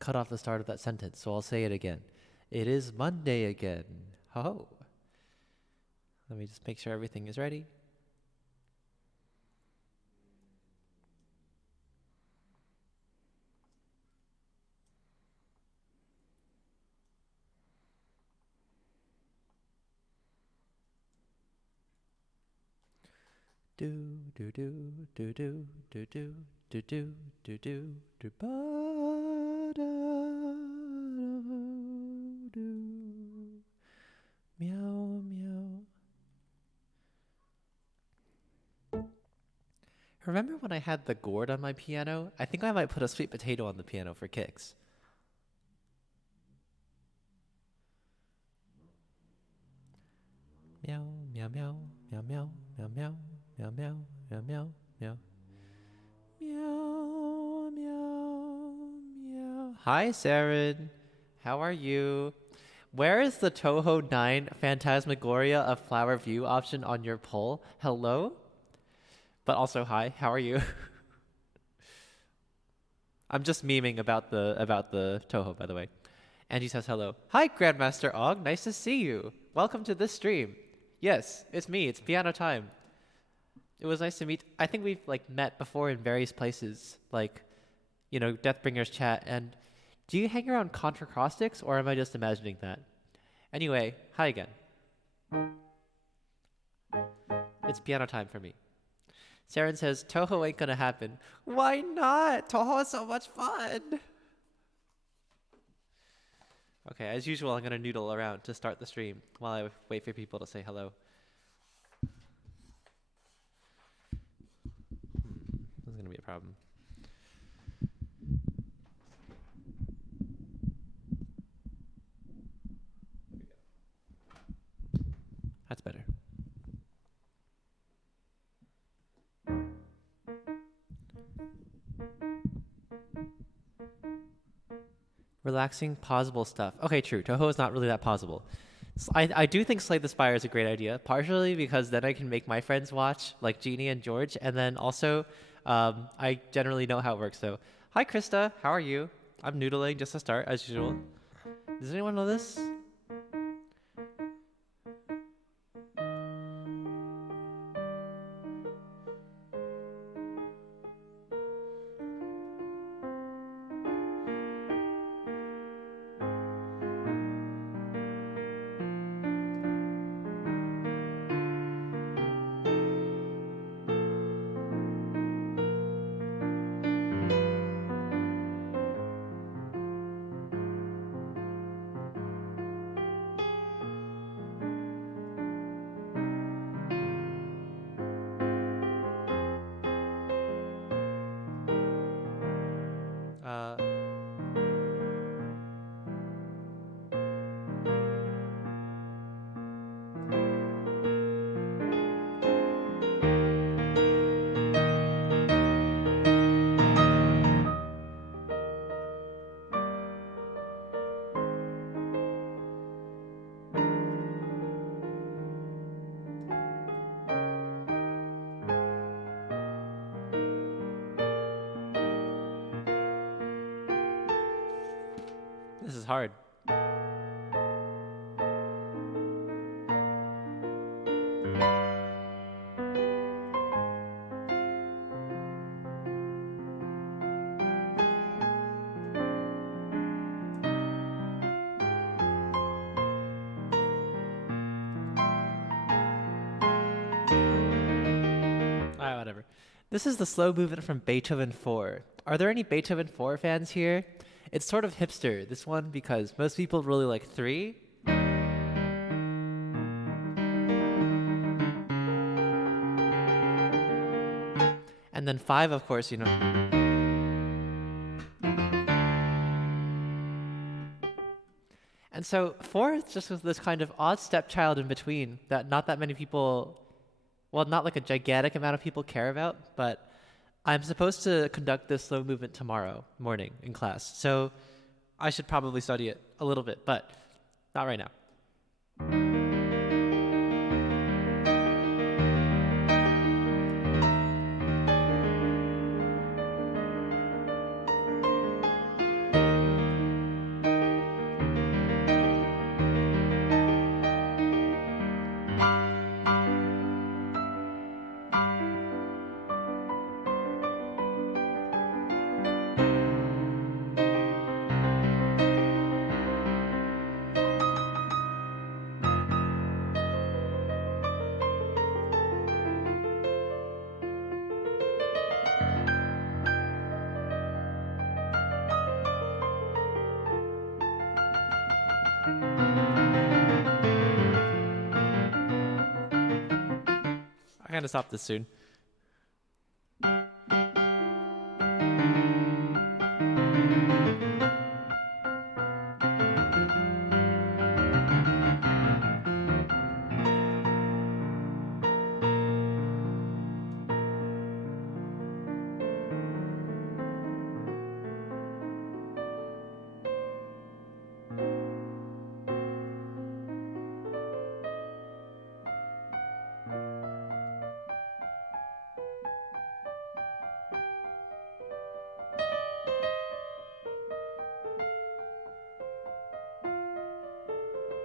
cut off the start of that sentence, so I'll say it again. It is Monday again. Ho. Let me just make sure everything is ready. Do do do do do do do do do do do do ba da do meow meow. Remember when I had the gourd on my piano? I think I might put a sweet potato on the piano for kicks. Meow meow meow meow meow meow meow meow meow meow meow meow meow meow meow. Hi, Saren. How are you? Where is the Toho 9 Phantasmagoria of Flower View option on your poll? Hello? But also, hi. How are you? I'm just memeing about the Toho, by the way. Angie says hello. Hi, Grandmaster Og. Nice to see you. Welcome to this stream. Yes, it's me. It's piano time. It was nice to meet. I think we've met before in various places, Deathbringer's chat. And do you hang around Contracrostics, or am I just imagining that? Anyway, hi again. It's piano time for me. Saren says Toho ain't gonna happen. Why not? Toho is so much fun. Okay, as usual, I'm gonna noodle around to start the stream while I wait for people to say hello. This is gonna be a problem. That's better. Relaxing, pausable stuff. Okay, true. Toho is not really that pausable. I do think Slay the Spire is a great idea, partially because then I can make my friends watch, like Jeannie and George, and then also I generally know how it works. So, hi Krista, how are you? I'm noodling just to start, as usual. Does anyone know this? This is hard. Alright, whatever. This is the slow movement from Beethoven 4. Are there any Beethoven 4 fans here? It's sort of hipster, this one, because most people really like 3. And then 5, of course, And so 4 is just this kind of odd stepchild in between that not that many people, well, not like a gigantic amount of people care about, but I'm supposed to conduct this slow movement tomorrow morning in class, so I should probably study it a little bit, but not right now. I gotta stop this soon.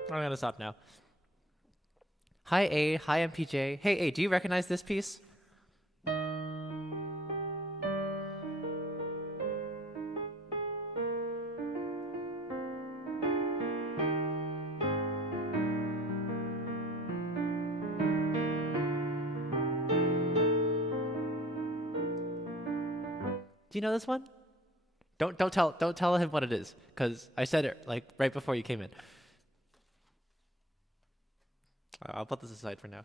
I'm gonna stop now. Hi A, hi MPJ. Hey A, do you recognize this piece? Do you know this one? Don't tell him what it is, cause I said it like right before you came in. I'll put this aside for now.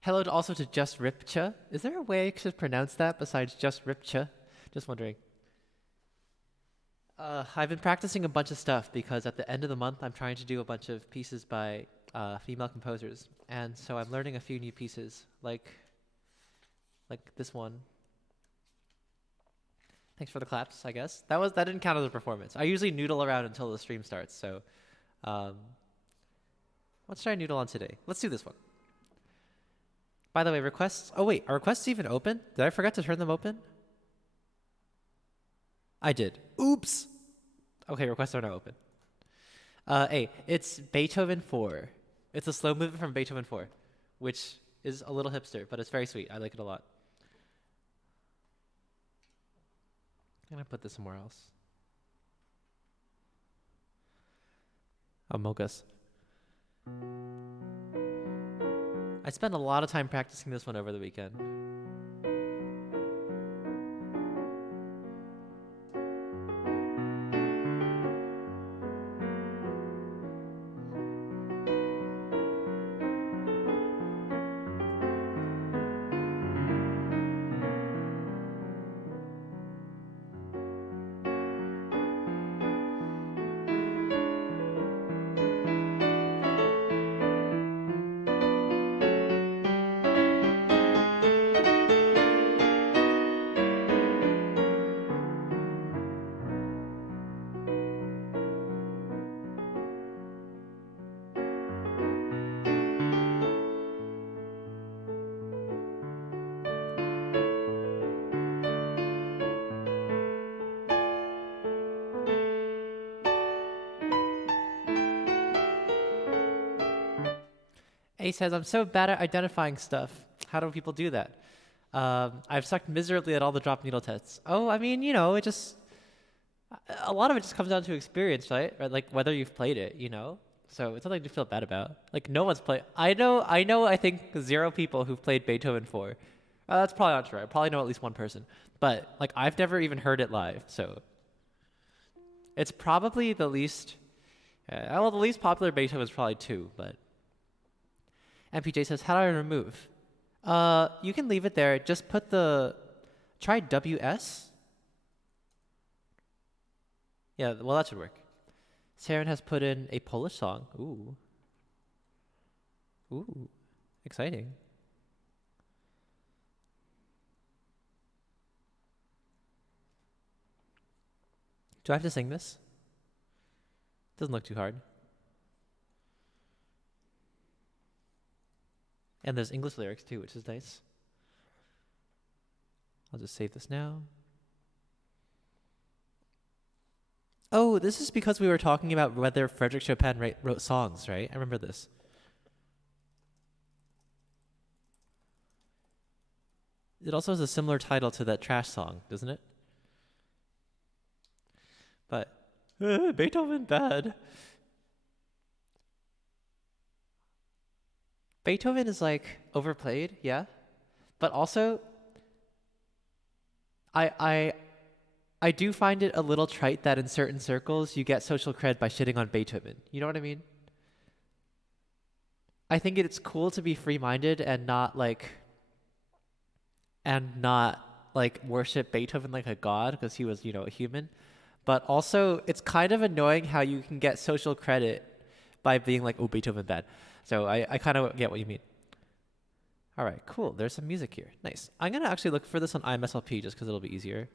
Hello also to Just Ripcha. Is there a way I should pronounce that besides Just Ripcha? Just wondering. I've been practicing a bunch of stuff because at the end of the month I'm trying to do a bunch of pieces by female composers, and so I'm learning a few new pieces, like this one. Thanks for the claps, I guess. That didn't count as a performance. I usually noodle around until the stream starts, so let's try noodle on today. Let's do this one. By the way, requests. Oh wait, are requests even open? Did I forget to turn them open? I did. Oops. Okay, requests are now open. Hey, it's Beethoven 4. It's a slow movement from Beethoven 4, which is a little hipster, but it's very sweet. I like it a lot. I'm gonna put this somewhere else. Amogus. I spent a lot of time practicing this one over the weekend. A says, I'm so bad at identifying stuff. How do people do that? I've sucked miserably at all the drop needle tests. Oh, I mean, it just, a lot of it just comes down to experience, right? Or like whether you've played it, So it's nothing to feel bad about. Like no one's played, I think 0 people who've played Beethoven 4. That's probably not true. I probably know at least one person. But like I've never even heard it live, so. It's probably the least, the least popular Beethoven is probably 2, but. MPJ says, how do I remove? You can leave it there. Just put try WS. Yeah, well, that should work. Saren has put in a Polish song. Ooh. Ooh, exciting. Do I have to sing this? Doesn't look too hard. And there's English lyrics too, which is nice. I'll just save this now. Oh, this is because we were talking about whether Frederick Chopin wrote songs, right? I remember this. It also has a similar title to that Trash song, doesn't it? But, Beethoven bad. Beethoven is like overplayed, yeah. But also, I I do find it a little trite that in certain circles you get social cred by shitting on Beethoven. You know what I mean? I think it's cool to be free-minded and not like worship Beethoven like a god because he was, a human. But also, it's kind of annoying how you can get social credit by being like, oh, Beethoven bad. So I kind of get what you mean. All right, cool. There's some music here. Nice. I'm going to actually look for this on IMSLP just because it'll be easier.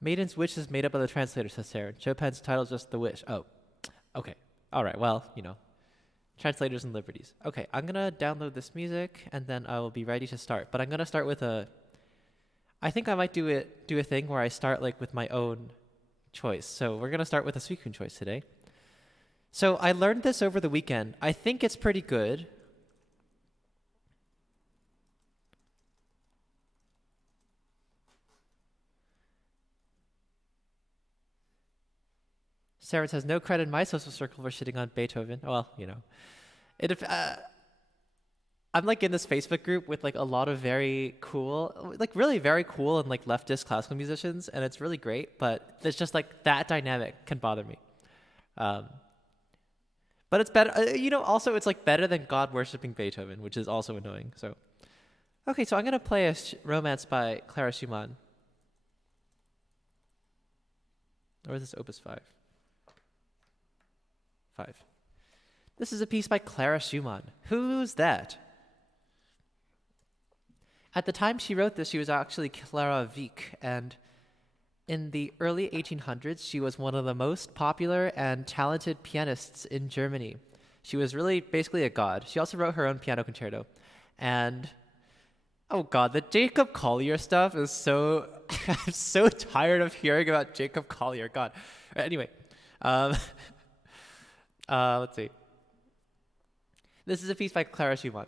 Maiden's Wish is made up of the translator, says Sarah. Chopin's title is just The Wish. Oh, okay. All right, well, translators and liberties. Okay, I'm going to download this music, and then I will be ready to start. But I'm going to start with I think I might do a thing where I start like with my own choice. So we're going to start with a suikun choice today. So I learned this over the weekend. I think it's pretty good. Sarah says, no credit in my social circle for shitting on Beethoven. Well, I'm like in this Facebook group with like a lot of very cool, like really very cool and like leftist classical musicians, and it's really great, but there's just like that dynamic can bother me. But it's better, also it's like better than God worshipping Beethoven, which is also annoying. So, okay, so I'm going to play a romance by Clara Schumann. Or is this Opus 5? 5. This is a piece by Clara Schumann. Who's that? At the time she wrote this, she was actually Clara Wieck, and in the early 1800s, she was one of the most popular and talented pianists in Germany. She was really basically a god. She also wrote her own piano concerto. And, oh god, the Jacob Collier stuff is so... I'm so tired of hearing about Jacob Collier. God. Anyway, let's see. This is a piece by Clara Schumann.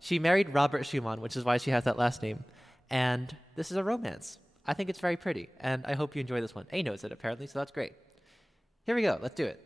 She married Robert Schumann, which is why she has that last name. And this is a romance. I think it's very pretty, and I hope you enjoy this one. A knows it, apparently, so that's great. Here we go. Let's do it.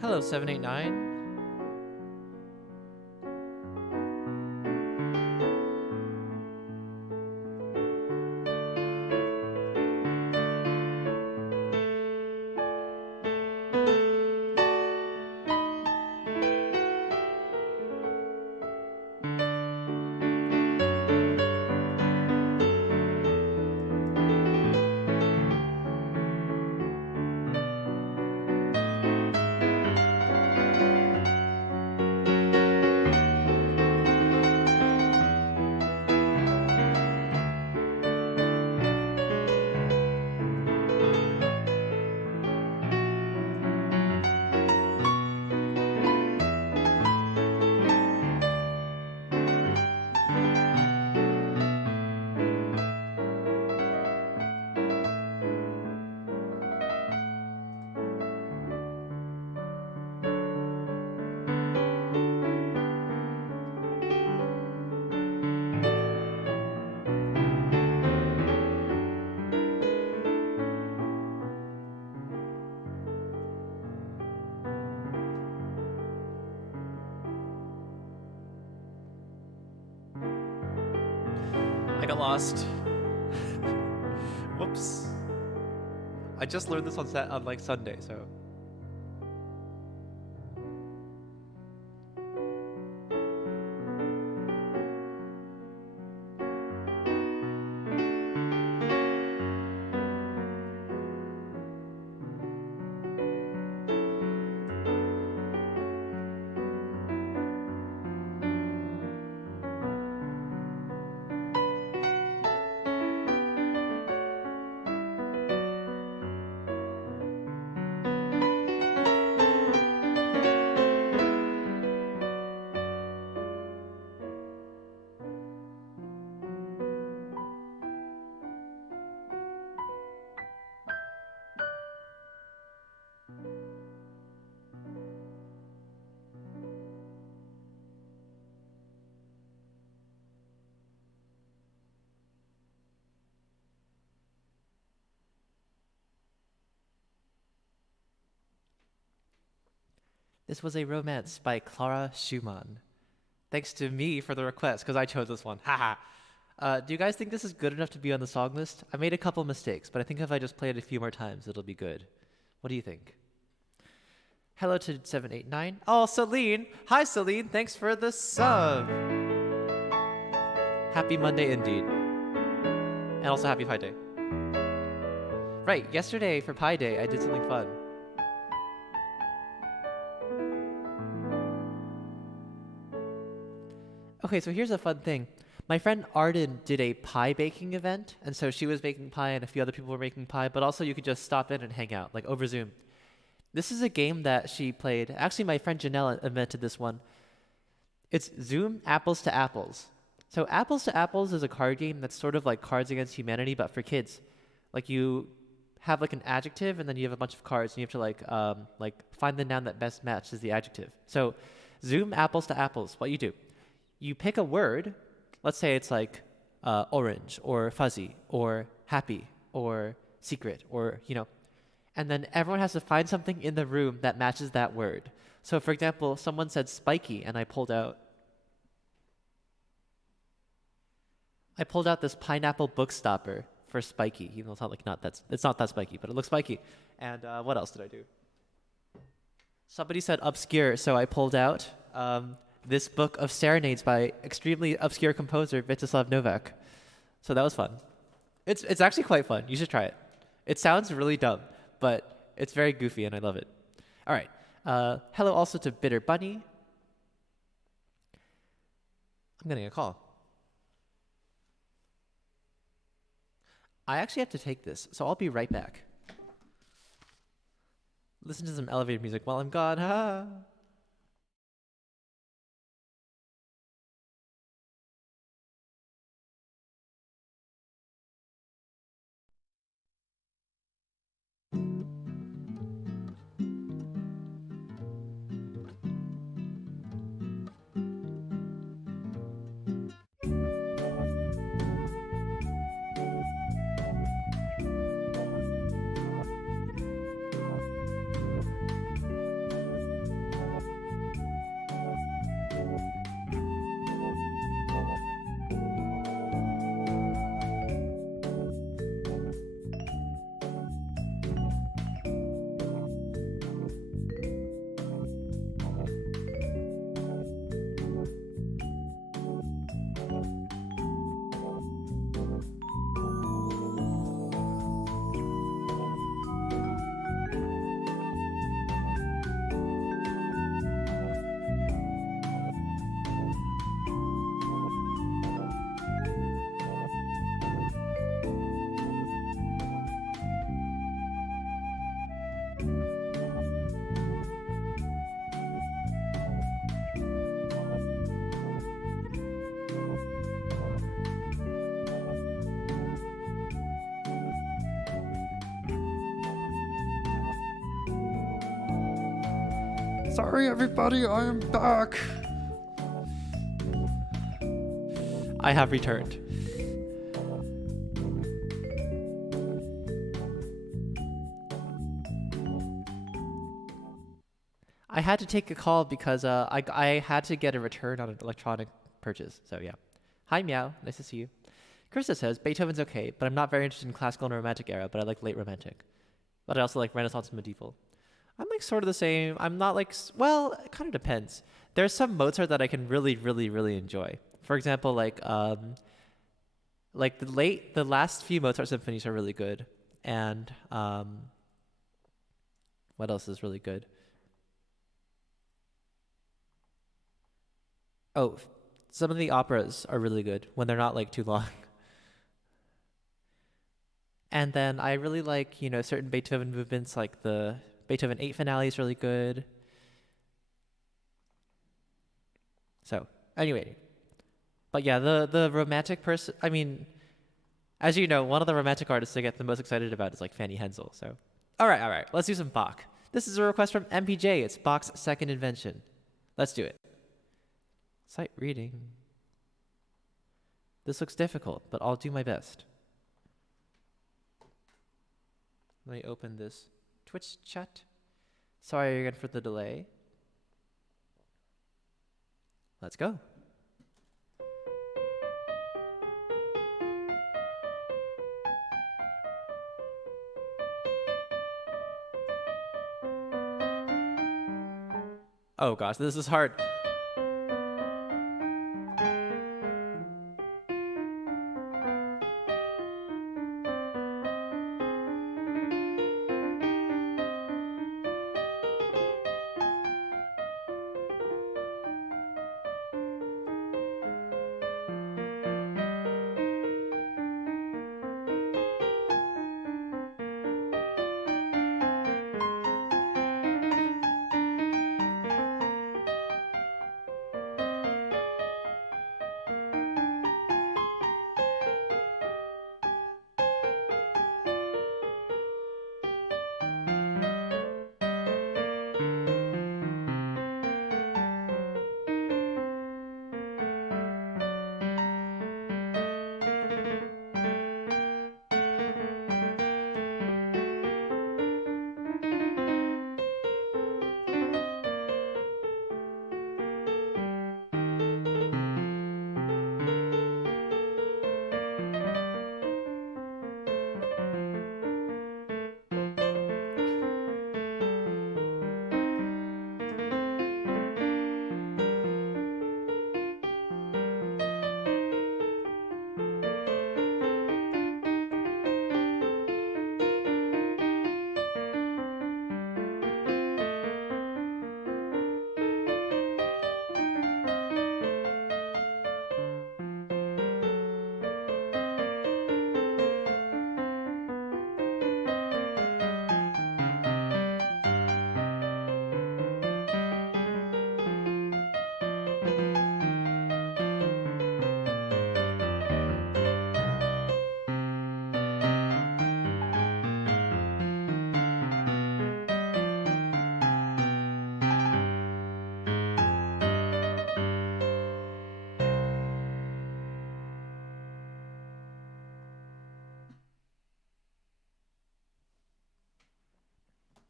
Hello, 789. I got lost. Whoops. I just learned this on like Sunday, so. This was a romance by Clara Schumann. Thanks to me for the request, because I chose this one. Haha. Do you guys think this is good enough to be on the song list? I made a couple mistakes, but I think if I just play it a few more times, it'll be good. What do you think? Hello to 789. Oh, Celine. Hi, Celine. Thanks for the sub. Happy Monday indeed. And also happy Pi Day. Right, yesterday for Pi Day, I did something fun. Okay, so here's a fun thing. My friend Arden did a pie baking event, and so she was baking pie and a few other people were making pie, but also you could just stop in and hang out, like over Zoom. This is a game that she played. Actually, my friend Janelle invented this one. It's Zoom Apples to Apples. So Apples to Apples is a card game that's sort of like Cards Against Humanity, but for kids. Like you have like an adjective, and then you have a bunch of cards, and you have to like find the noun that best matches the adjective. So Zoom Apples to Apples. What you do? You pick a word. Let's say it's like orange or fuzzy or happy or secret or and then everyone has to find something in the room that matches that word. So for example, someone said spiky, and I pulled out this pineapple book stopper for spiky, even though it's not that spiky, but it looks spiky. And what else did I do? Somebody said obscure, so I pulled out this book of serenades by extremely obscure composer Vyacheslav Novak. So that was fun. It's actually quite fun. You should try it. It sounds really dumb, but it's very goofy and I love it. All right. Hello also to Bitter Bunny. I'm getting a call. I actually have to take this, so I'll be right back. Listen to some elevator music while I'm gone. Ha! Sorry, everybody, I am back. I have returned. I had to take a call because I had to get a return on an electronic purchase. So yeah. Hi, Meow. Nice to see you. Krista says, Beethoven's okay, but I'm not very interested in classical and romantic era, but I like late romantic. But I also like Renaissance and medieval. I'm like sort of the same. I'm not like, well, it kind of depends. There's some Mozart that I can really, really, really enjoy. For example, like the last few Mozart symphonies are really good. And what else is really good? Oh, some of the operas are really good when they're not like too long. And then I really like, certain Beethoven movements, like the Beethoven 8 finale is really good. So, anyway. But yeah, the romantic person, I mean, as you know, one of the romantic artists I get the most excited about is like Fanny Hensel. So, all right, let's do some Bach. This is a request from MPJ. It's Bach's second invention. Let's do it. Sight reading. This looks difficult, but I'll do my best. Let me open this Twitch chat. Sorry again for the delay. Let's go. Oh gosh, this is hard.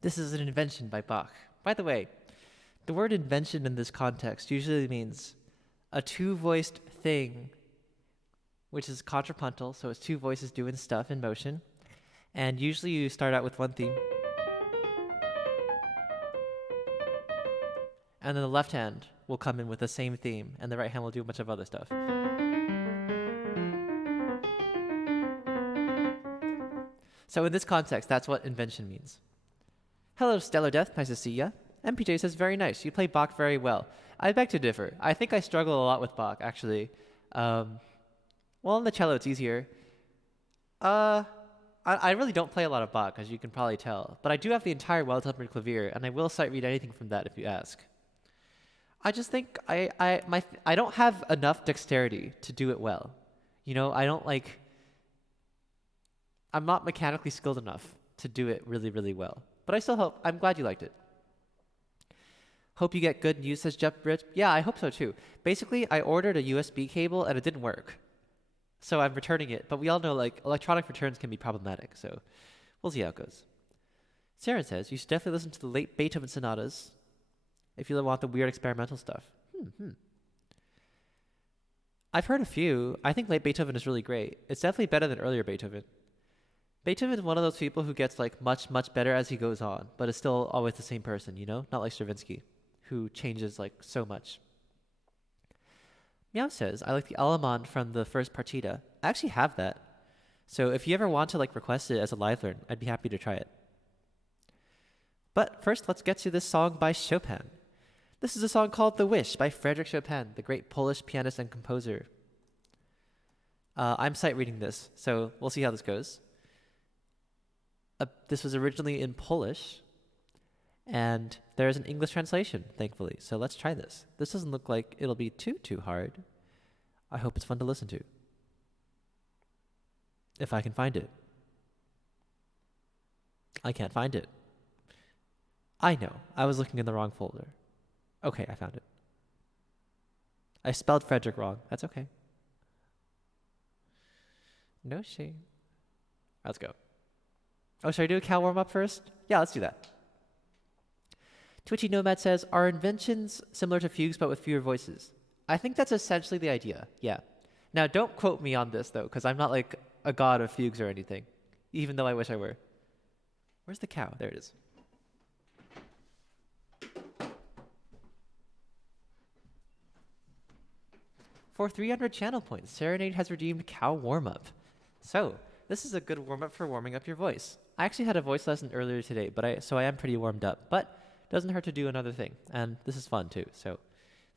This is an invention by Bach. By the way, the word invention in this context usually means a two-voiced thing, which is contrapuntal, so it's two voices doing stuff in motion. And usually you start out with one theme, and then the left hand will come in with the same theme, and the right hand will do a bunch of other stuff. So in this context, that's what invention means. Hello, Stellar Death. Nice to see ya. MPJ says, very nice. You play Bach very well. I beg to differ. I think I struggle a lot with Bach, actually. Well, on the cello, it's easier. I really don't play a lot of Bach, as you can probably tell. But I do have the entire well-tempered clavier, and I will sight read anything from that if you ask. I just think I don't have enough dexterity to do it well. You know, I'm not mechanically skilled enough to do it really, really well. But I still hope. I'm glad you liked it. Hope you get good news, says Jeff Bridge. Yeah, I hope so too. Basically, I ordered a USB cable and it didn't work. So I'm returning it. But we all know like electronic returns can be problematic. So we'll see how it goes. Sarah says, you should definitely listen to the late Beethoven sonatas if you want the weird experimental stuff. I've heard a few. I think late Beethoven is really great. It's definitely better than earlier Beethoven. Beethoven is one of those people who gets like much, much better as he goes on, but is still always the same person, you know? Not like Stravinsky, who changes like so much. Meow says, I like the Allemande from the first partita. I actually have that. So if you ever want to like request it as a live learn, I'd be happy to try it. But first, let's get to this song by Chopin. This is a song called The Wish by Frédéric Chopin, the great Polish pianist and composer. I'm sight reading this, so we'll see how this goes. This was originally in Polish, and there's an English translation, thankfully. So let's try this. This doesn't look like it'll be too hard. I hope it's fun to listen to. If I can find it. I can't find it. I know. I was looking in the wrong folder. Okay, I found it. I spelled Frederick wrong. That's okay. No shame. Let's go. Oh, should I do a cow warm-up first? Yeah, let's do that. Twitchy Nomad says, are inventions similar to fugues but with fewer voices? I think that's essentially the idea. Yeah. Now, don't quote me on this though, because I'm not like a god of fugues or anything, even though I wish I were. Where's the cow? There it is. For 300 channel points, Serenade has redeemed cow warm-up. So, this is a good warm-up for warming up your voice. I actually had a voice lesson earlier today, so I am pretty warmed up, but doesn't hurt to do another thing, and this is fun too, so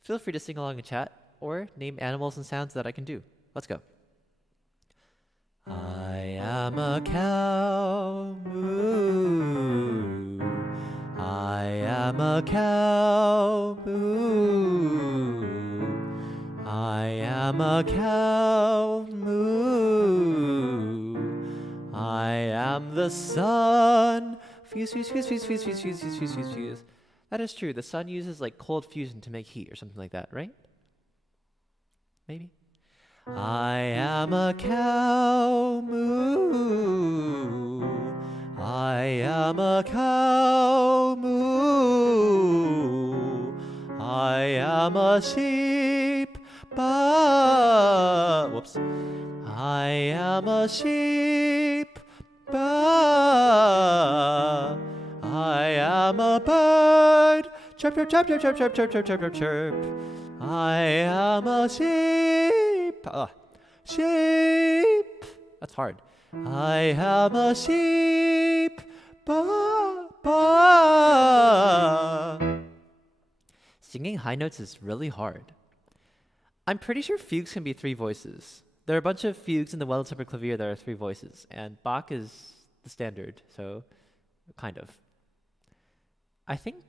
feel free to sing along in chat, or name animals and sounds that I can do. Let's go. I am a cow, moo. I am a cow, moo. I am a cow, moo. I am the sun. Fuse, fuse, fuse, fuse, fuse, fuse, fuse, fuse, fuse, fuse, fuse. That is true. The sun uses like cold fusion to make heat or something like that, right? Maybe. I am a cow, moo. I am a cow, moo. I am a sheep, ba. Whoops. I am a sheep, ba. I am a bird, chirp, chirp, chirp, chirp, chirp, chirp, chirp, chirp, chirp, chirp, chirp. I am a sheep, sheep. That's hard. I am a sheep, ba, ba. Singing high notes is really hard. I'm pretty sure fugues can be 3 voices. There are a bunch of fugues in the well tempered clavier that are 3 voices, and Bach is the standard, so kind of. I think,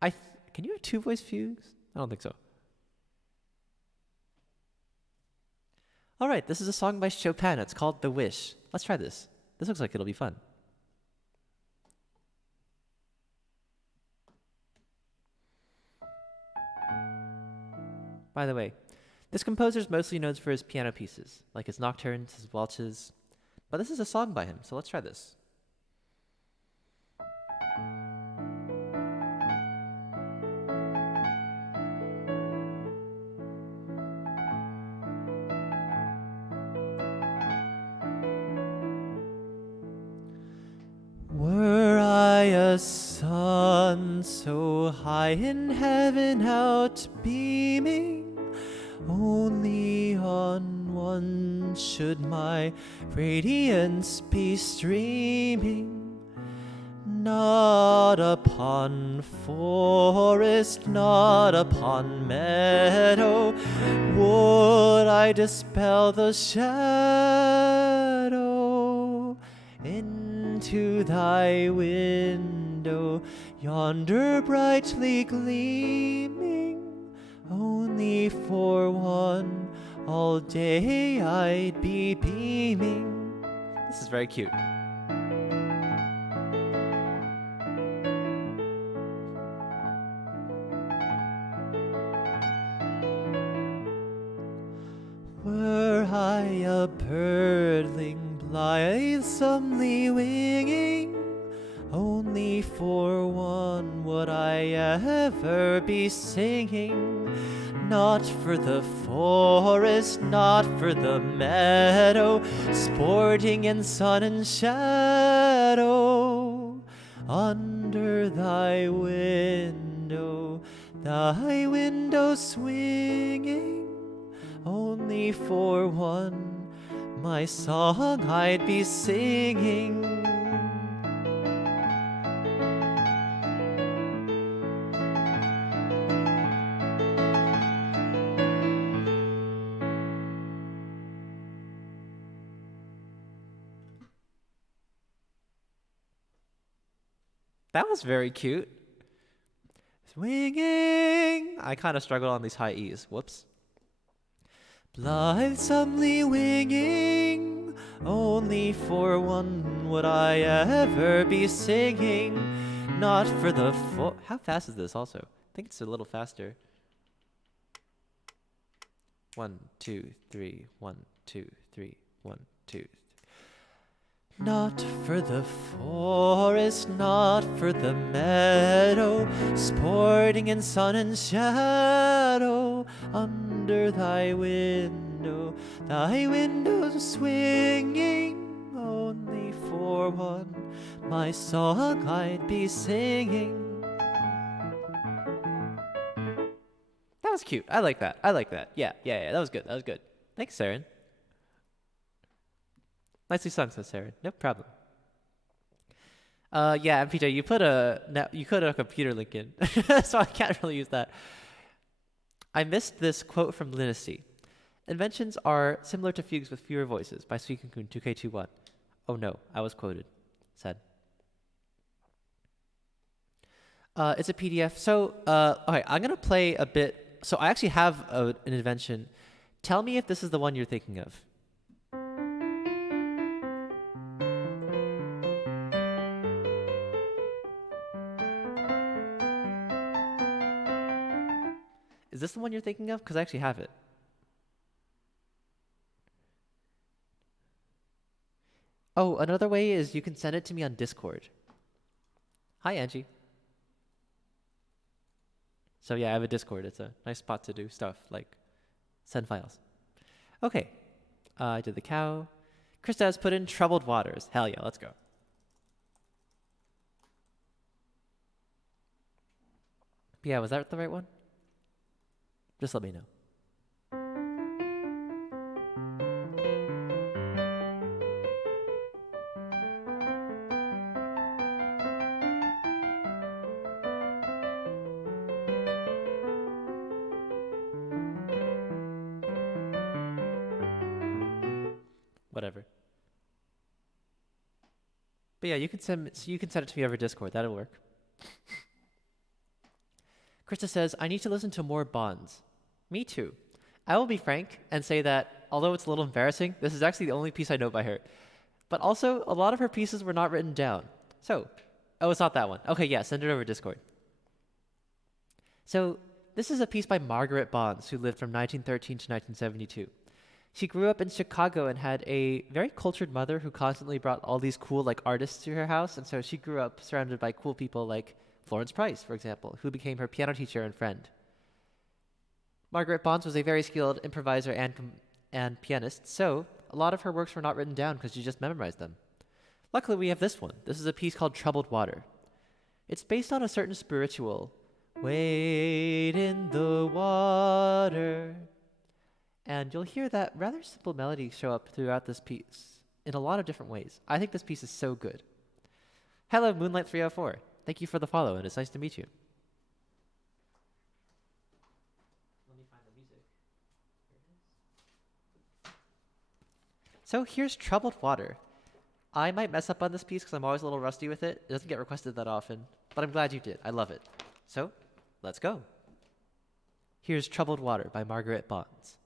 can you have 2-voice fugues? I don't think so. All right, this is a song by Chopin. It's called The Wish. Let's try this. This looks like it'll be fun. By the way, this composer is mostly known for his piano pieces, like his nocturnes, his waltzes, but this is a song by him, so let's try this. Were I a sun so high in heaven out beaming, only on one should my radiance be streaming, not upon forest, not upon meadow, would I dispel the shadow. Into thy window, yonder brightly gleaming, only for one all day I'd be beaming. This is very cute. Were I a birdling blithesomely winging, only for one would I ever be singing, not for the forest, not for the meadow, sporting in sun and shadow, under thy window swinging, only for one my song I'd be singing. That was very cute. Swinging. I kind of struggled on these high E's. Whoops. Blithesomely winging, only for one would I ever be singing, not for the How fast is this also? I think it's a little faster. 1, 2, 3, 1, 2, 3, 1, 2. Not for the forest, not for the meadow, sporting in sun and shadow, window, under thy windows swinging, only for one, my song I'd be singing. That was cute. I like that. Yeah. That was good. Thanks, Saren. Nicely sung, says Saren. No problem. Yeah, MPJ, you put a computer link in, so I can't really use that. I missed this quote from Linnacy. Inventions are similar to fugues with fewer voices by suikunkun 2K21. Oh no, I was quoted. Said. It's a PDF. So, okay, I'm gonna play a bit. So I actually have an invention. Tell me if this is the one you're thinking of. Is this the one you're thinking of? Because I actually have it. Oh, another way is you can send it to me on Discord. Hi, Angie. So yeah, I have a Discord. It's a nice spot to do stuff, like send files. Okay, I did the cow. Krista has put in troubled waters. Hell yeah, let's go. But yeah, was that the right one? Just let me know. Whatever. But yeah, you can send it to me over Discord. That'll work. Krista says, I need to listen to more Bonds. Me too. I will be frank and say that, although it's a little embarrassing, this is actually the only piece I know by her. But also, a lot of her pieces were not written down. So, oh, it's not that one. Okay, yeah, send it over Discord. So, this is a piece by Margaret Bonds, who lived from 1913 to 1972. She grew up in Chicago and had a very cultured mother who constantly brought all these cool like artists to her house, and so she grew up surrounded by cool people like Florence Price, for example, who became her piano teacher and friend. Margaret Bonds was a very skilled improviser and pianist, so a lot of her works were not written down because she just memorized them. Luckily, we have this one. This is a piece called Troubled Water. It's based on a certain spiritual, wade in the water. And you'll hear that rather simple melody show up throughout this piece in a lot of different ways. I think this piece is so good. Hello, Moonlight304. Thank you for the follow, and it's nice to meet you. Let me find the music. Here it is. So here's Troubled Water. I might mess up on this piece because I'm always a little rusty with it. It doesn't get requested that often, but I'm glad you did. I love it. So, let's go. Here's Troubled Water by Margaret Bonds.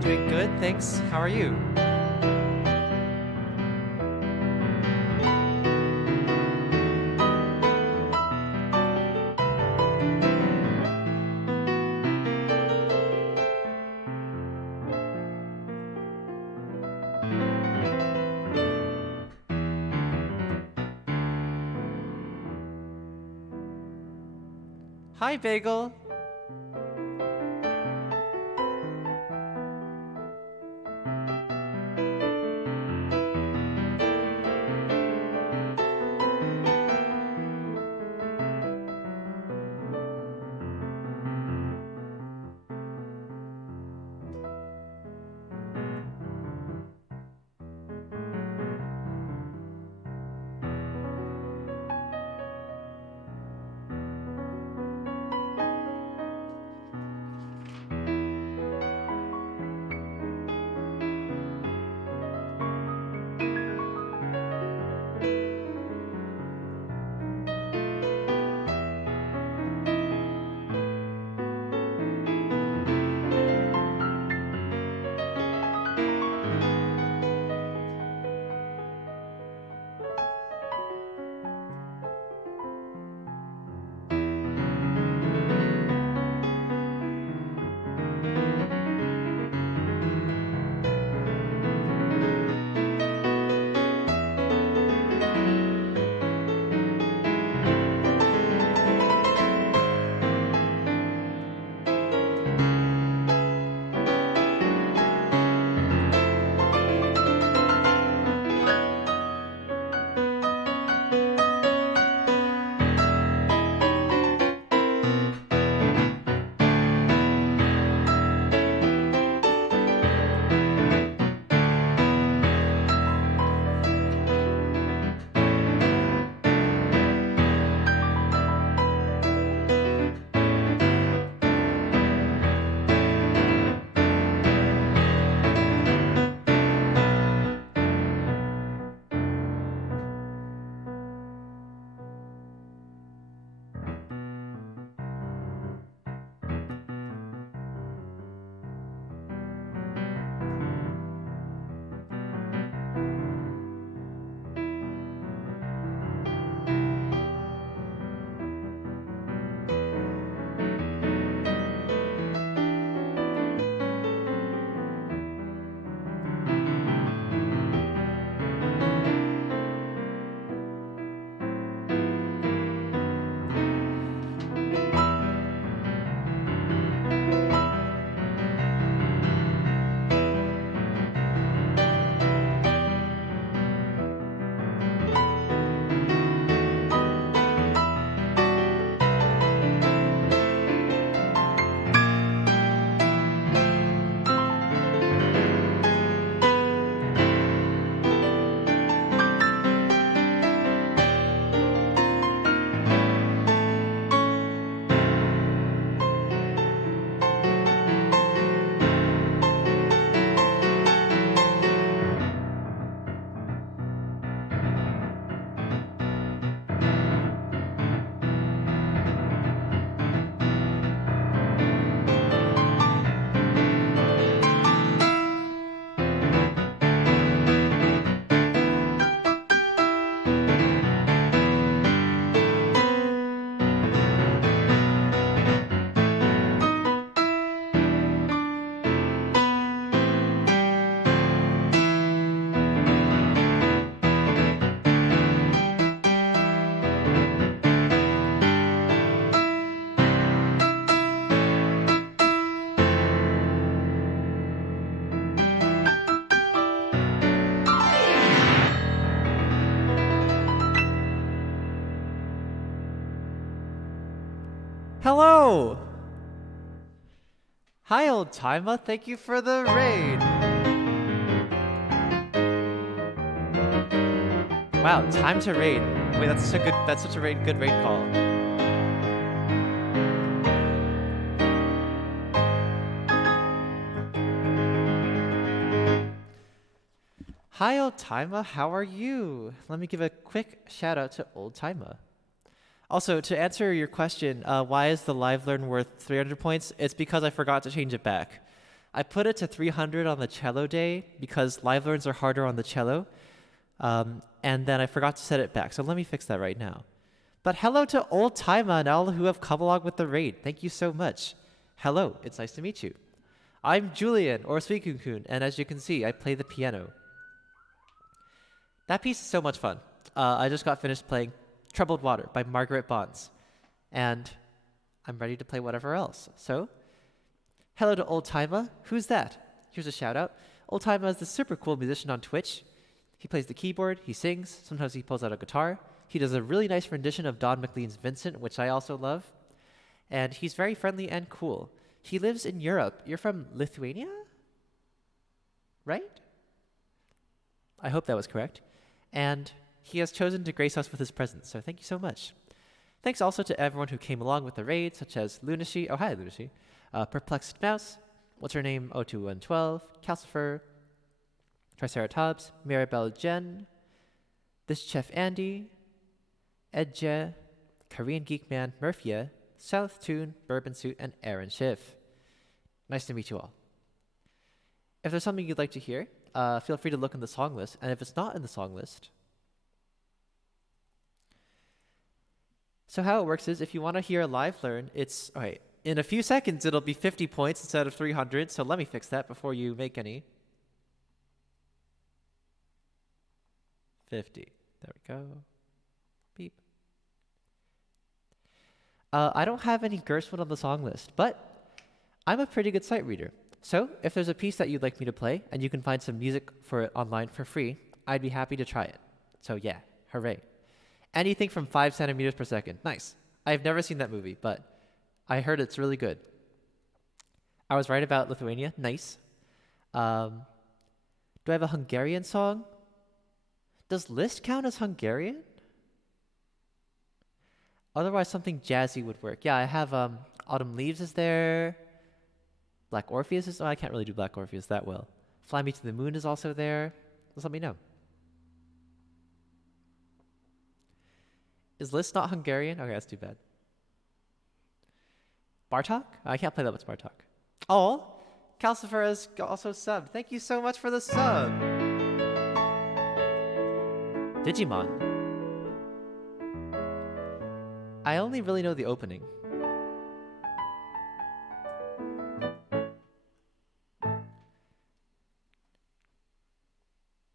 Doing good, thanks. How are you? Hi, Bagel. Hello! Hi, old timer. Thank you for the raid. Wow, time to raid. Wait, that's such a good raid call. Hi, old timer. How are you? Let me give a quick shout out to old timer. Also, to answer your question, why is the live learn worth 300 points? It's because I forgot to change it back. I put it to 300 on the cello day because live learns are harder on the cello. And then I forgot to set it back. So let me fix that right now. But hello to old timer and all who have come along with the raid. Thank you so much. Hello, it's nice to meet you. I'm Julian, or suikunkun, and as you can see, I play the piano. That piece is so much fun. I just got finished playing Troubled Water by Margaret Bonds, and I'm ready to play whatever else. So, hello to Old Timer. Who's that? Here's a shout out. Old Timer is the super cool musician on Twitch. He plays the keyboard, he sings, sometimes he pulls out a guitar. He does a really nice rendition of Don McLean's Vincent, which I also love. And he's very friendly and cool. He lives in Europe. You're from Lithuania? Right? I hope that was correct. And he has chosen to grace us with his presence, so thank you so much. Thanks also to everyone who came along with the raid, such as Lunacy, oh hi Lunacy, Perplexed Mouse, what's her name, 02112, Calcifer, Triceratops, Maribel Jen, This Chef Andy, Edje, Korean Geek Man, Murphia, South Tune, Bourbon Suit, and Aaron Schiff. Nice to meet you all. If there's something you'd like to hear, feel free to look in the song list, and if it's not in the song list, so how it works is if you want to hear a live learn, it's, okay, in a few seconds it'll be 50 points instead of 300, so let me fix that before you make any. 50. There we go. Beep. I don't have any Gershwin on the song list, but I'm a pretty good sight reader. So if there's a piece that you'd like me to play and you can find some music for it online for free, I'd be happy to try it. So yeah, hooray. Anything from 5 centimeters per second. Nice. I've never seen that movie, but I heard it's really good. I was right about Lithuania. Nice. Do I have a Hungarian song? Does Liszt count as Hungarian? Otherwise, something jazzy would work. Yeah, I have Autumn Leaves is there. Black Orpheus is... Oh, I can't really do Black Orpheus that well. Fly Me to the Moon is also there. Just let me know. Is Liszt not Hungarian? Okay, that's too bad. Bartok? I can't play that with Bartok. Oh, Calcifer has also subbed. Thank you so much for the sub. Digimon. I only really know the opening.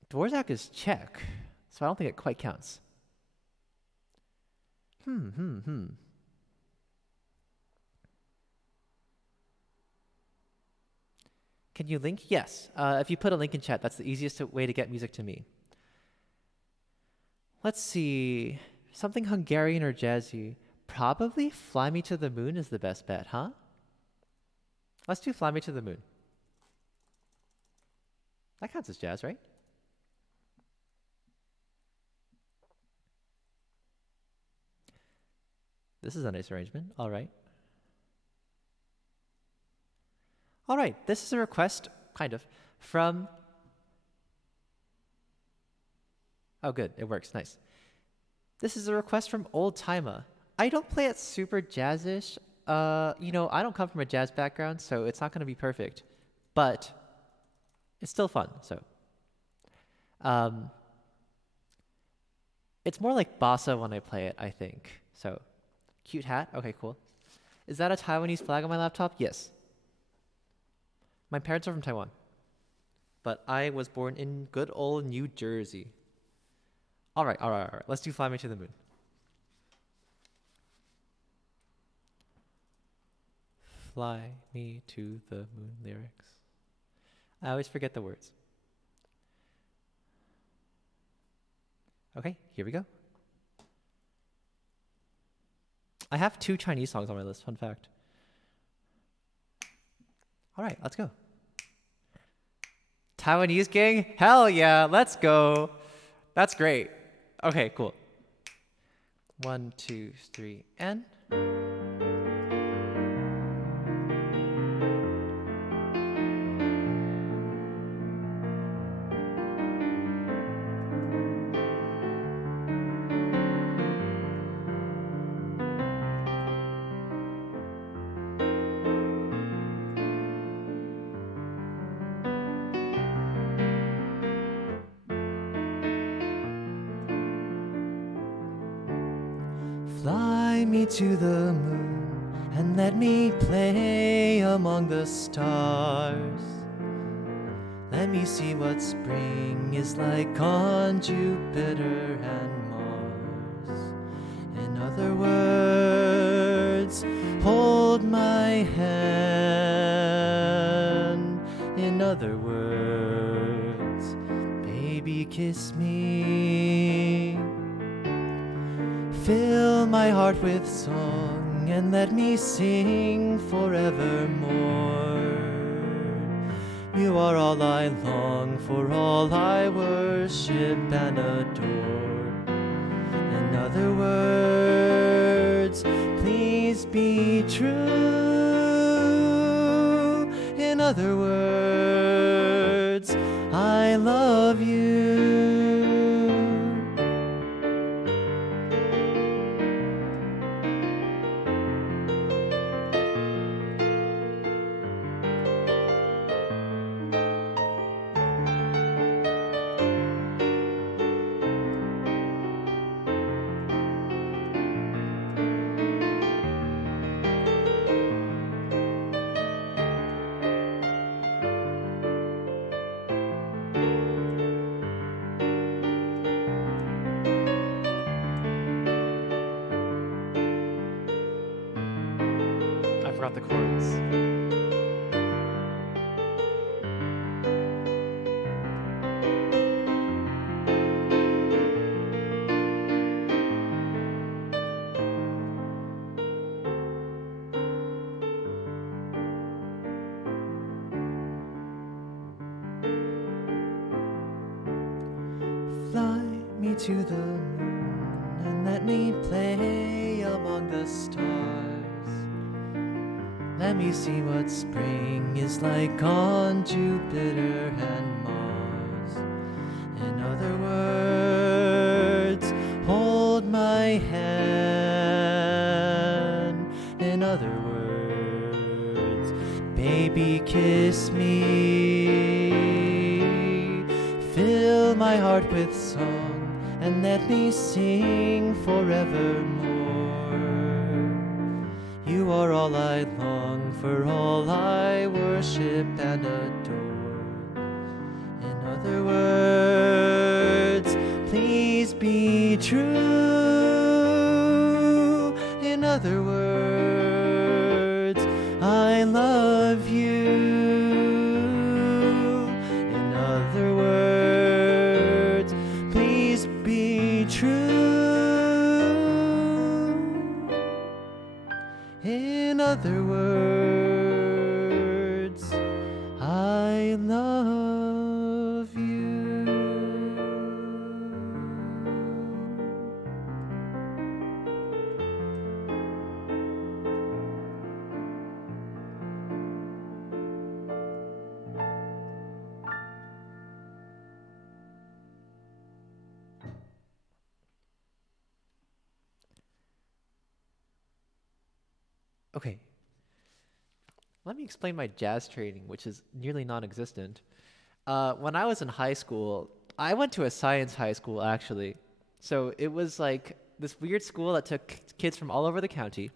Dvorak is Czech, so I don't think it quite counts. Can you link? Yes. If you put a link in chat, that's the easiest way to get music to me. Let's see. Something Hungarian or jazzy. Probably Fly Me to the Moon is the best bet, huh? Let's do Fly Me to the Moon. That counts as jazz, right? This is a nice arrangement. All right. All right. This is a request, kind of, from... Oh, good. It works. Nice. This is a request from Old Timer. I don't play it super jazzish. You know, I don't come from a jazz background, so it's not going to be perfect. But it's still fun, so... it's more like bossa when I play it, I think. So... Cute hat. Okay, cool. Is that a Taiwanese flag on my laptop? Yes. My parents are from Taiwan. But I was born in good old New Jersey. All right. Let's do Fly Me to the Moon. Fly me to the moon lyrics. I always forget the words. Okay, here we go. I have 2 Chinese songs on my list. Fun fact. All right, let's go. Taiwanese gang? Hell yeah, let's go. That's great. Okay, cool. 1, 2, 3, and. Fly me to the moon and let me play among the stars. Let me see what spring is like on Jupiter and Mars. In other words, hold my hand. In other words, baby, kiss me. Fill my heart with song and let me sing forevermore. You are all I long for, all I worship and adore. In other words, please be true. In other words, I love you. I forgot the chords. Fly me to the moon and let me play among the stars. Let me see what spring is like on Jupiter and Mars. In other words, hold my hand. In other words, baby, kiss me. Fill my heart with song and let me sing forevermore. You are all I long for, all I worship and adore. In other words, please be true. In other words, I love you. In other words, please be true. In other words, I love you. Okay. Let me explain my jazz training, which is nearly non-existent. When I was in high school, I went to a science high school, actually. So it was like this weird school that took kids from all over the county,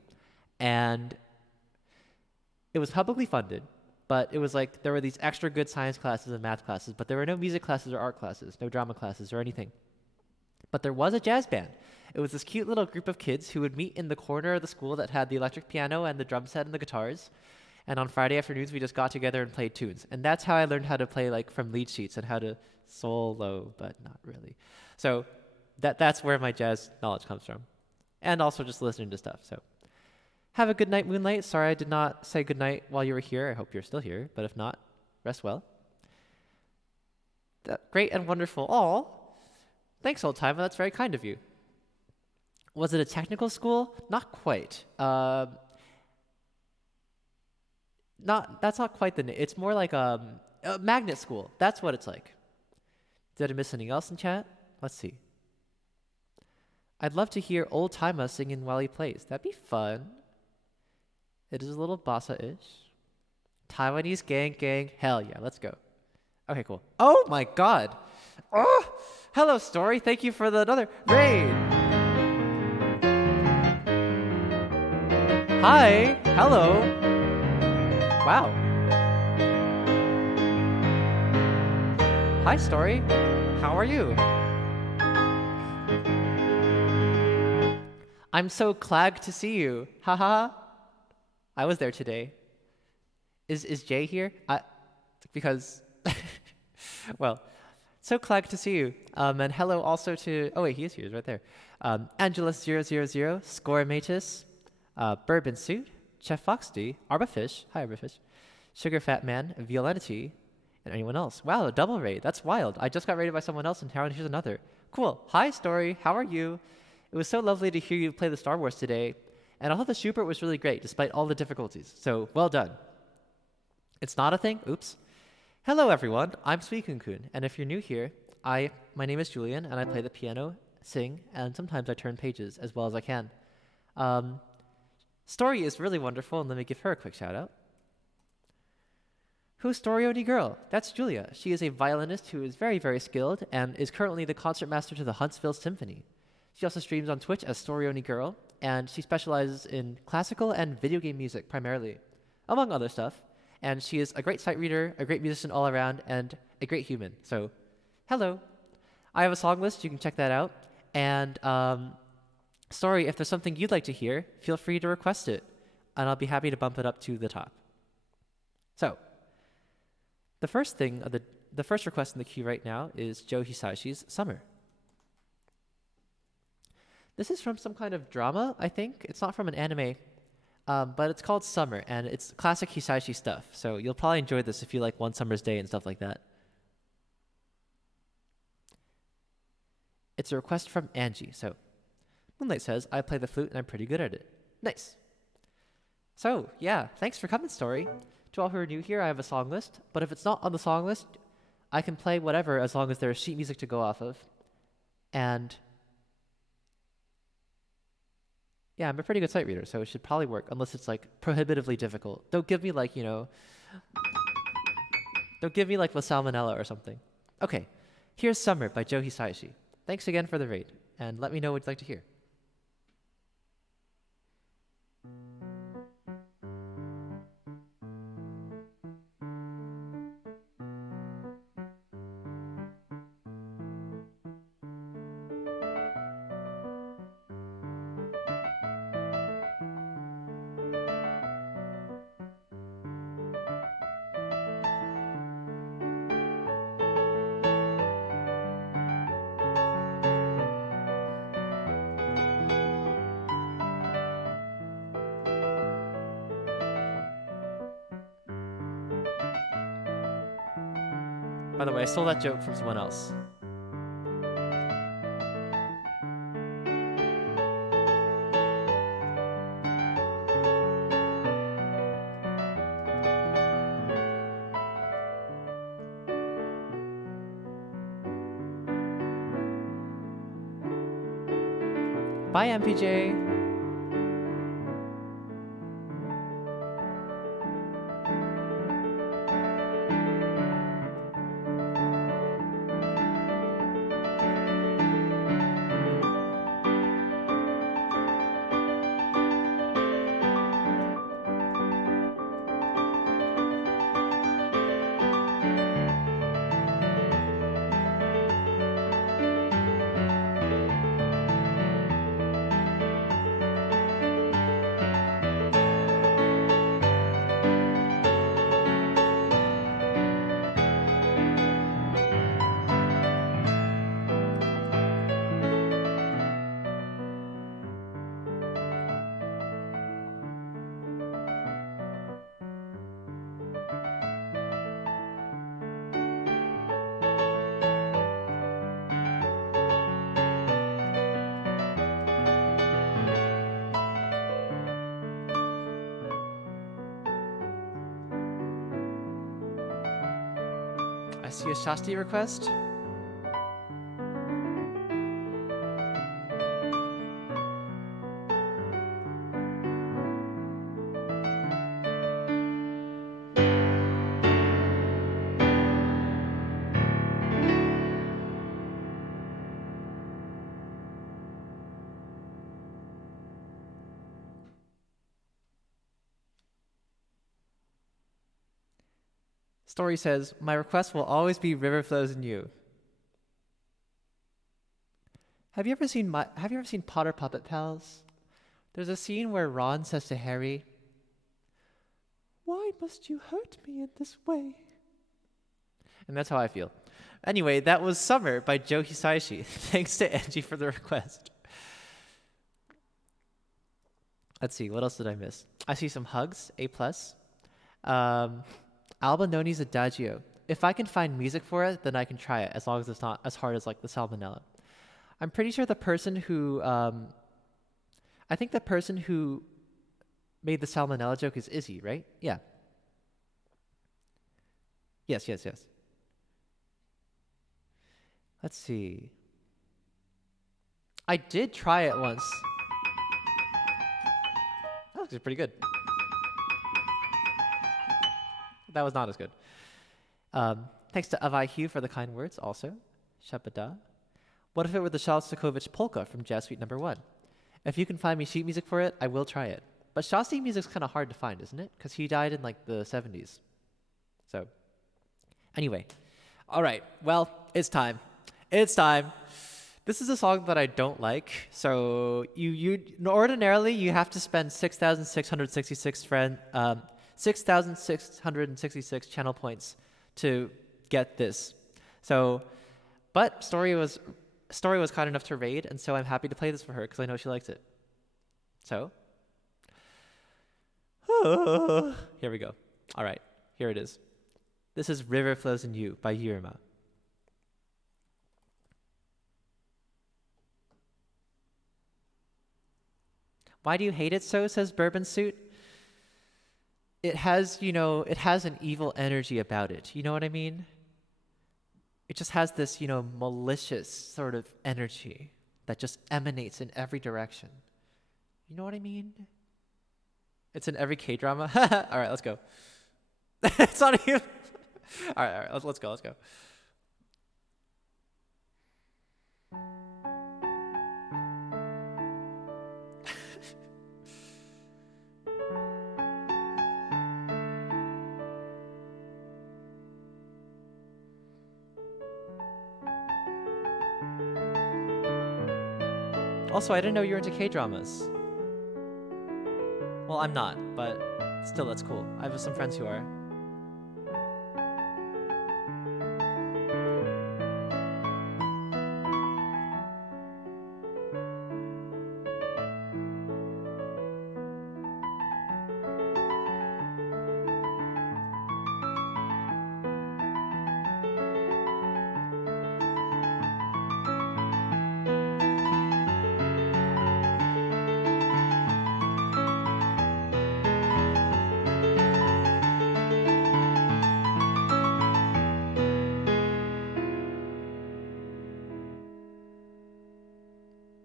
and it was publicly funded, but it was like there were these extra good science classes and math classes, but there were no music classes or art classes, no drama classes or anything. But there was a jazz band. It was this cute little group of kids who would meet in the corner of the school that had the electric piano and the drum set and the guitars. And on Friday afternoons, we just got together and played tunes. And that's how I learned how to play like from lead sheets and how to solo, but not really. So that's where my jazz knowledge comes from. And also just listening to stuff. So Have a good night, Moonlight. Sorry I did not say good night while you were here. I hope you're still here, but if not, rest well. Great and wonderful. All. Thanks, old timer. That's very kind of you. Was it a technical school? Not quite. That's not quite the name. It's more like a magnet school. That's what it's like. Did I miss anything else in chat? Let's see. I'd love to hear old Taima singing while he plays. That'd be fun. It is a little bossa-ish. Taiwanese gang. Hell yeah, let's go. Okay, cool. Oh my god. Oh, hello, Story. Thank you for another raid. Hi. Hello. Wow. Hi, Story. How are you? I'm so glad to see you. Haha. I was there today. Is Jay here? Because well, so glad to see you. And hello also to oh wait, he is here, he's right there. Angela000, Score Matus, Bourbon Suit, Chef Foxdy, Arbafish, hi Arbafish, Sugar Fat Man, Violenity, and anyone else. Wow, a double raid. That's wild. I just got raided by someone else in town. Here's another. Cool. Hi, Story. How are you? It was so lovely to hear you play the Star Wars today. And I thought the Schubert was really great, despite all the difficulties. So, well done. It's not a thing? Oops. Hello, everyone. I'm suikunkun. And if you're new here, my name is Julian, and I play the piano, sing, and sometimes I turn pages as well as I can. Story is really wonderful, and let me give her a quick shout-out. Who's Story Oni Girl? That's Julia. She is a violinist who is very, very skilled and is currently the concertmaster to the Huntsville Symphony. She also streams on Twitch as Story Oni Girl, and she specializes in classical and video game music primarily, among other stuff. And she is a great sight reader, a great musician all around, and a great human. So, hello. I have a song list. You can check that out. And Story, if there's something you'd like to hear, feel free to request it, and I'll be happy to bump it up to the top. So, the first request in the queue right now is Joe Hisashi's Summer. This is from some kind of drama, I think. It's not from an anime, but it's called Summer, and it's classic Hisashi stuff. So you'll probably enjoy this if you like One Summer's Day and stuff like that. It's a request from Angie. So Moonlight says, I play the flute and I'm pretty good at it. Nice. So yeah, thanks for coming, Story. To all who are new here, I have a song list, but if it's not on the song list, I can play whatever as long as there's sheet music to go off of. And yeah, I'm a pretty good sight reader, so it should probably work, unless it's like prohibitively difficult. Don't give me like, don't give me like La Salmonella or something. Okay, here's Summer by Joe Hisaishi. Thanks again for the raid, and let me know what you'd like to hear. By the way, I stole that joke from someone else. Bye, MPJ. I see a Shasti request. Story says, my request will always be River Flows in You. Have you ever seen Potter Puppet Pals? There's a scene where Ron says to Harry, "Why must you hurt me in this way?" And that's how I feel. Anyway, that was Summer by Joe Hisaishi. Thanks to Angie for the request. Let's see, what else did I miss? I see some hugs, A+. Alba Noni's Adagio. If I can find music for it, then I can try it, as long as it's not as hard as like the Salmonella. I'm pretty sure the person who, I think the person who made the Salmonella joke is Izzy, right? Yeah. Yes. Let's see. I did try it once. That was pretty good. That was not as good. Thanks to Avai Hugh for the kind words also. Shabada. What if it were the Shostakovich polka from Jazz Suite No. 1? If you can find me sheet music for it, I will try it. But Shasti music's kind of hard to find, isn't it? Because he died in like the 70s. So, anyway. All right. Well, it's time. It's time. This is a song that I don't like. So ordinarily you have to spend 6,666 channel points to get this. So, but Story was kind enough to raid, and so I'm happy to play this for her because I know she likes it. So, here we go. All right, here it is. This is River Flows in You by Yurima. Why do you hate it so, says Bourbon Suit? It has an evil energy about it. You know what I mean? It just has this, malicious sort of energy that just emanates in every direction. You know what I mean? It's in every K-drama. All right, let's go. It's not even... All right, let's go. Also, I didn't know you were into K-dramas. Well, I'm not, but still, that's cool. I have some friends who are.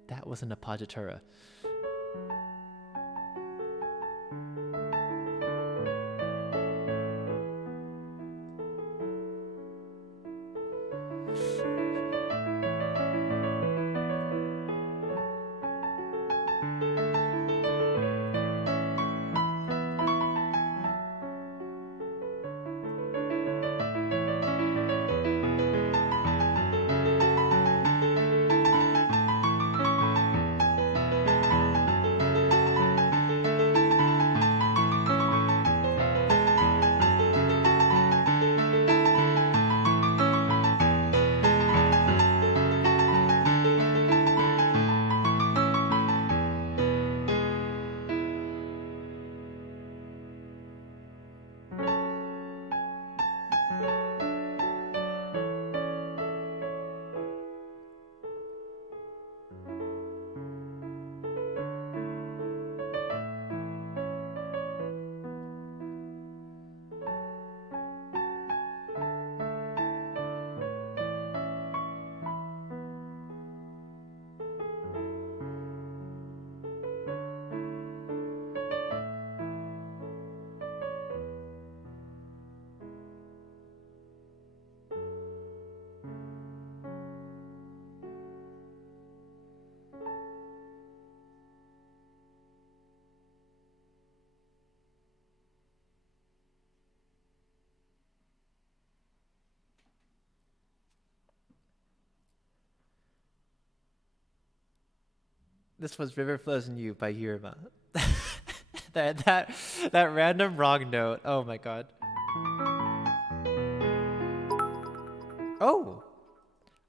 That was an appoggiatura. This was River Flows in You by Yurima. That random wrong note. Oh my god. Oh.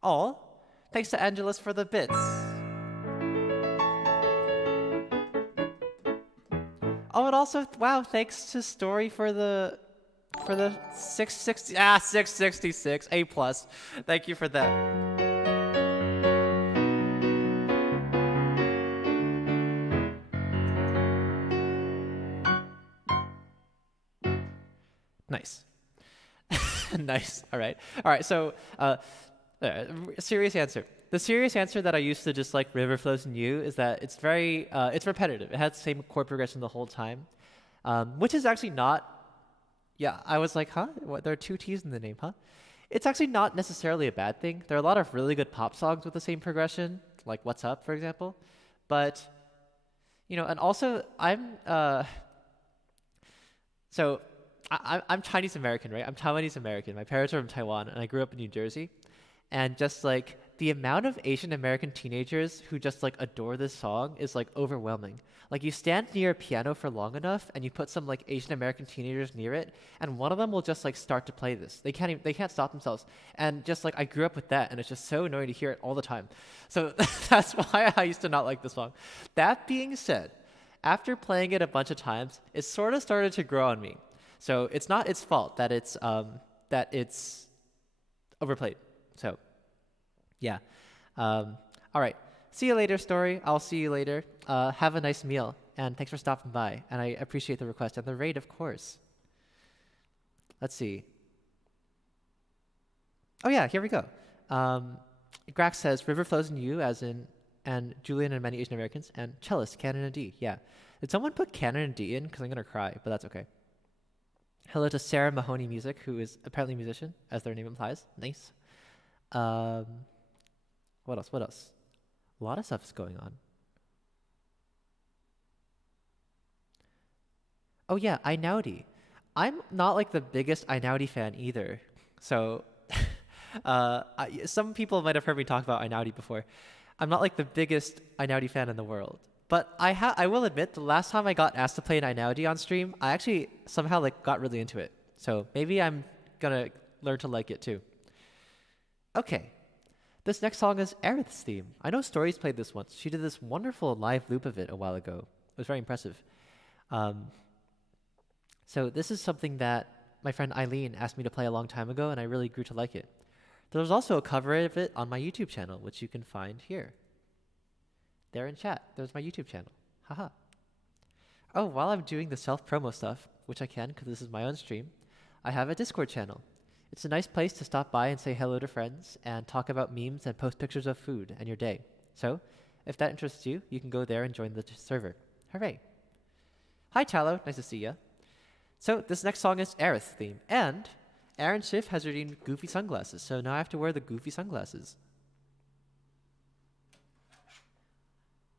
All. Thanks to Angelus for the bits. Oh, and also, wow, thanks to Story for the 666 A plus. Thank you for that. Nice. Nice. All right. All right. So, serious answer. The serious answer that I used to just like River Flows in You is that it's very, it's repetitive. It has the same chord progression the whole time, which is actually not. Yeah, I was like, huh? What? There are two T's in the name, huh? It's actually not necessarily a bad thing. There are a lot of really good pop songs with the same progression, like "What's Up," for example. But, and also so I'm Chinese American, right? I'm Taiwanese American. My parents are from Taiwan, and I grew up in New Jersey. And just like the amount of Asian American teenagers who just like adore this song is like overwhelming. Like you stand near a piano for long enough, and you put some like Asian American teenagers near it, and one of them will just like start to play this. They can't stop themselves. And just like I grew up with that, and it's just so annoying to hear it all the time. So that's why I used to not like this song. That being said, after playing it a bunch of times, it sort of started to grow on me. So it's not its fault that it's overplayed. So yeah. All right. See you later, Story. I'll see you later. Have a nice meal, and thanks for stopping by. And I appreciate the request and the raid, of course. Let's see. Oh yeah, here we go. Grax says River Flows in You, as in and Julian and many Asian Americans, and cellist Canon and D. Yeah. Did someone put Canon and D in? Because I'm gonna cry, but that's okay. Hello to Sarah Mahoney Music, who is apparently a musician, as their name implies. Nice. What else? What else? A lot of stuff is going on. Oh yeah, Inaudi. I'm not like the biggest Inaudi fan either. So, some people might have heard me talk about Inaudi before. I'm not like the biggest Inaudi fan in the world. But I will admit, the last time I got asked to play an Inaudi on stream, I actually somehow like got really into it. So maybe I'm gonna learn to like it too. Okay. This next song is Aerith's theme. I know Story's played this once. She did this wonderful live loop of it a while ago. It was very impressive. So this is something that my friend Eileen asked me to play a long time ago, and I really grew to like it. There's also a cover of it on my YouTube channel, which you can find here. There in chat. There's my YouTube channel. Haha. Oh, while I'm doing the self-promo stuff, which I can because this is my own stream, I have a Discord channel. It's a nice place to stop by and say hello to friends and talk about memes and post pictures of food and your day. So, if that interests you, you can go there and join the server. Hooray. Hi, Tallow. Nice to see ya. So, this next song is Aerith's theme. And Aaron Schiff has redeemed goofy sunglasses, so now I have to wear the goofy sunglasses.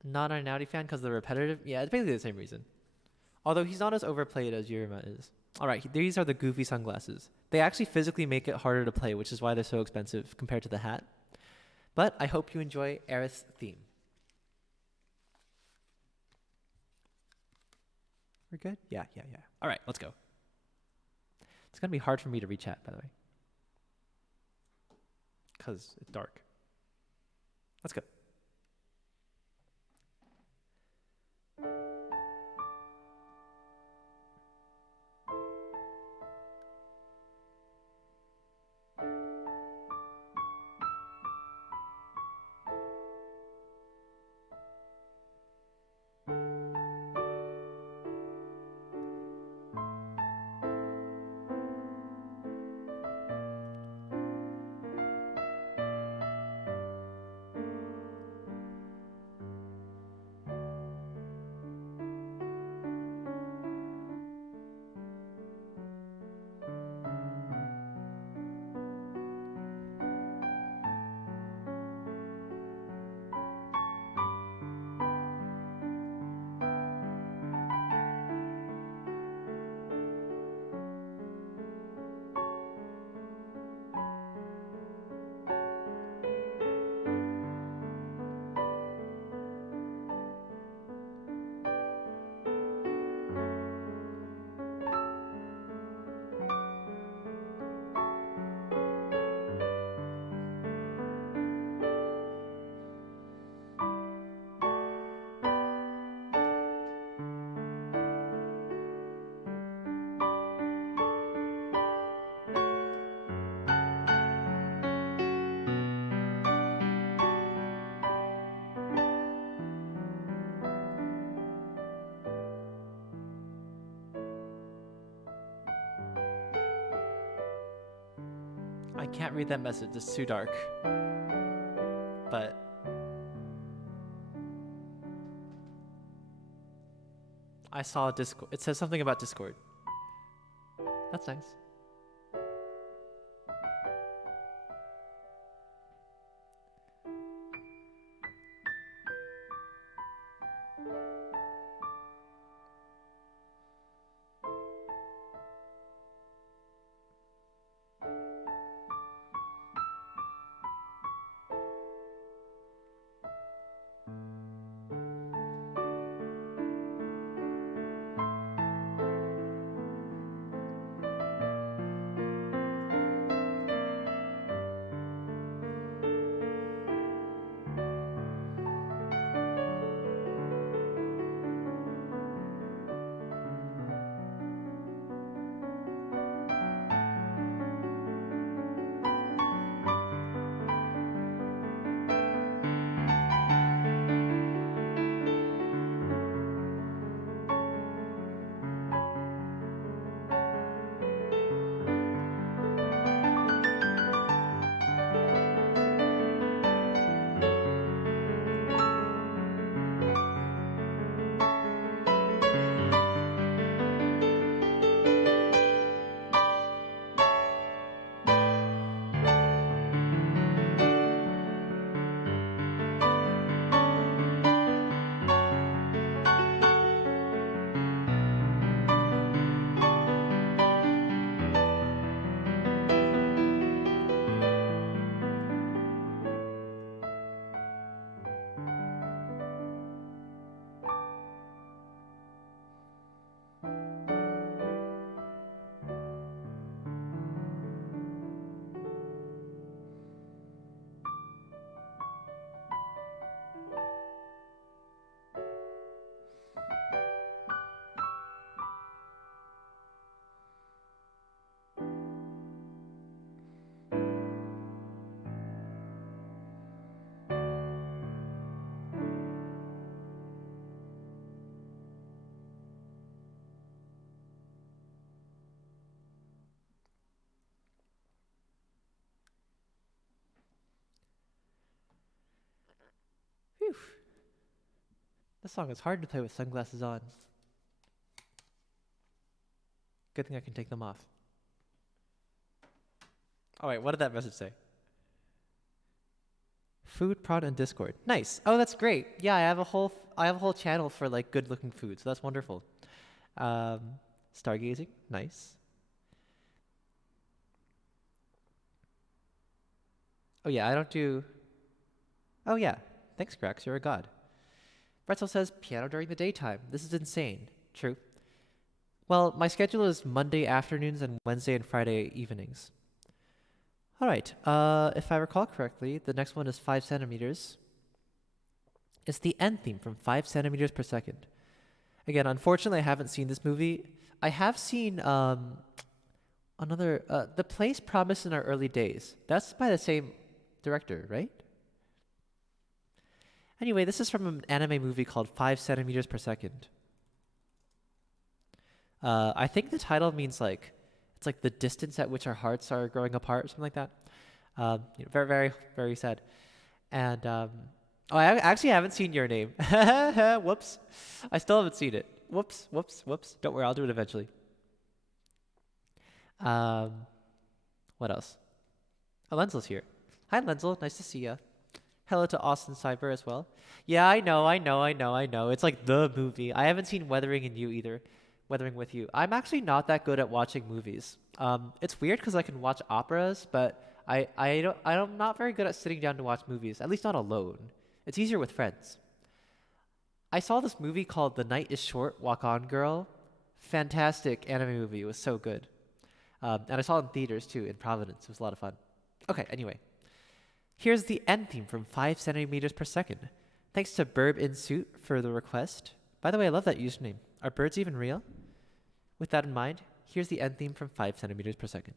Not an Audi fan because they're repetitive? Yeah, it's basically the same reason. Although he's not as overplayed as Yurima is. Alright, these are the goofy sunglasses. They actually physically make it harder to play, which is why they're so expensive compared to the hat. But I hope you enjoy Aerith's theme. We're good? Yeah. Alright, let's go. It's gonna be hard for me to read chat, by the way. Because it's dark. Let's go. I can't read that message. It's too dark. But I saw a Discord. It says something about Discord. That's nice. Phew. This song is hard to play with sunglasses on. Good thing I can take them off. Oh wait, what did that message say? Food, prod, and Discord. Nice. Oh, that's great. Yeah, I have a whole channel for like good-looking food, so that's wonderful. Stargazing. Nice. Oh yeah, I don't do. Oh yeah, thanks, Grax. You're a god. Bretzel says piano during the daytime. This is insane. True. Well, my schedule is Monday afternoons and Wednesday and Friday evenings. All right. If I recall correctly, the next one is 5 centimeters. It's the end theme from 5 centimeters per second. Again, unfortunately, I haven't seen this movie. I have seen another, The Place Promised in Our Early Days. That's by the same director, right? Anyway, this is from an anime movie called 5 centimeters per second. I think the title means like, it's like the distance at which our hearts are growing apart, something like that. Very, very, very sad. And I actually haven't seen Your Name. Whoops. I still haven't seen it. Whoops, whoops, whoops. Don't worry, I'll do it eventually. What else? Oh, Lenzel's here. Hi, Lenzel. Nice to see ya. Hello to Austin Cyber as well. Yeah, I know. It's like the movie. I haven't seen Weathering in You either. Weathering with You. I'm actually not that good at watching movies. It's weird because I can watch operas, but I'm not very good at sitting down to watch movies. At least not alone. It's easier with friends. I saw this movie called The Night Is Short, Walk On Girl. Fantastic anime movie. It was so good. And I saw it in theaters too, in Providence. It was a lot of fun. Okay, anyway. Here's the end theme from 5 centimeters per second. Thanks to Burb in Suit for the request. By the way, I love that username. Are birds even real? With that in mind, here's the end theme from 5 centimeters per second.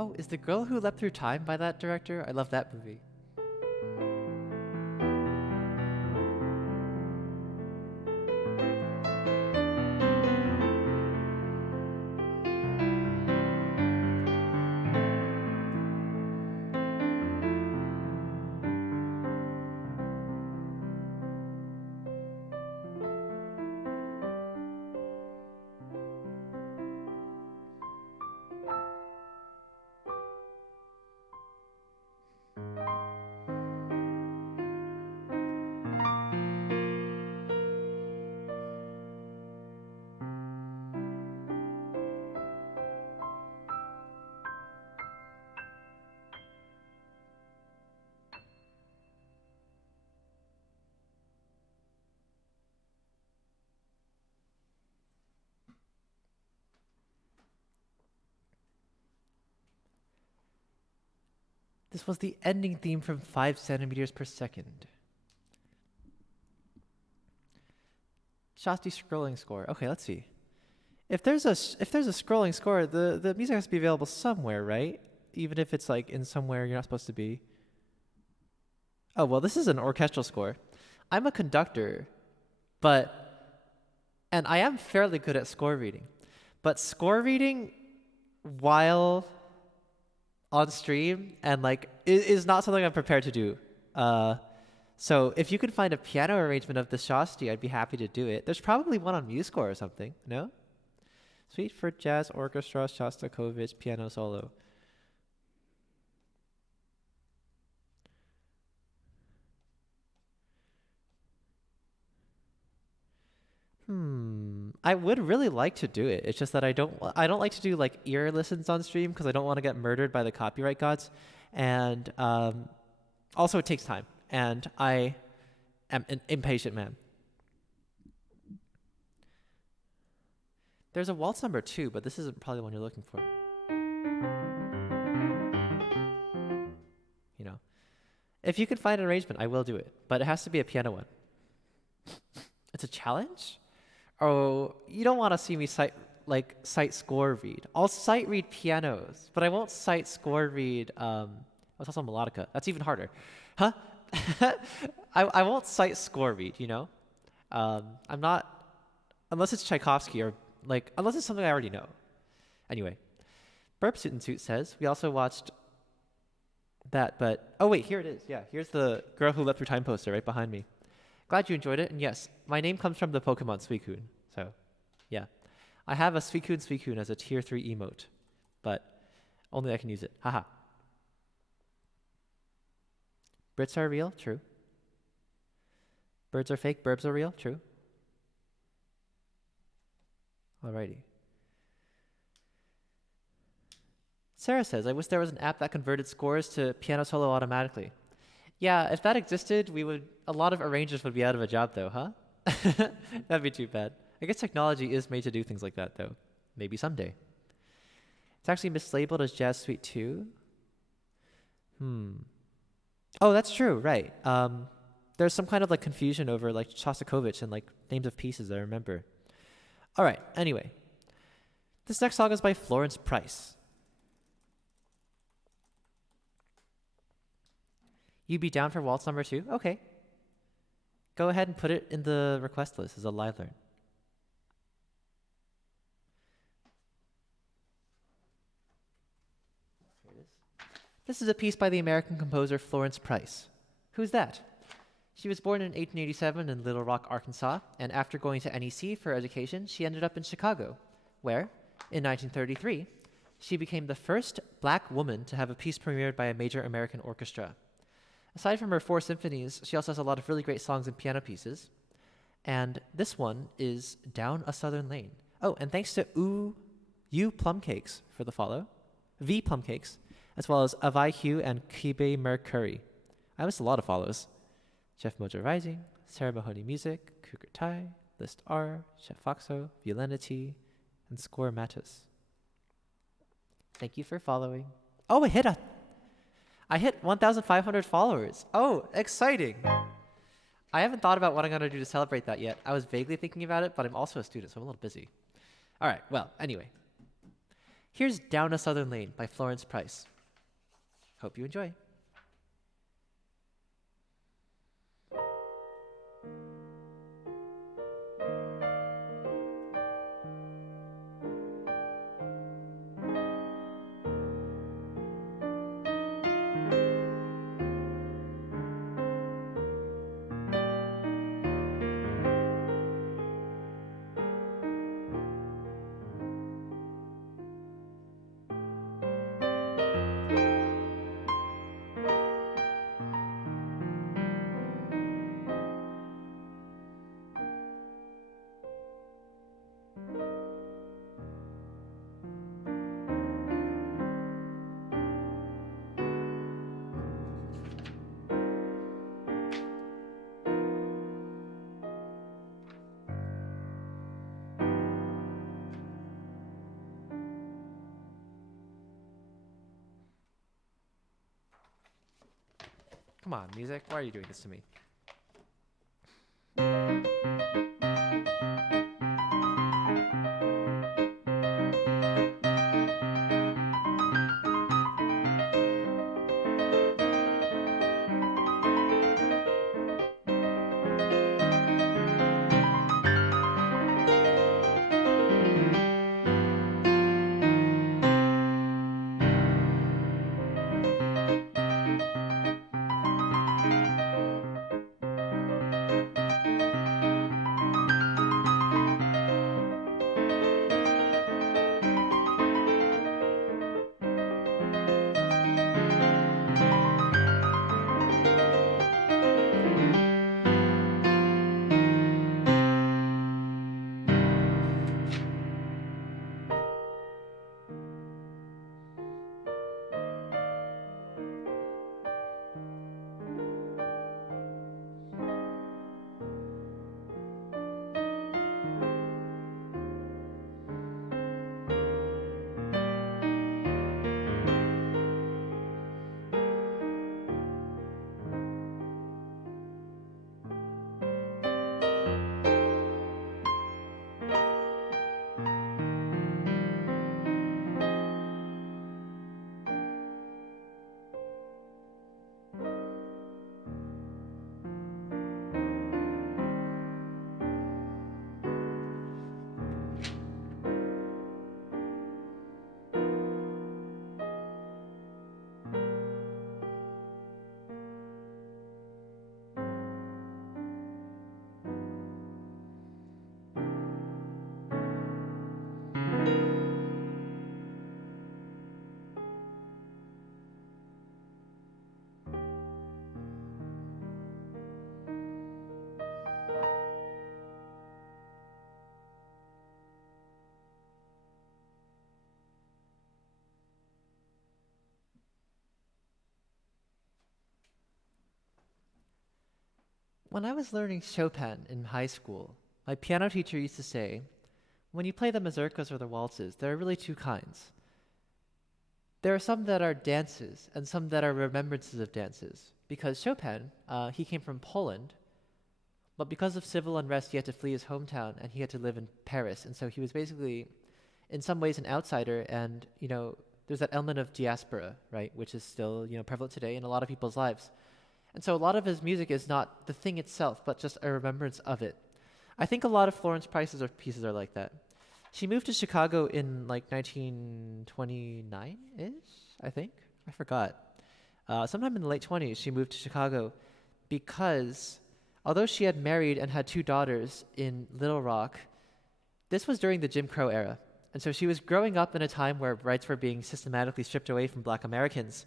Oh, is The Girl Who Leapt Through Time by that director? I love that movie. This was the ending theme from 5 centimeters per second. Shasti scrolling score. Okay, let's see. If there's a scrolling score, the music has to be available somewhere, right? Even if it's like in somewhere you're not supposed to be. Oh, well, this is an orchestral score. I'm a conductor, and I am fairly good at score reading. But score reading while on stream and like is not something I'm prepared to do. So if you could find a piano arrangement of the Shasti, I'd be happy to do it. There's probably one on MuseScore or something, no? Suite for Jazz Orchestra, Shostakovich, piano solo. I would really like to do it. It's just that I don't like to do like ear listens on stream because I don't want to get murdered by the copyright gods, and also it takes time, and I am an impatient man. There's a waltz number 2, but this isn't probably the one you're looking for. You know, if you can find an arrangement, I will do it, but it has to be a piano one. It's a challenge? Oh, you don't want to see me cite score read. I'll sight read pianos, but I won't sight score read. What's also melodica? That's even harder, huh? I won't sight score read. You know, I'm not unless it's Tchaikovsky or unless it's something I already know. Anyway, Burp Suit and Suit says we also watched that, but oh wait, here it is. Yeah, here's the Girl Who Leapt Through Time poster right behind me. Glad you enjoyed it, and yes, my name comes from the Pokemon Suicune, so yeah. I have a Suicune as a tier 3 emote, but only I can use it. Haha. Brits are real? True. Birds are fake, burbs are real? True. Alrighty. Sarah says, I wish there was an app that converted scores to piano solo automatically. Yeah, if that existed, a lot of arrangers would be out of a job though, huh? That'd be too bad. I guess technology is made to do things like that though. Maybe someday. It's actually mislabeled as Jazz Suite 2. Oh, that's true, right. There's some kind of like confusion over like Shostakovich and like names of pieces I remember. All right, anyway. This next song is by Florence Price. You be down for waltz number 2? Okay. Go ahead and put it in the request list as a live learn. Here it is. This is a piece by the American composer Florence Price. Who's that? She was born in 1887 in Little Rock, Arkansas, and after going to NEC for education, she ended up in Chicago, where, in 1933, she became the first black woman to have a piece premiered by a major American orchestra. Aside from her 4 symphonies, she also has a lot of really great songs and piano pieces. And this one is Down a Southern Lane. Oh, and thanks to U Plumcakes for the follow, V Plumcakes, as well as Avai Hugh and Kibe Mercury. I missed a lot of follows. Jeff Mojo Rising, Sarah Mahoney Music, Cougar Tai, List R, Chef Foxo, Violenity, and Score Mattis. Thank you for following. Oh, I hit 1,500 followers. Oh, exciting. I haven't thought about what I'm going to do to celebrate that yet. I was vaguely thinking about it, but I'm also a student, so I'm a little busy. All right, well, anyway. Here's Down a Southern Lane by Florence Price. Hope you enjoy. Come on, music. Why are you doing this to me? When I was learning Chopin in high school, my piano teacher used to say, when you play the mazurkas or the waltzes, there are really two kinds. There are some that are dances and some that are remembrances of dances. Because Chopin, he came from Poland, but because of civil unrest, he had to flee his hometown and he had to live in Paris. And so he was basically, in some ways, an outsider. And, there's that element of diaspora, right, which is still, prevalent today in a lot of people's lives. And so a lot of his music is not the thing itself, but just a remembrance of it. I think a lot of Florence Price's pieces are like that. She moved to Chicago in like 1929-ish, I think. I forgot. Sometime in the late 20s, she moved to Chicago because although she had married and had 2 daughters in Little Rock, this was during the Jim Crow era. And so she was growing up in a time where rights were being systematically stripped away from Black Americans.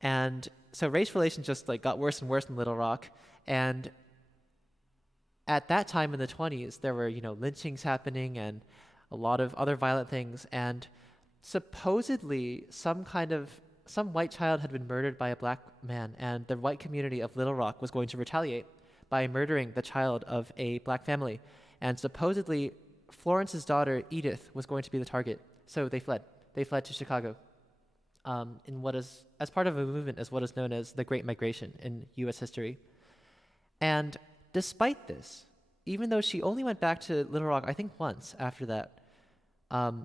And so race relations just got worse and worse in Little Rock. And at that time in the 20s, there were, lynchings happening and a lot of other violent things. And supposedly some white child had been murdered by a black man, and the white community of Little Rock was going to retaliate by murdering the child of a black family. And supposedly Florence's daughter, Edith, was going to be the target. So they fled. They fled to Chicago. In what is, as part of a movement, as what is known as the Great Migration in U.S. history. And despite this, even though she only went back to Little Rock, I think once after that,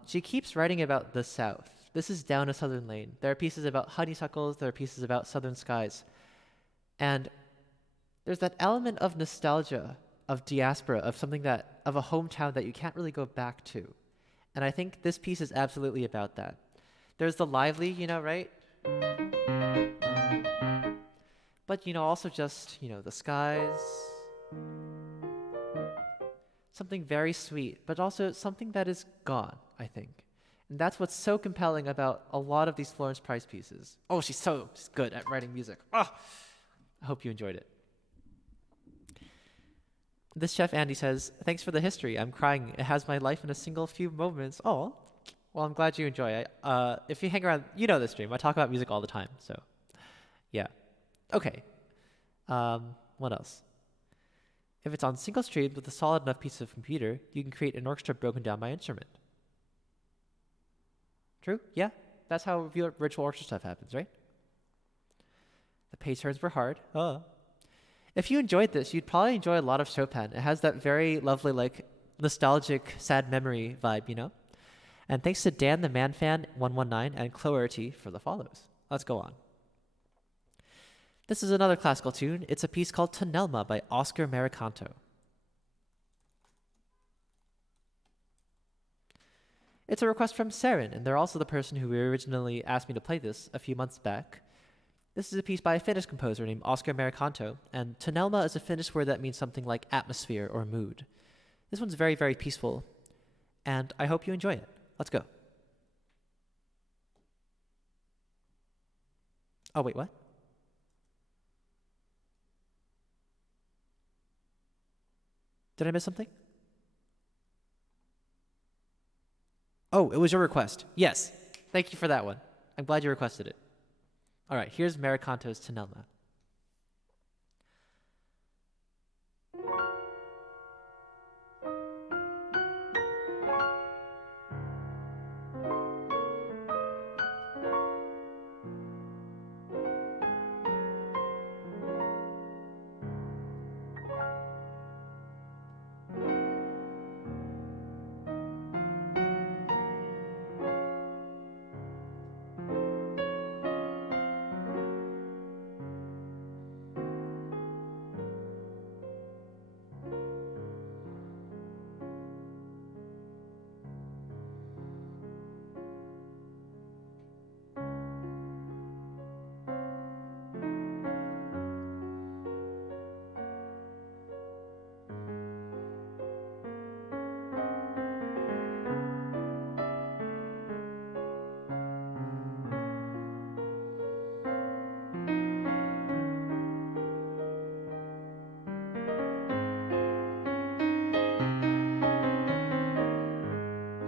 She keeps writing about the South. This is down a southern lane. There are pieces about honeysuckles, there are pieces about southern skies. And there's that element of nostalgia, of diaspora, of something that, of a hometown that you can't really go back to. And I think this piece is absolutely about that. There's the lively, right? But, also just, the skies. Something very sweet, but also something that is gone, I think. And that's what's so compelling about a lot of these Florence Price pieces. Oh, she's good at writing music. Oh, I hope you enjoyed it. This chef Andy says, "Thanks for the history. I'm crying. It has my life in a single few moments." Oh, well, I'm glad you enjoy it. If you hang around, you know this stream. I talk about music all the time, so yeah. Okay. What else? If it's on single stream with a solid enough piece of computer, you can create an orchestra broken down by instrument. True? Yeah? That's how virtual orchestra stuff happens, right? The page turns were hard. If you enjoyed this, you'd probably enjoy a lot of Chopin. It has that very lovely, nostalgic, sad memory vibe, And thanks to Dan the ManFan 119 and Clarity for the follows. Let's go on. This is another classical tune. It's a piece called Tonelma by Oscar Maricanto. It's a request from Saren, and they're also the person who originally asked me to play this a few months back. This is a piece by a Finnish composer named Oscar Maricanto, and Tonelma is a Finnish word that means something like atmosphere or mood. This one's very, very peaceful, and I hope you enjoy it. Let's go. Oh, wait, what? Did I miss something? Oh, it was your request. Yes. Thank you for that one. I'm glad you requested it. All right, here's Maricanto's Tonelma.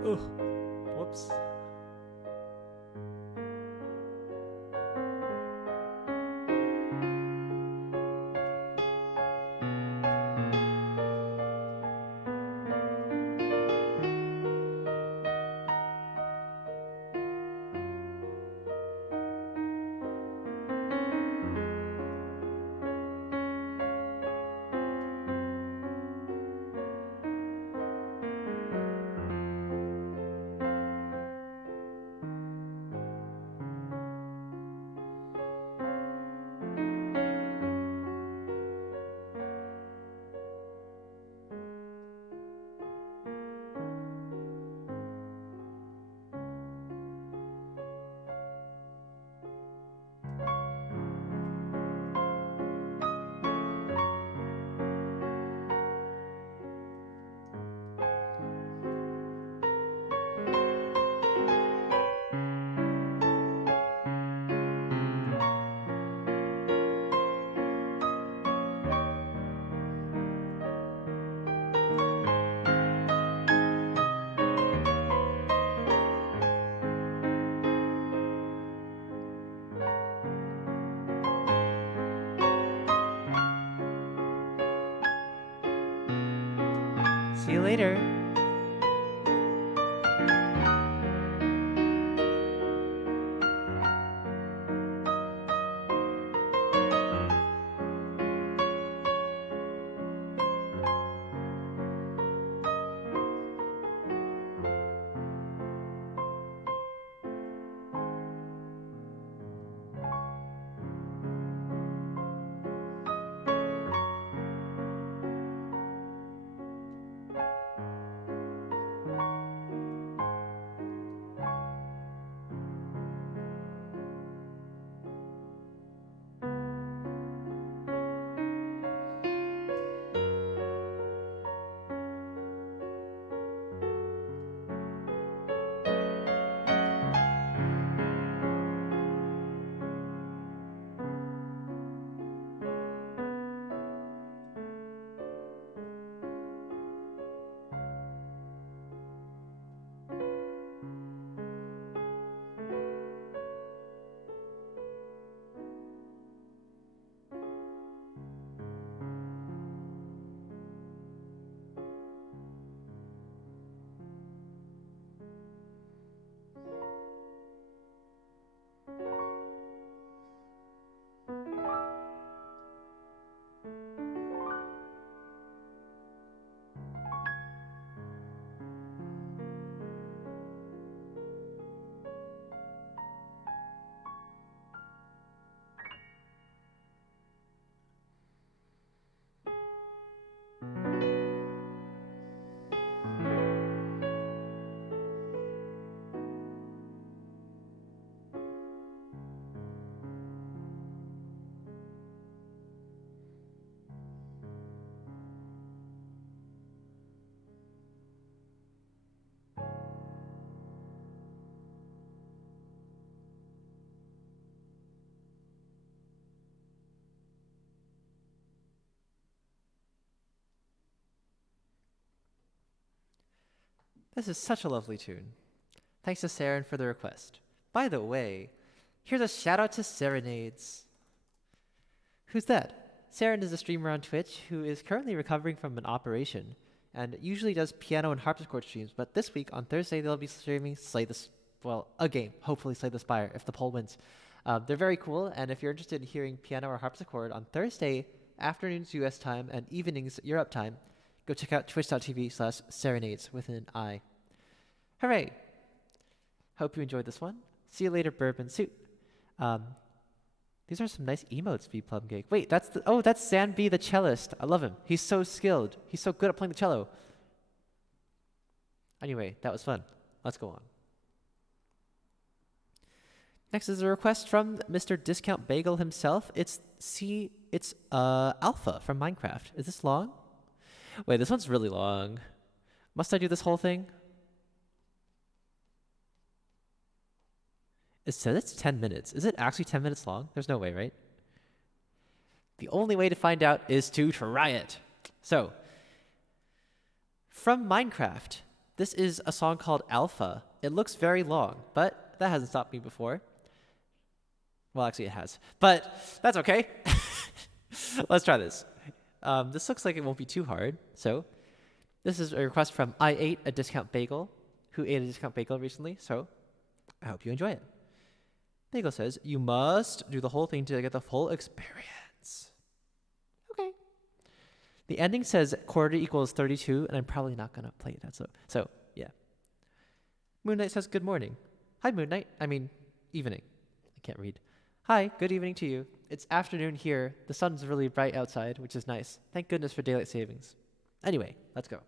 Oh, whoops. See you later. This is such a lovely tune. Thanks to Saren for the request. By the way, here's a shout out to Serenades. Who's that? Saren is a streamer on Twitch who is currently recovering from an operation and usually does piano and harpsichord streams, but this week on Thursday they'll be streaming a game, hopefully Slay the Spire if the poll wins. They're very cool, and if you're interested in hearing piano or harpsichord on Thursday afternoons US time and evenings Europe time, go check out twitch.tv/serenades with an I. Hooray! Hope you enjoyed this one. See you later, Bourbon Suit. These are some nice emotes, vplumgig. Wait, that's Zanby the cellist. I love him. He's so skilled. He's so good at playing the cello. Anyway, that was fun. Let's go on. Next is a request from Mr. Discount Bagel himself. It's Alpha from Minecraft. Is this long? Wait, this one's really long. Must I do this whole thing? It says it's 10 minutes. Is it actually 10 minutes long? There's no way, right? The only way to find out is to try it. So, from Minecraft, this is a song called Alpha. It looks very long, but that hasn't stopped me before. Well, actually it has, but that's okay. Let's try this. This looks like it won't be too hard. So, this is a request from I ate a discount bagel, who ate a discount bagel recently, so I hope you enjoy it. Bagel says, you must do the whole thing to get the full experience. Okay. The ending says quarter equals 32, and I'm probably not going to play that. So, yeah. Moon Knight says, good morning. Hi, Moon Knight. I mean, evening. I can't read. Hi, good evening to you. It's afternoon here. The sun's really bright outside, which is nice. Thank goodness for daylight savings. Anyway, let's go.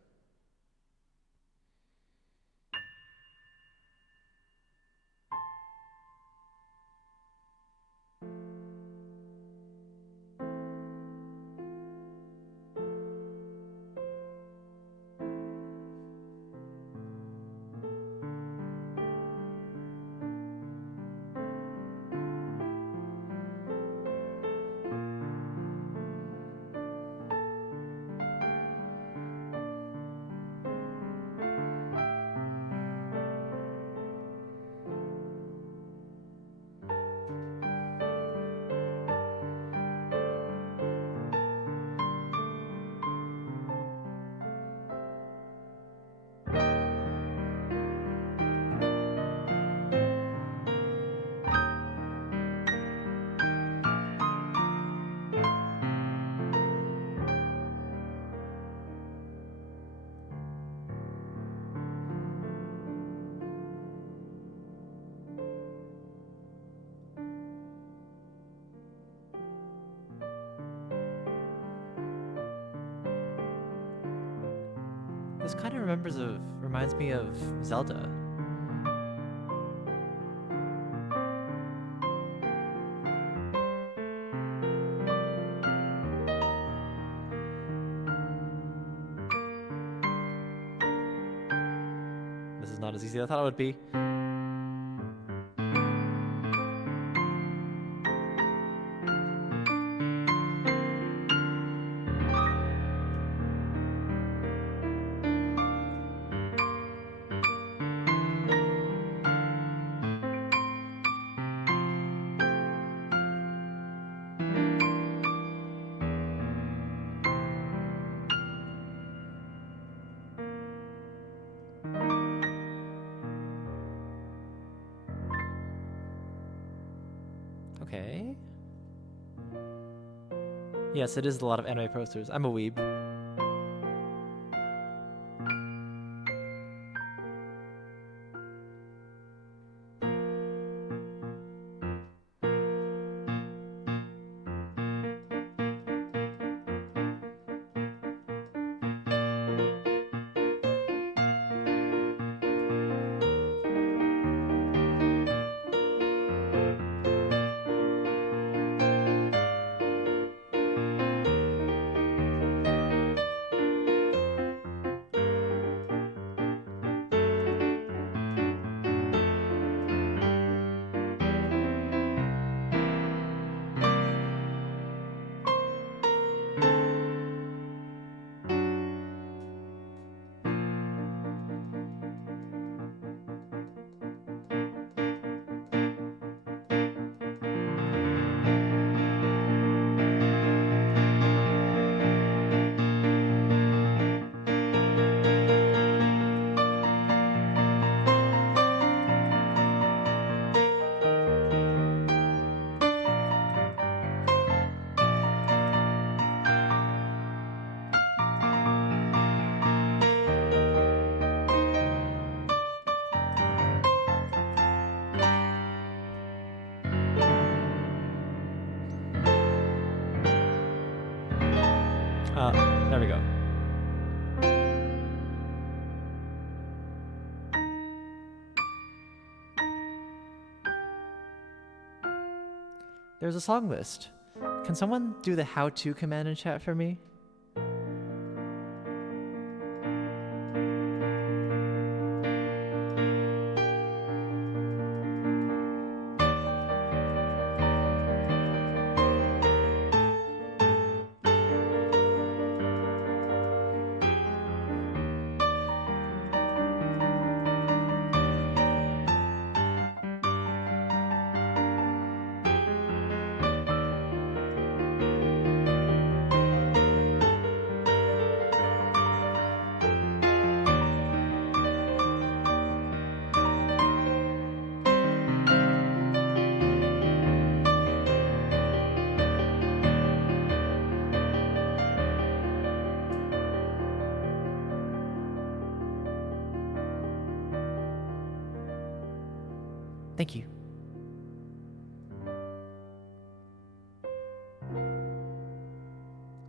This kind of reminds me of Zelda. This is not as easy as I thought it would be. Okay. Yes, it is a lot of anime posters. I'm a weeb. There we go. There's a song list. Can someone do the how-to command in chat for me? Thank you.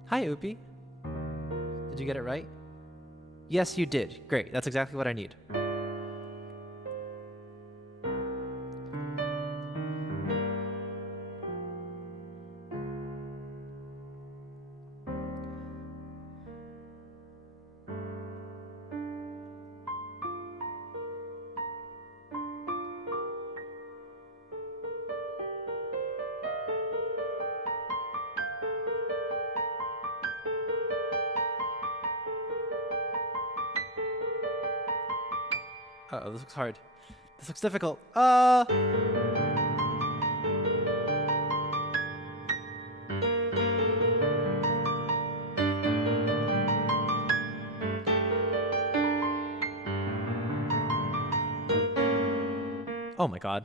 Hi, Oopie. Did you get it right? Yes, you did. Great. That's exactly what I need. Uh-oh, this looks hard. This looks difficult. Oh my god.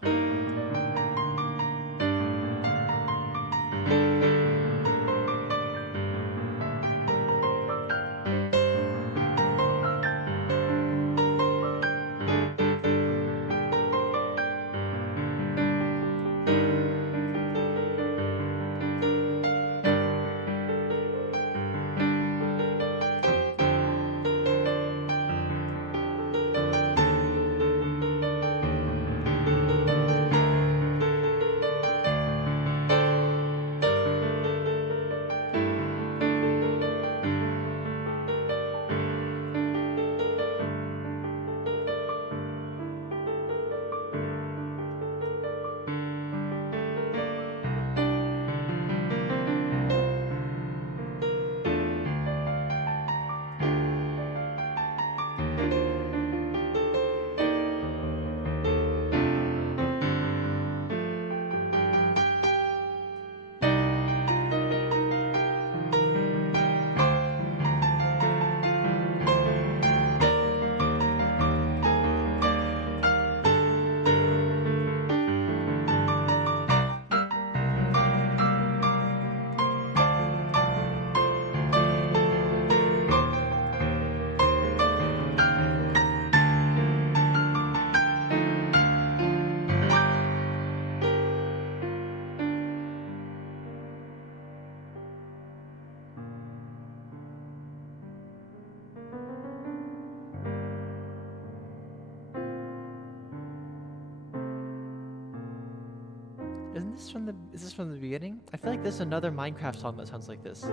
Is this from the beginning? I feel like there's another Minecraft song that sounds like this.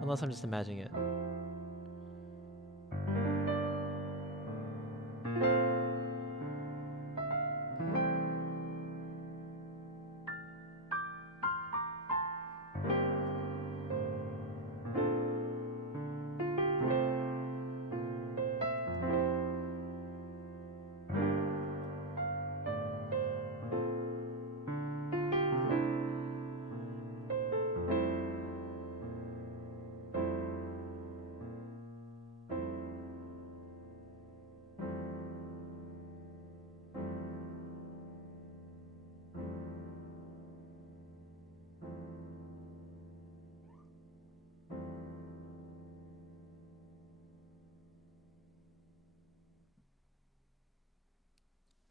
Unless I'm just imagining it.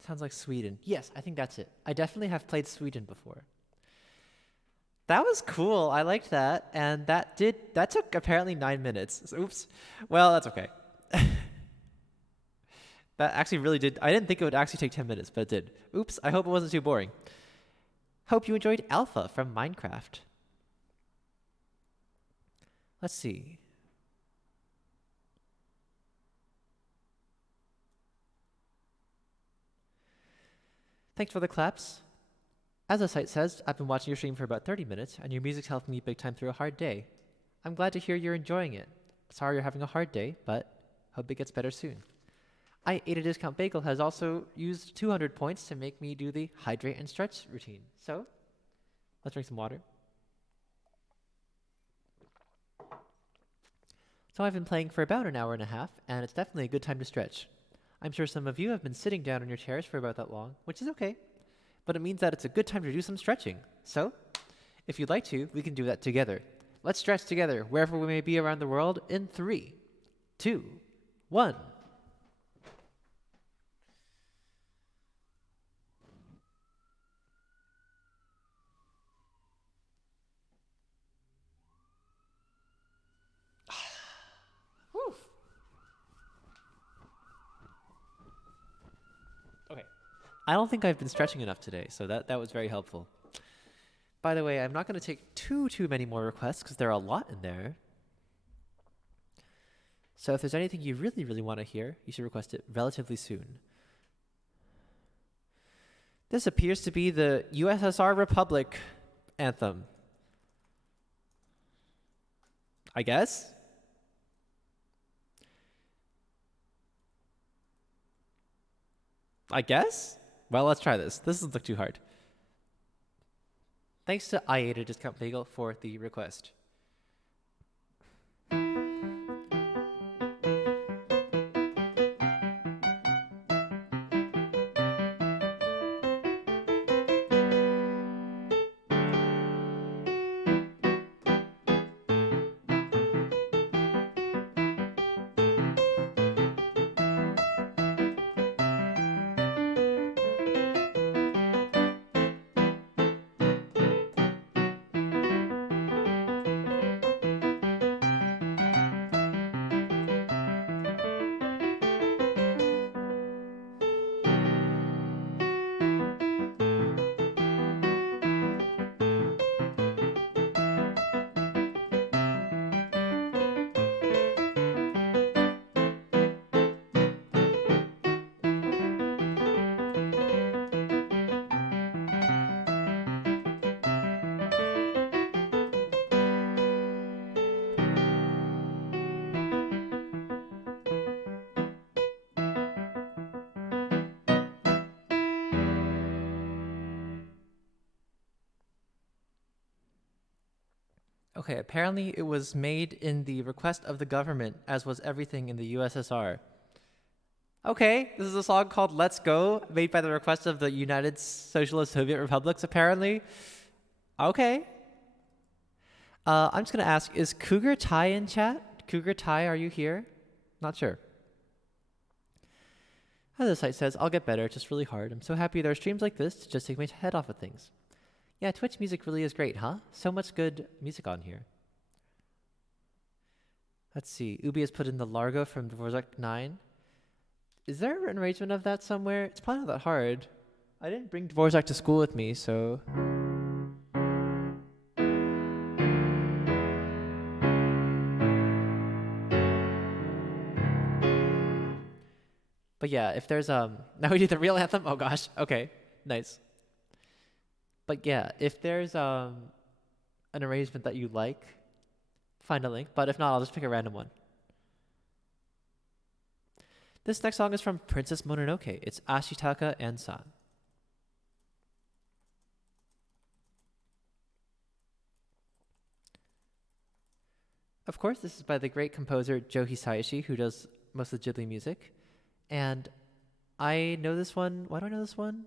Sounds like Sweden. Yes, I think that's it. I definitely have played Sweden before. That was cool. I liked that. And that took apparently 9 minutes. Oops. Well, that's okay. That actually really did. I didn't think it would actually take 10 minutes, but it did. Oops. I hope it wasn't too boring. Hope you enjoyed Alpha from Minecraft. Let's see. Thanks for the claps. As the site says, I've been watching your stream for about 30 minutes, and your music's helped me big time through a hard day. I'm glad to hear you're enjoying it. Sorry you're having a hard day, but hope it gets better soon. I ate a discount bagel has also used 200 points to make me do the hydrate and stretch routine. So, let's drink some water. So I've been playing for about an hour and a half, and it's definitely a good time to stretch. I'm sure some of you have been sitting down on your chairs for about that long, which is okay. But it means that it's a good time to do some stretching. So, if you'd like to, we can do that together. Let's stretch together, wherever we may be around the world, in 3, 2, 1. Okay. I don't think I've been stretching enough today, so that was very helpful. By the way, I'm not going to take too many more requests because there are a lot in there. So if there's anything you really want to hear, you should request it relatively soon. This appears to be the USSR Republic anthem. I guess? I guess? Well, let's try this. This doesn't look too hard. Thanks to I Ate a Discount Bagel for the request. Okay, apparently it was made in the request of the government, as was everything in the USSR. Okay, this is a song called Let's Go, made by the request of the United Socialist Soviet Republics, apparently. Okay. I'm just going to ask, is Cougar Tai in chat? Cougar Tai, are you here? Not sure. As the site says, I'll get better, it's just really hard. I'm so happy there are streams like this to just take my head off of things. Yeah, Twitch music really is great, huh? So much good music on here. Let's see. Ubi has put in the Largo from Dvorak 9. Is there an arrangement of that somewhere? It's probably not that hard. I didn't bring Dvorak to school with me, so... But yeah, if there's now we do the real anthem. Oh gosh. Okay. Nice. But yeah, if there's an arrangement that you like, find a link. But if not, I'll just pick a random one. This next song is from Princess Mononoke. It's Ashitaka and San. Of course, this is by the great composer Joe Hisaishi, who does most of the Ghibli music. And I know this one. Why do I know this one?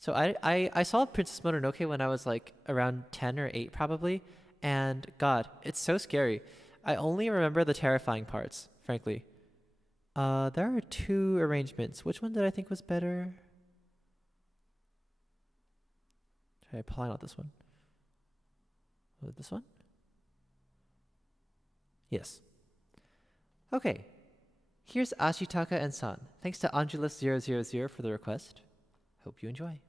So I saw Princess Mononoke when I was like around 10 or 8 probably. And God, it's so scary. I only remember the terrifying parts, frankly. There are 2 arrangements. Which one did I think was better? Try pulling out this one. Was it this one? Yes. Okay. Here's Ashitaka and San. Thanks to Angelus000 for the request. Hope you enjoy.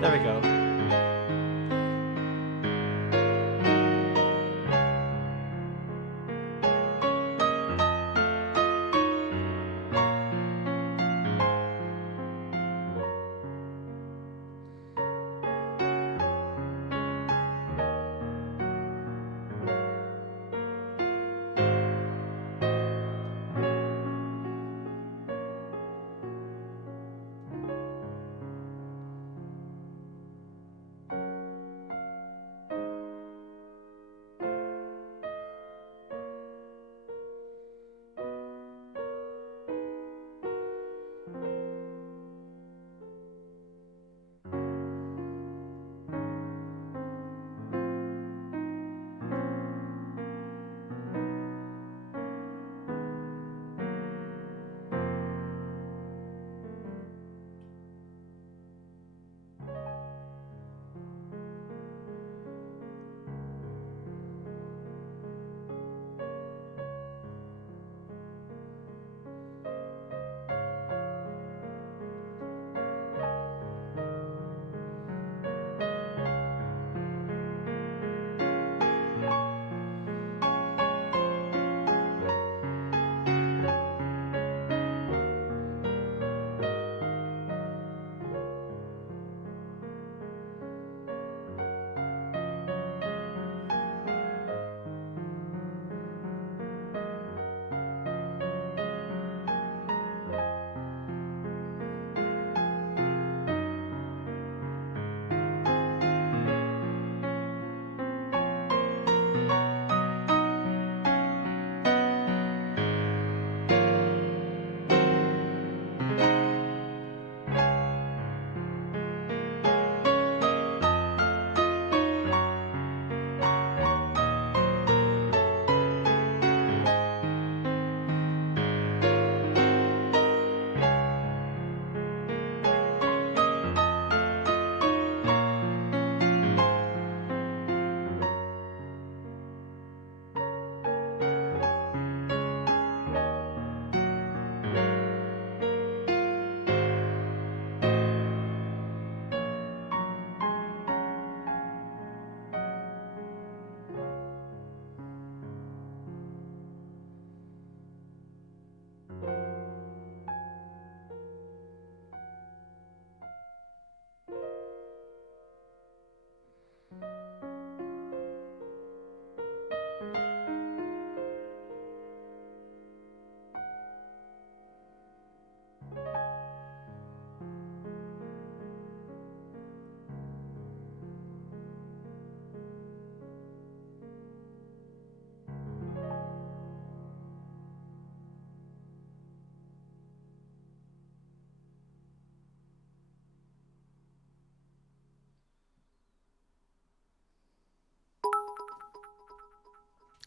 There we go.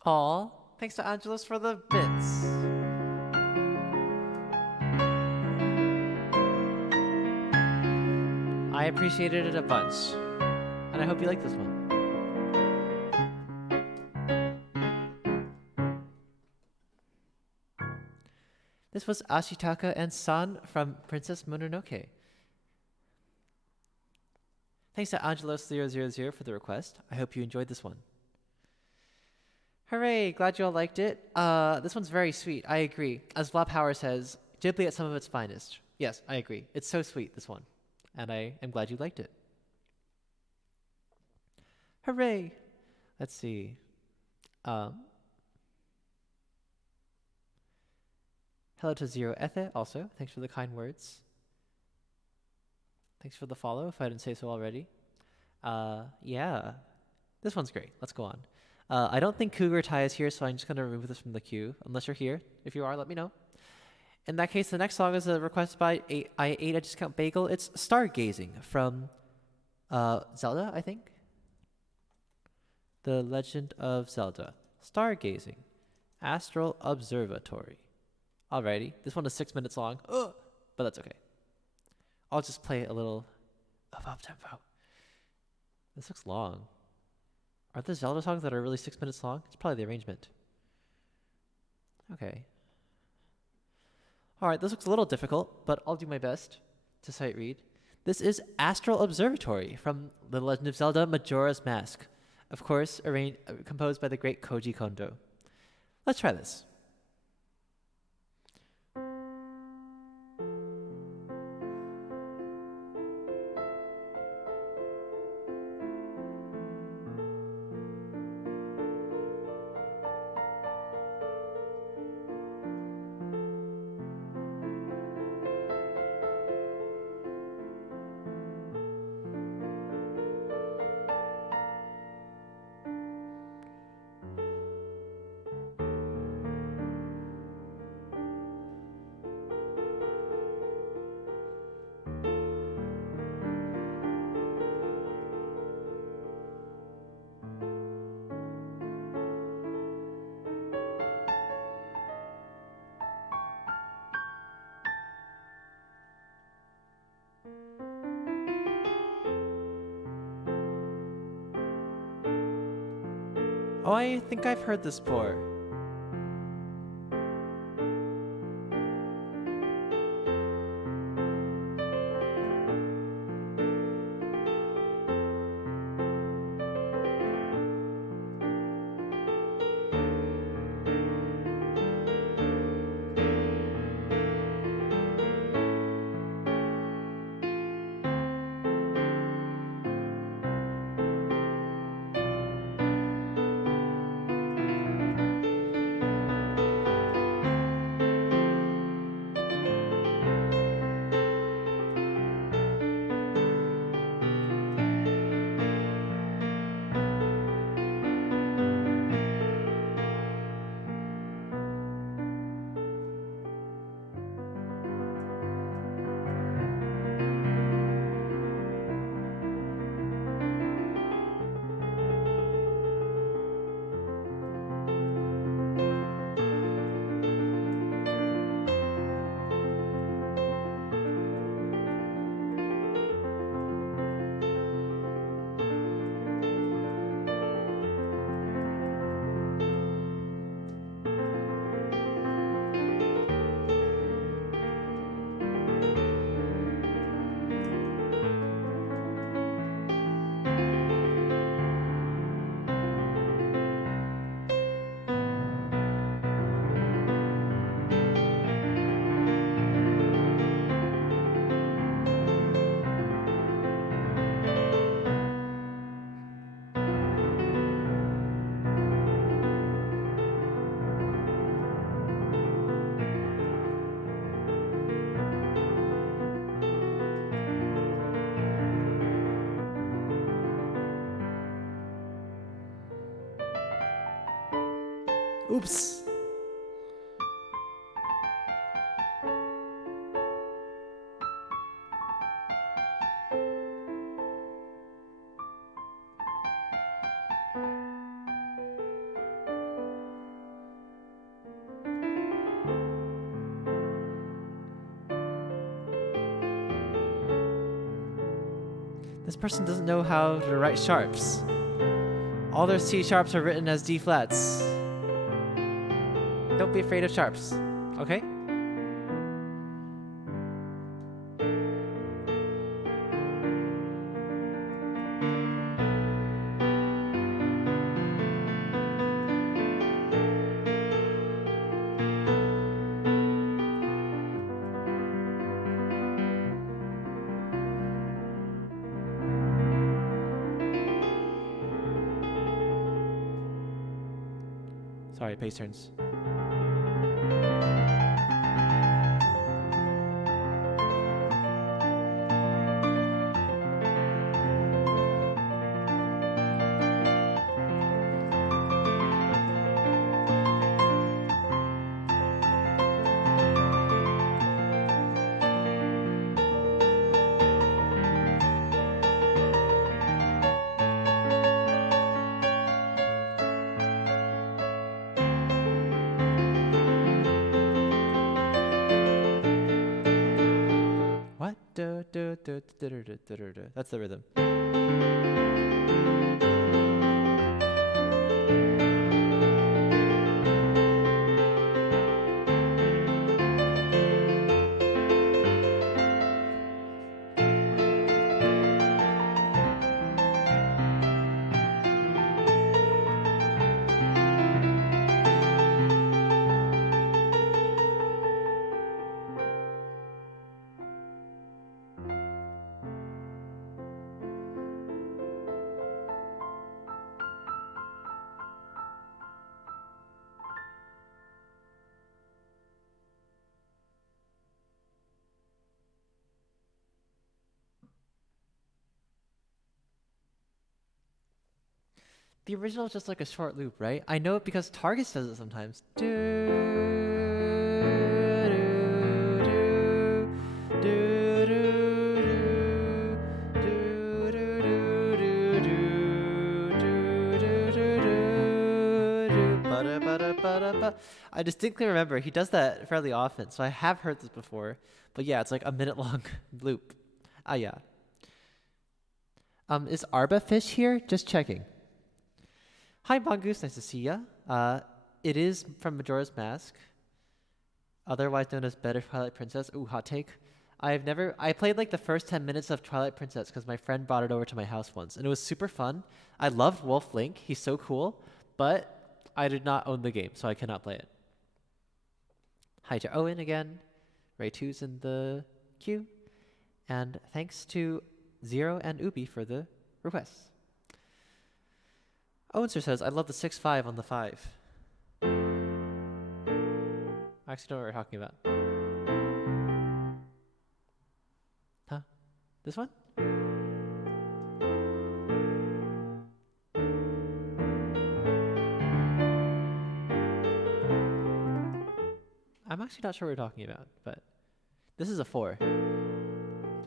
Aw, thanks to Angelos for the bits. I appreciated it a bunch. And I hope you like this one. This was Ashitaka and San from Princess Mononoke. Thanks to Angelos000 for the request. I hope you enjoyed this one. Hooray, glad you all liked it. This one's very sweet, I agree. As Vlad Power says, Ghibli at some of its finest. Yes, I agree. It's so sweet, this one. And I am glad you liked it. Hooray! Let's see. Hello to Zero Ethe also. Thanks for the kind words. Thanks for the follow, if I didn't say so already. Yeah. This one's great. Let's go on. I don't think Cougar Tie is here, so I'm just going to remove this from the queue. Unless you're here. If you are, let me know. In that case, the next song is a request by I Ate a Discount Bagel. It's Stargazing from Zelda, I think. The Legend of Zelda. Stargazing. Astral Observatory. Alrighty. This one is 6 minutes long. Ugh, but that's okay. I'll just play a little of up-tempo. This looks long. Are there Zelda songs that are really 6 minutes long? It's probably the arrangement. Okay. Alright, this looks a little difficult, but I'll do my best to sight read. This is Astral Observatory from The Legend of Zelda Majora's Mask. Of course, composed by the great Koji Kondo. Let's try this. Oh, I think I've heard this before. Oops. This person doesn't know how to write sharps. All their C sharps are written as D flats. Don't be afraid of sharps, okay? Sorry, pace turns. What? That's the rhythm. The original is just like a short loop, right? I know it because Target says it sometimes. I distinctly remember he does that fairly often, so I have heard this before. But yeah, it's like a minute long loop. Ah, yeah. Is Arba Fish here? Just checking. Hi, Mongoose. Nice to see ya. It is from Majora's Mask, otherwise known as Better Twilight Princess. Ooh, hot take. I played like the first 10 minutes of Twilight Princess because my friend brought it over to my house once, and it was super fun. I loved Wolf Link. He's so cool, but I did not own the game, so I cannot play it. Hi to Owen again. Ray2's in the queue. And thanks to Zero and Ubi for the requests. Owenser says, I love the 6-5 on the 5. I actually don't know what we're talking about. Huh? This one? I'm actually not sure what we're talking about, but this is a 4.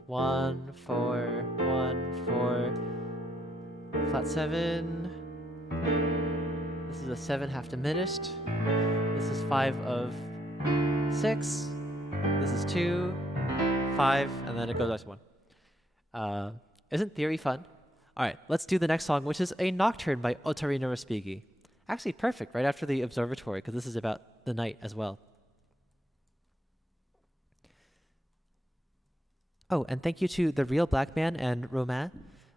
1, 4, 1, 4, flat 7. This is a 7 half diminished. This is 5 of 6. This is 2, 5, and then it goes back to 1. Isn't theory fun? All right, let's do the next song, which is a Nocturne by Otarino Respighi. Actually, perfect, right after the Observatory, because this is about the night as well. Oh, and thank you to The Real Black Man and Romain,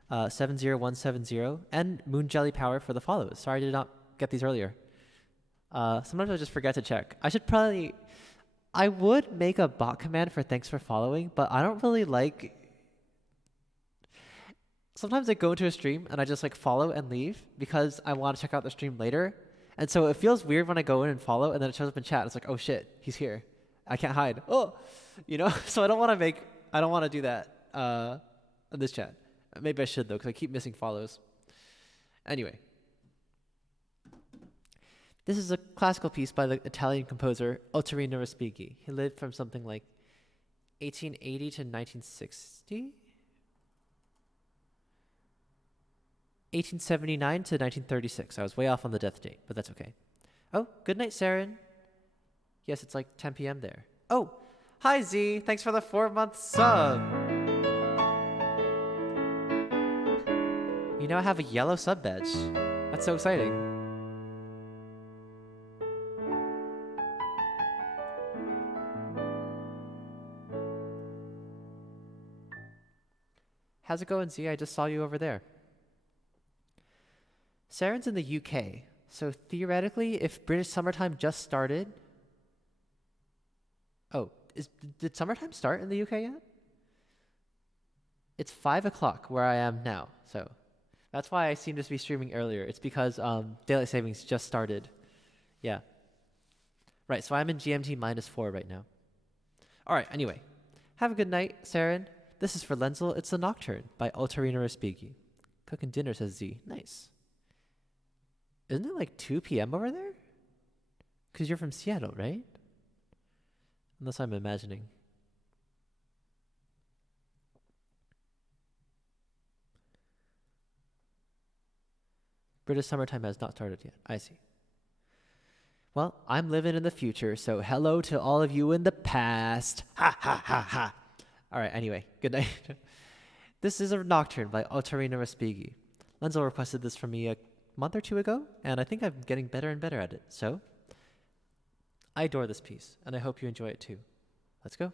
70170, and Moon Jelly Power for the follows. Sorry I did not get these earlier. Sometimes I just forget to check. I would make a bot command for thanks for following, but I don't really like... Sometimes I go into a stream and I just like follow and leave because I want to check out the stream later. And so it feels weird when I go in and follow and then it shows up in chat. It's like, oh shit, he's here. I can't hide. Oh, you know? So I don't want to do that in this chat. Maybe I should though, because I keep missing follows. Anyway. This is a classical piece by the Italian composer Otarino Respighi. He lived from something like 1880 to 1960? 1879 to 1936. I was way off on the death date, but that's okay. Oh, good night, Saren. Yes, it's like 10 p.m. there. Oh, hi, Z. Thanks for the 4-month sub. You now have a yellow sub badge. That's so exciting. How's it going, Z? I just saw you over there. Saren's in the UK, so theoretically, if British summertime just started... Oh, did summertime start in the UK yet? It's 5 o'clock where I am now, so that's why I seem to be streaming earlier. It's because daylight savings just started. Yeah. Right, so I'm in GMT -4 right now. All right, anyway. Have a good night, Saren. This is for Lenzel. It's The Nocturne by Altarina Respighi. Cooking dinner, says Z. Nice. Isn't it like 2 p.m. over there? Because you're from Seattle, right? Unless I'm imagining. British summertime has not started yet. I see. Well, I'm living in the future, so hello to all of you in the past. Ha ha ha ha. All right, anyway, good night. This is a Nocturne by Altarina Respighi. Lenzel requested this from me a month or two ago, and I think I'm getting better and better at it. So, I adore this piece, and I hope you enjoy it too. Let's go.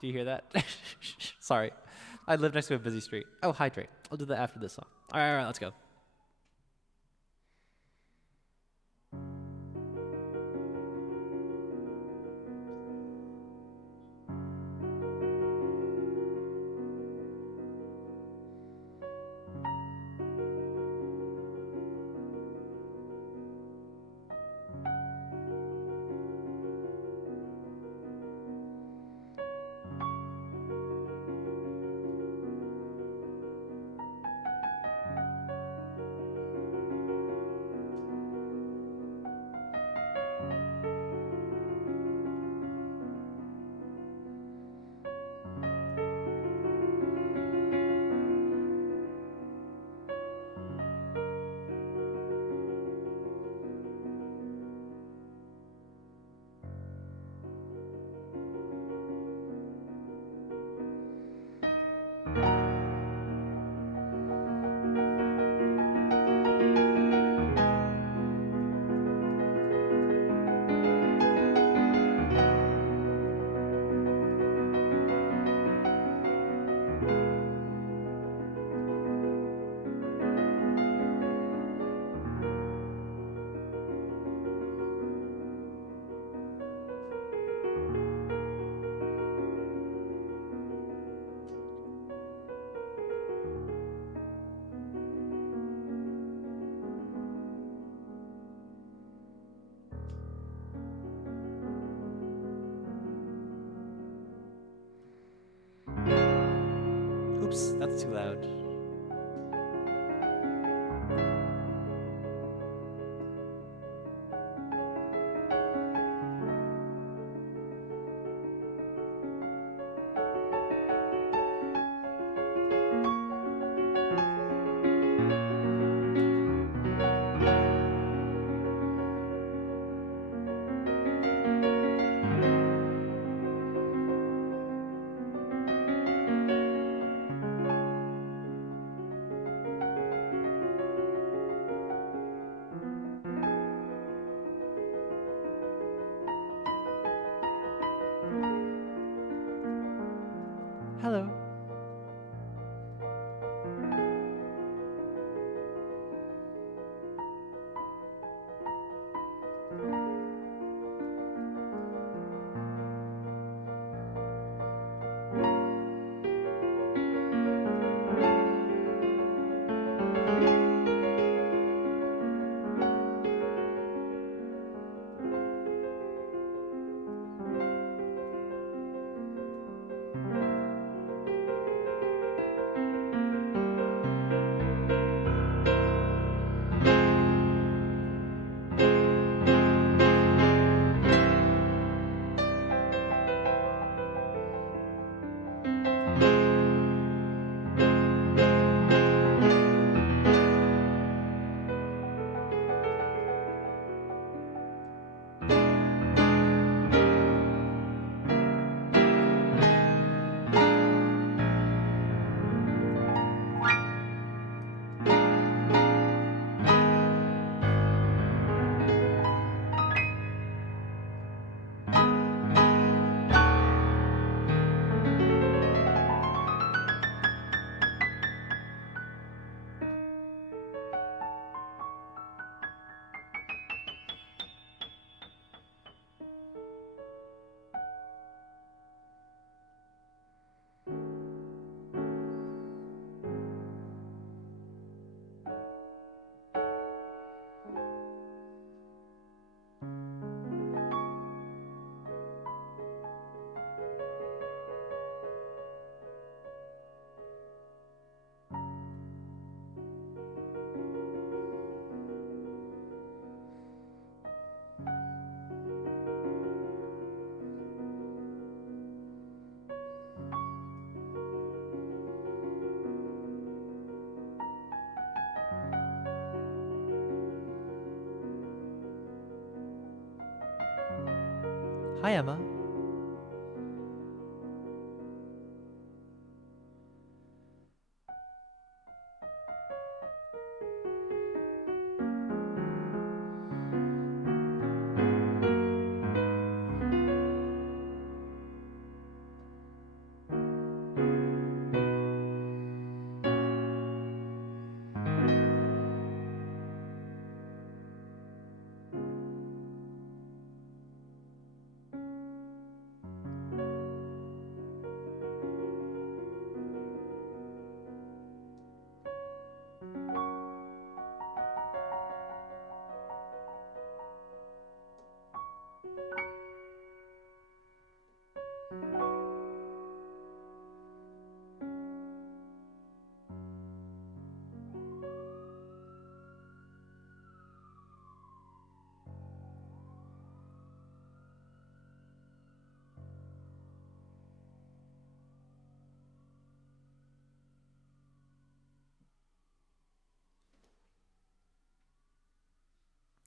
Do you hear that? Sorry. I live next to a busy street. Oh, hydrate. I'll do that after this song. All right, let's go. Oops, that's too loud. Hello. Hi, Emma.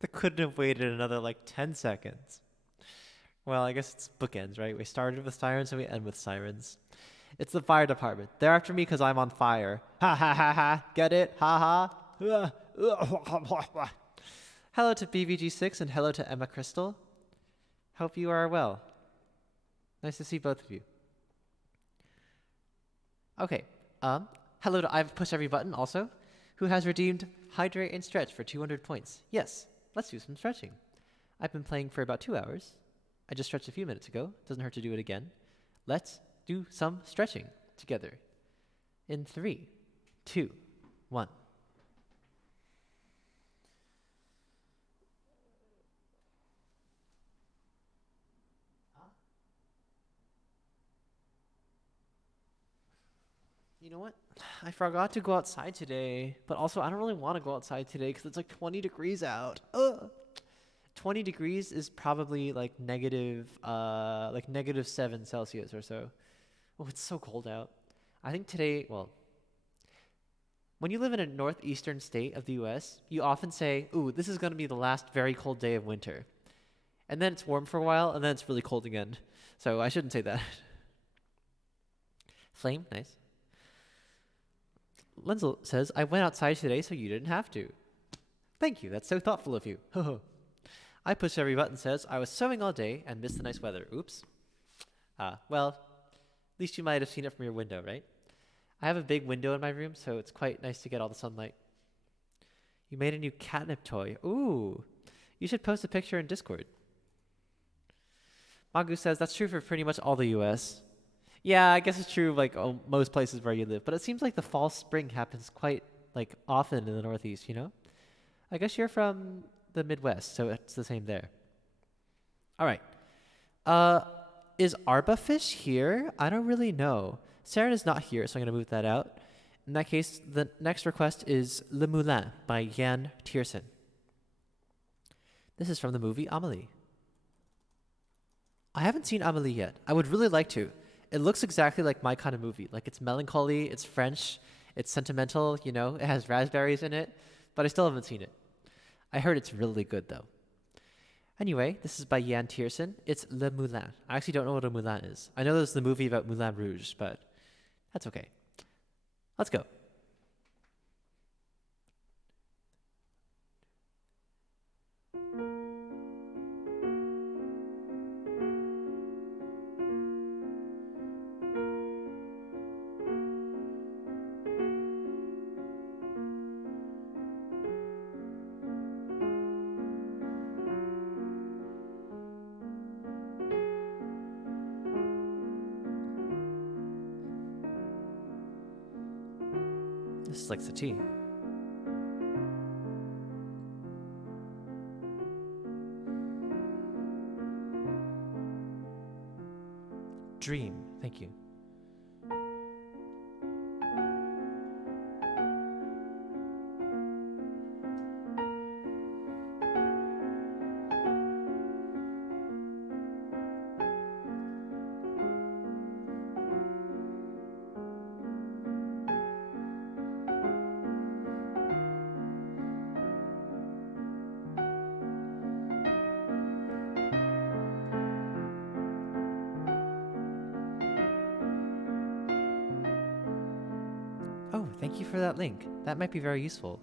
They couldn't have waited another like 10 seconds. Well, I guess it's bookends, right? We started with sirens and we end with sirens. It's the fire department. They're after me because I'm on fire. Ha ha ha ha. Get it? Ha ha. Hello to BVG6 and hello to Emma Crystal. Hope you are well. Nice to see both of you. Okay. Hello to I've pushed every button also, who has redeemed Hydrate and Stretch for 200 points. Yes, let's do some stretching. I've been playing for about 2 hours. I just stretched a few minutes ago. Doesn't hurt to do it again. Let's do some stretching together. In 3, 2, 1. You know what? I forgot to go outside today, but also I don't really want to go outside today because it's like 20 degrees out. Ugh. 20 degrees is probably like -7 Celsius or so. Oh, it's so cold out. I think today, well, when you live in a northeastern state of the US, you often say, ooh, this is going to be the last very cold day of winter. And then it's warm for a while, and then it's really cold again. So I shouldn't say that. Flame, nice. Lenzel says, I went outside today so you didn't have to. Thank you, that's so thoughtful of you. I push every button says, I was sewing all day and missed the nice weather. Oops. Well, at least you might have seen it from your window, right? I have a big window in my room, so it's quite nice to get all the sunlight. You made a new catnip toy. Ooh. You should post a picture in Discord. Magu says, that's true for pretty much all the US. Yeah, I guess it's true of like most places where you live, but it seems like the fall spring happens quite like often in the Northeast, you know? I guess you're from the Midwest, so it's the same there. All right. Is Arbafish here? I don't really know. Saren is not here, so I'm going to move that out. In that case, the next request is Le Moulin by Jan Tiersen. This is from the movie Amélie. I haven't seen Amélie yet. I would really like to. It looks exactly like my kind of movie. Like, it's melancholy, it's French, it's sentimental, you know, it has raspberries in it, but I still haven't seen it. I heard it's really good, though. Anyway, this is by Jan Tiersen. It's Le Moulin. I actually don't know what a Moulin is. I know there's the movie about Moulin Rouge, but that's okay. Let's go. This is like the tea. Dream. Thank you. Oh, thank you for that link. That might be very useful.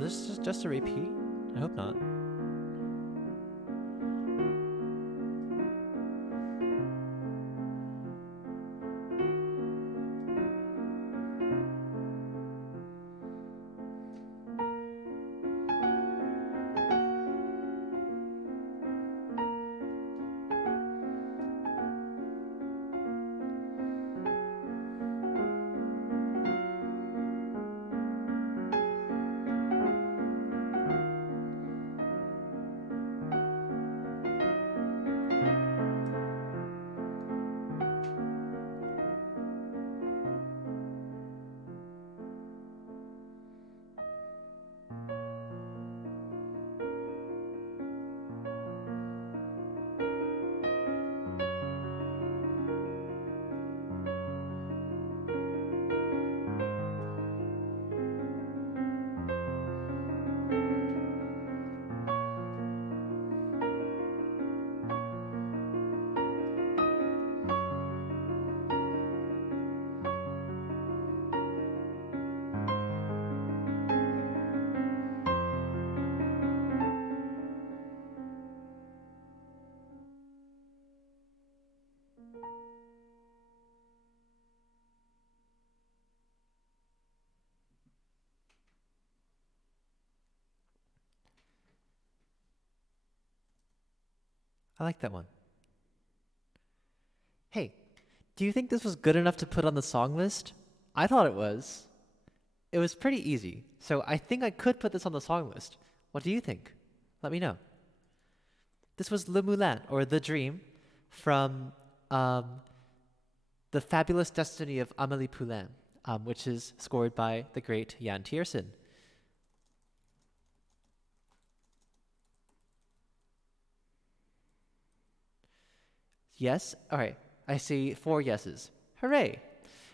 Is this just a repeat? I hope not. I like that one. Hey, do you think this was good enough to put on the song list? I thought it was. It was pretty easy, so I think I could put this on the song list. What do you think? Let me know. This was Le Moulin, or The Dream, from The Fabulous Destiny of Amélie Poulain, which is scored by the great Jan Tiersen. Yes? All right. I see 4 yeses. Hooray!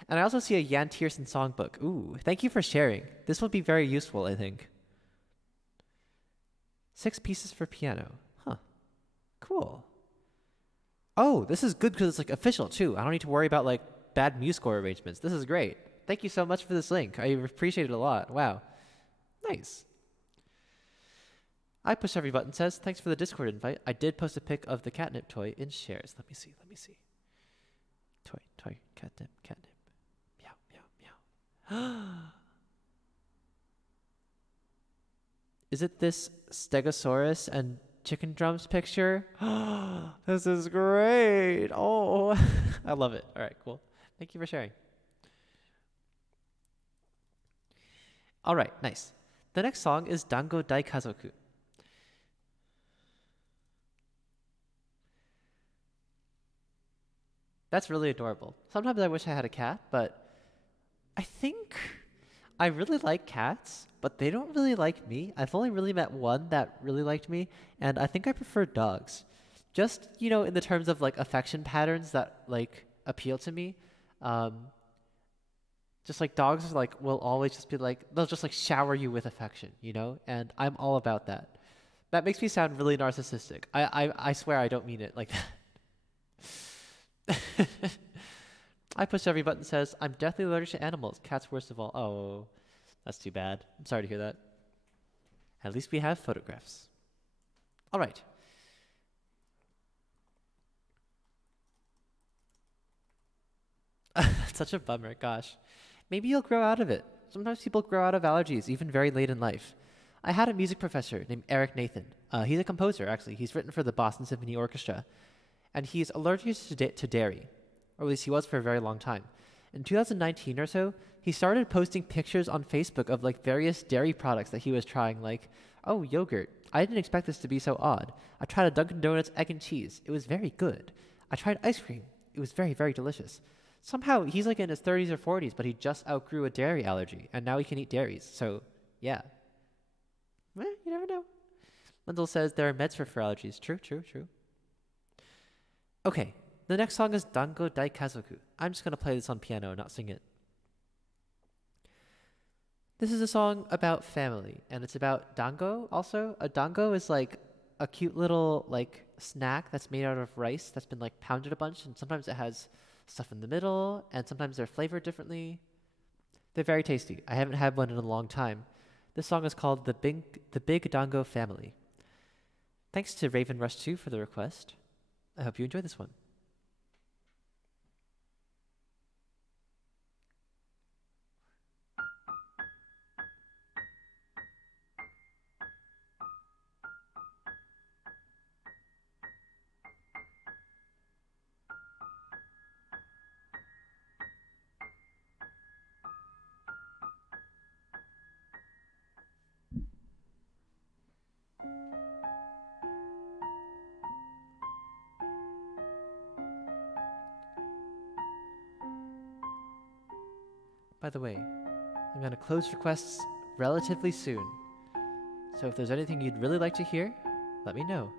And I also see a Jan Tiersen songbook. Ooh, thank you for sharing. This will be very useful, I think. 6 pieces for piano. Huh. Cool. Oh, this is good because it's like official too. I don't need to worry about like bad music score arrangements. This is great. Thank you so much for this link. I appreciate it a lot. Wow. Nice. I push every button says, thanks for the Discord invite. I did post a pic of the catnip toy in shares. Let me see. Toy, catnip. Meow, meow. Is it this Stegosaurus and chicken drums picture? This is great. Oh, I love it. All right, cool. Thank you for sharing. All right, nice. The next song is Dango Daikazoku. That's really adorable. Sometimes I wish I had a cat, but I think I really like cats, but they don't really like me. I've only really met one that really liked me, and I think I prefer dogs. Just, in the terms of like affection patterns that like appeal to me. Just like dogs like will always just be like they'll just like shower you with affection, and I'm all about that. That makes me sound really narcissistic. I swear I don't mean it like that. I push every button says, I'm deathly allergic to animals. Cats worst of all. Oh, that's too bad. I'm sorry to hear that. At least we have photographs. All right. That's such a bummer. Gosh. Maybe you'll grow out of it. Sometimes people grow out of allergies, even very late in life. I had a music professor named Eric Nathan. He's a composer, actually. He's written for the Boston Symphony Orchestra, and he's allergic to dairy, or at least he was for a very long time. In 2019 or so, he started posting pictures on Facebook of like various dairy products that he was trying, like, oh, yogurt. I didn't expect this to be so odd. I tried a Dunkin' Donuts egg and cheese. It was very good. I tried ice cream. It was very, very delicious. Somehow, he's like in his 30s or 40s, but he just outgrew a dairy allergy, and now he can eat dairies. So, yeah. You never know. Lindell says there are meds for allergies. True, true, true. Okay, the next song is Dango Dai Kazoku. I'm just going to play this on piano, not sing it. This is a song about family, and it's about dango also. A dango is like a cute little like snack that's made out of rice that's been like pounded a bunch, and sometimes it has stuff in the middle, and sometimes they're flavored differently. They're very tasty. I haven't had one in a long time. This song is called The Big Dango Family. Thanks to Raven Rush 2 for the request. I hope you enjoy this one. By the way, I'm going to close requests relatively soon. So if there's anything you'd really like to hear, let me know.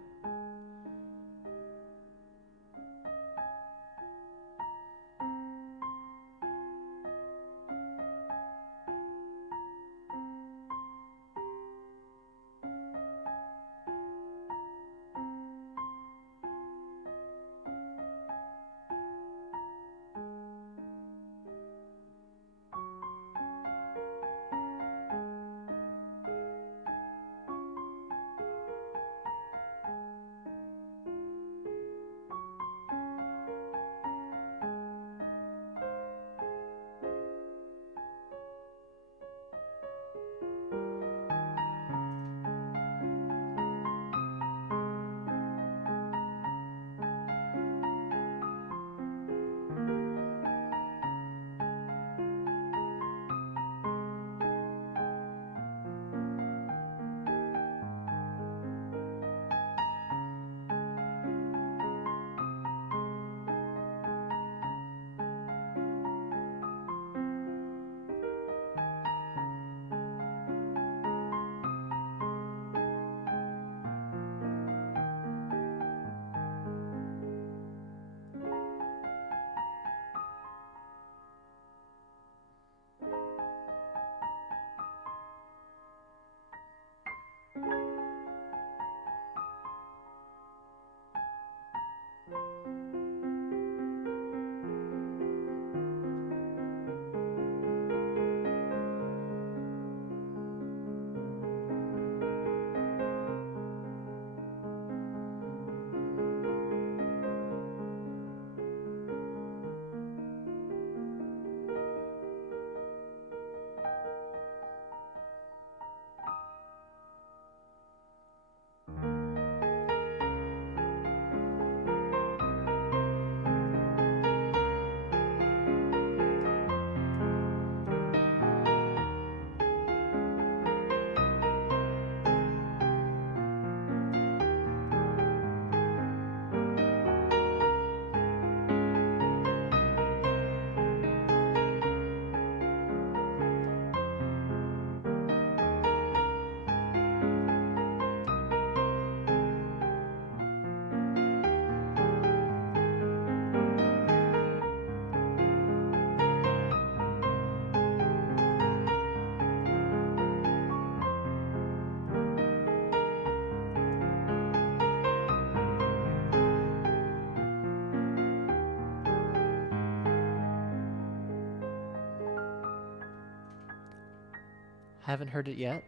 Haven't heard it yet,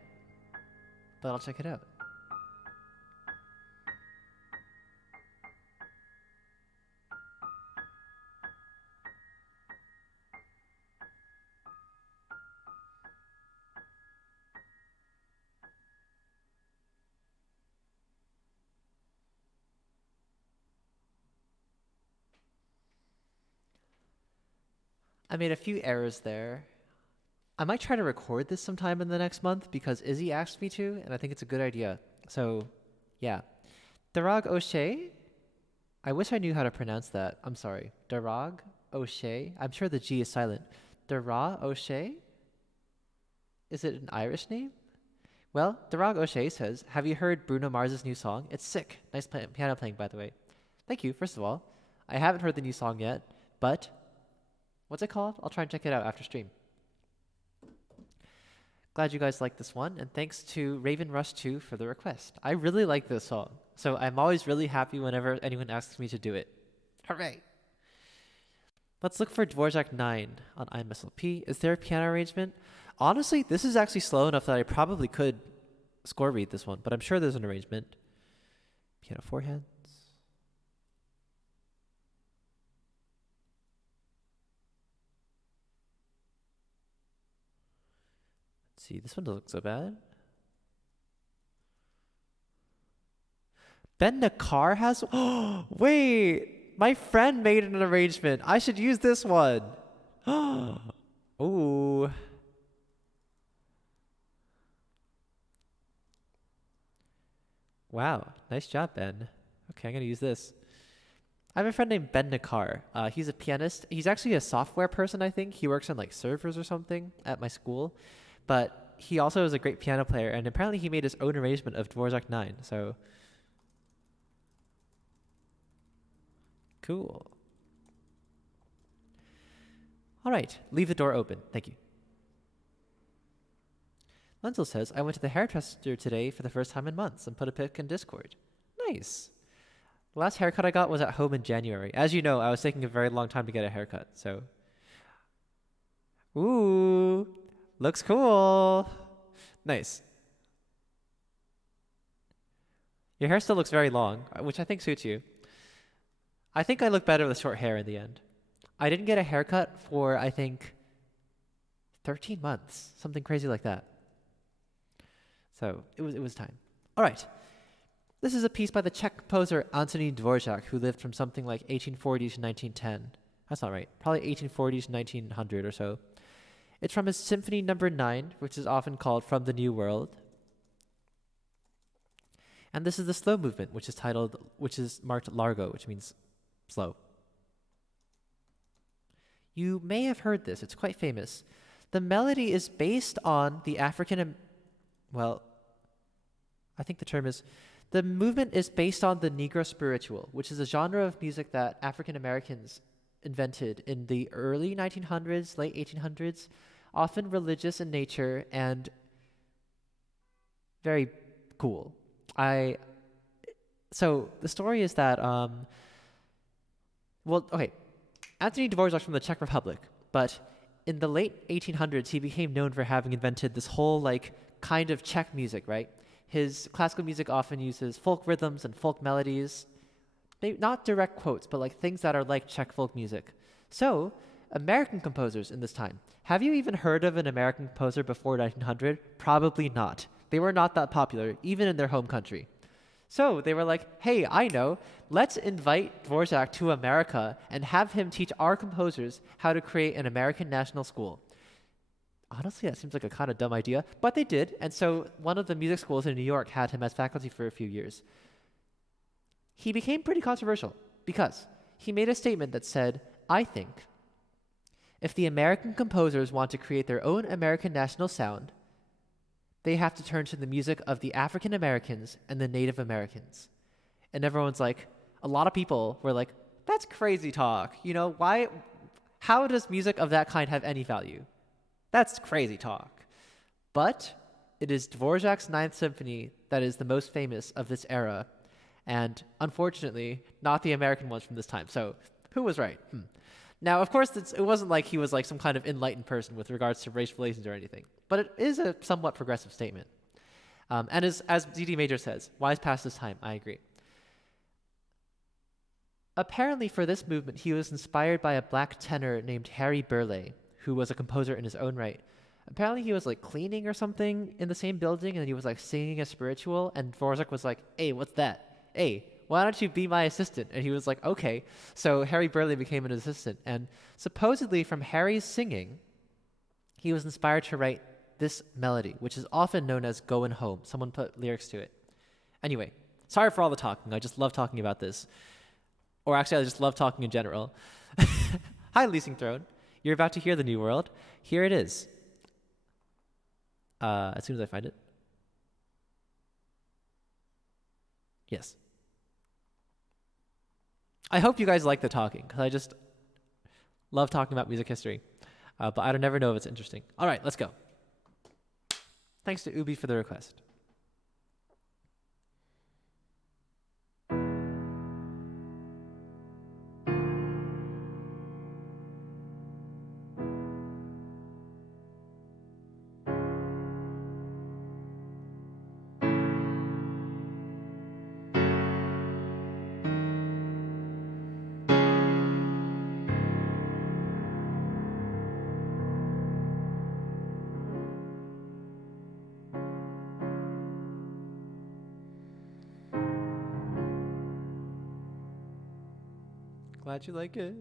but I'll check it out. I made a few errors there. I might try to record this sometime in the next month because Izzy asked me to, and I think it's a good idea. So, yeah. Darag O'Shea? I wish I knew how to pronounce that. I'm sorry. Darag O'Shea? I'm sure the G is silent. Darag O'Shea? Is it an Irish name? Well, Darag O'Shea says, have you heard Bruno Mars's new song? It's sick. Nice piano playing, by the way. Thank you, first of all. I haven't heard the new song yet, but what's it called? I'll try and check it out after stream. Glad you guys liked this one, and thanks to Raven Rush 2 for the request. I really like this song, so I'm always really happy whenever anyone asks me to do it. Hooray! Let's look for Dvorak 9 on IMSLP. Is there a piano arrangement? Honestly, this is actually slow enough that I probably could score read this one, but I'm sure there's an arrangement. Piano forehands. Let's see, this one doesn't look so bad. Ben Nakar has... Oh, wait! My friend made an arrangement. I should use this one. Ooh. Wow, nice job, Ben. Okay, I'm gonna use this. I have a friend named Ben Nakar. He's a pianist. He's actually a software person, I think. He works on like servers or something at my school. But he also is a great piano player, and apparently he made his own arrangement of Dvorak 9, so... Cool. All right, leave the door open. Thank you. Lenzel says, I went to the hairdresser today for the first time in months and put a pic in Discord. Nice. The last haircut I got was at home in January. As you know, I was taking a very long time to get a haircut, so... Ooh, looks cool. Nice. Your hair still looks very long, which I think suits you. I think I look better with short hair in the end. I didn't get a haircut for, I think, 13 months, something crazy like that. So it was time. All right. This is a piece by the Czech composer Antoni Dvorak, who lived from something like 1840 to 1910. That's not right. Probably 1840 to 1900 or so. It's from his Symphony No. 9, which is often called From the New World. And this is the slow movement, which is marked largo, which means slow. You may have heard this. It's quite famous. The melody is based on the the movement is based on the Negro spiritual, which is a genre of music that African Americans invented in the early 1900s, late 1800s, often religious in nature and very cool. So the story is that, Antoni Dvorak's from the Czech Republic, but in the late 1800s, he became known for having invented this whole kind of Czech music, right? His classical music often uses folk rhythms and folk melodies. Not direct quotes, but things that are like Czech folk music. So, American composers in this time. Have you even heard of an American composer before 1900? Probably not. They were not that popular, even in their home country. So they were like, hey, I know, let's invite Dvorak to America and have him teach our composers how to create an American national school. Honestly, that seems like a kind of dumb idea, but they did, and so one of the music schools in New York had him as faculty for a few years. He became pretty controversial because he made a statement that said, I think, if the American composers want to create their own American national sound, they have to turn to the music of the African Americans and the Native Americans. And everyone's like, a lot of people were like, that's crazy talk. How does music of that kind have any value? That's crazy talk. But it is Dvorak's Ninth Symphony that is the most famous of this era, and unfortunately, not the American ones from this time. So, who was right? Now, of course, it wasn't like he was some kind of enlightened person with regards to race relations or anything, but it is a somewhat progressive statement. And as ZD Major says, wise past his time, I agree. Apparently, for this movement, he was inspired by a black tenor named Harry Burleigh, who was a composer in his own right. Apparently, he was cleaning or something in the same building, and he was singing a spiritual, and Dvorak was like, hey, what's that? Hey, why don't you be my assistant? And he was like, okay. So Harry Burley became an assistant. And supposedly from Harry's singing, he was inspired to write this melody, which is often known as Goin' Home. Someone put lyrics to it. Anyway, sorry for all the talking. I just love talking about this. Or actually, I just love talking in general. Hi, Leasing Throne. You're about to hear the new world. Here it is. As soon as I find it. Yes. I hope you guys like the talking, because I just love talking about music history. But I don't never know if it's interesting. All right, let's go. Thanks to Ubi for the request. Glad you like it.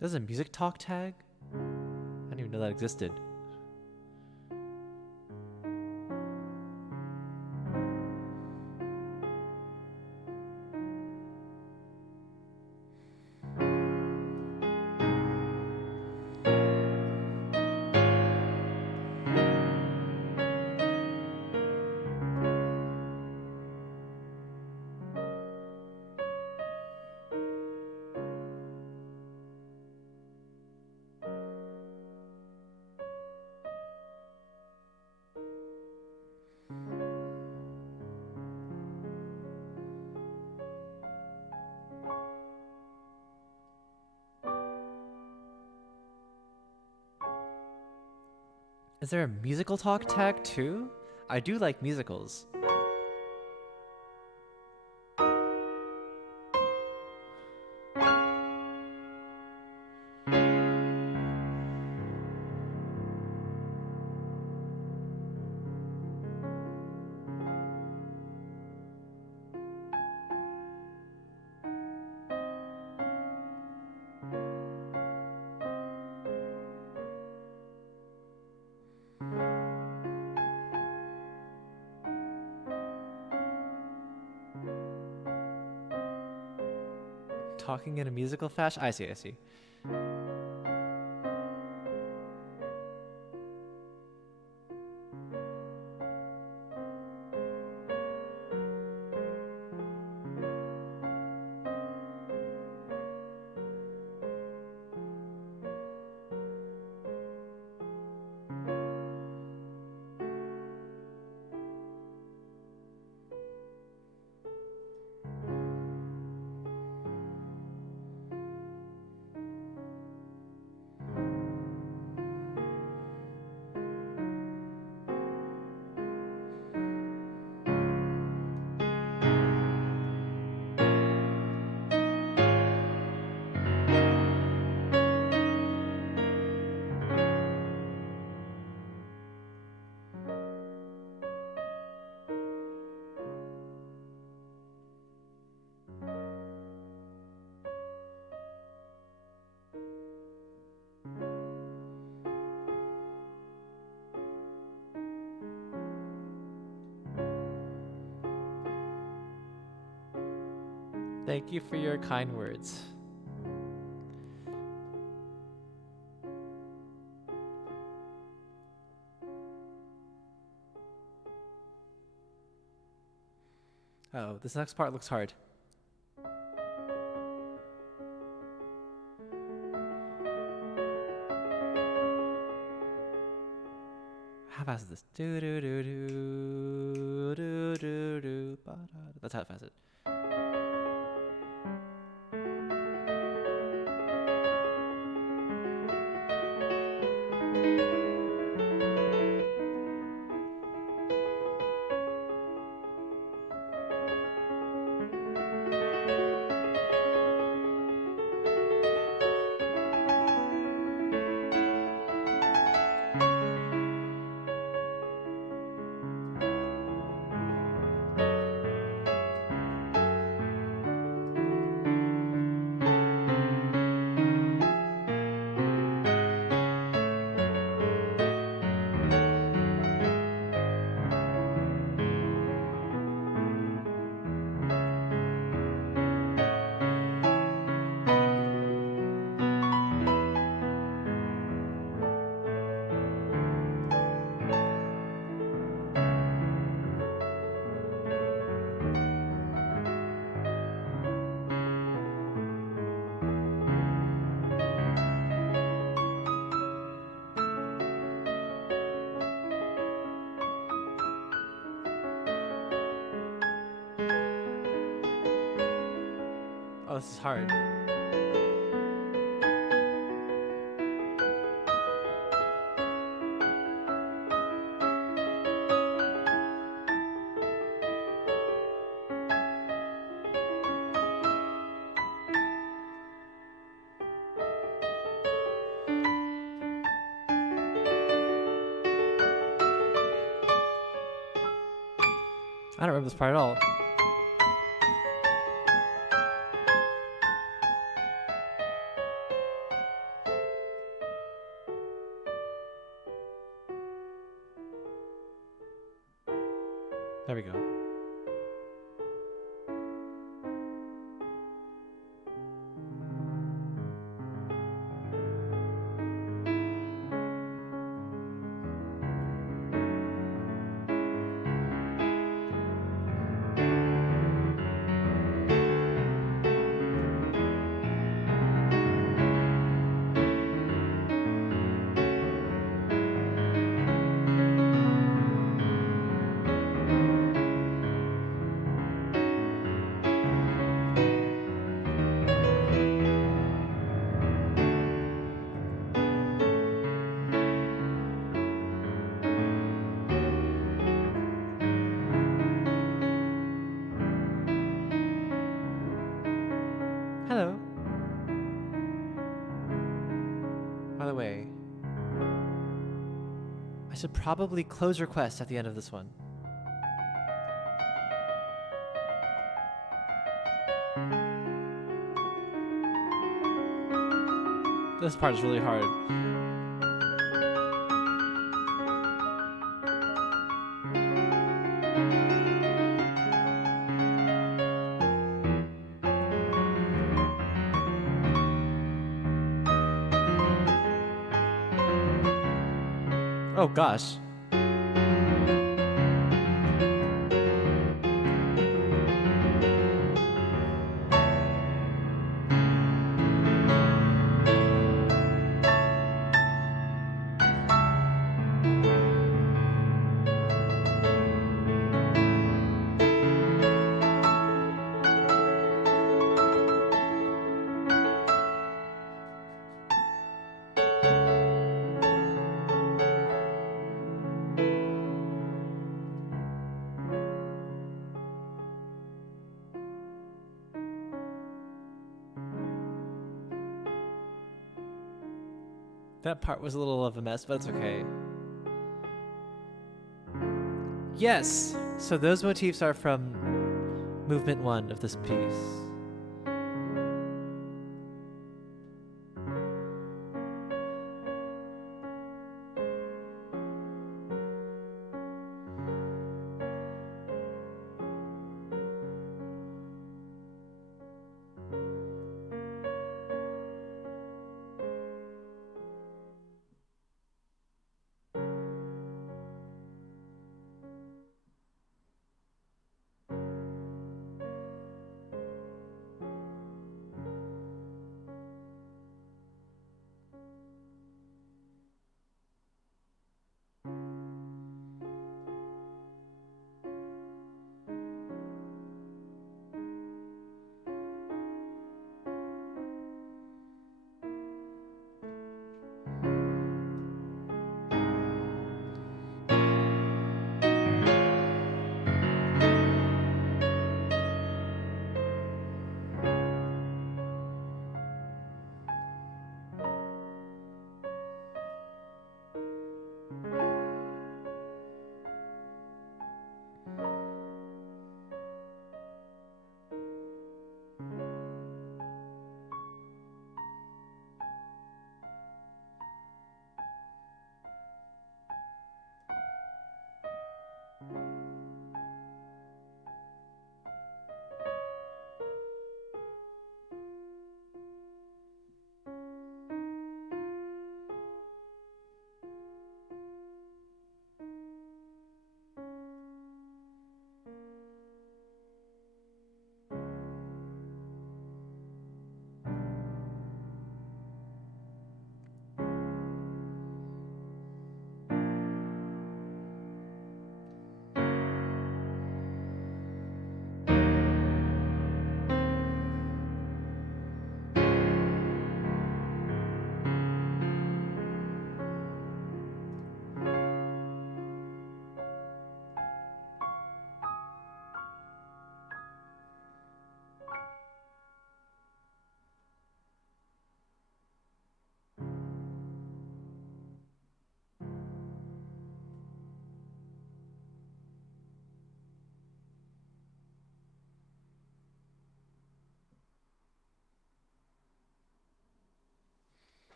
There's a music talk tag? I didn't even know that existed. Is there a musical talk tag too? I do like musicals. Talking in a musical fashion? I see, I see. Thank you for your kind words. Oh, this next part looks hard. How fast is this? Do do do do do do do. That's how fast it. Oh, this is hard. I don't remember this part at all. There we go. Hello. By the way, I should probably close request at the end of this one. This part is really hard. Oh gosh. That part was a little of a mess, but it's okay. Yes! So those motifs are from movement 1 of this piece.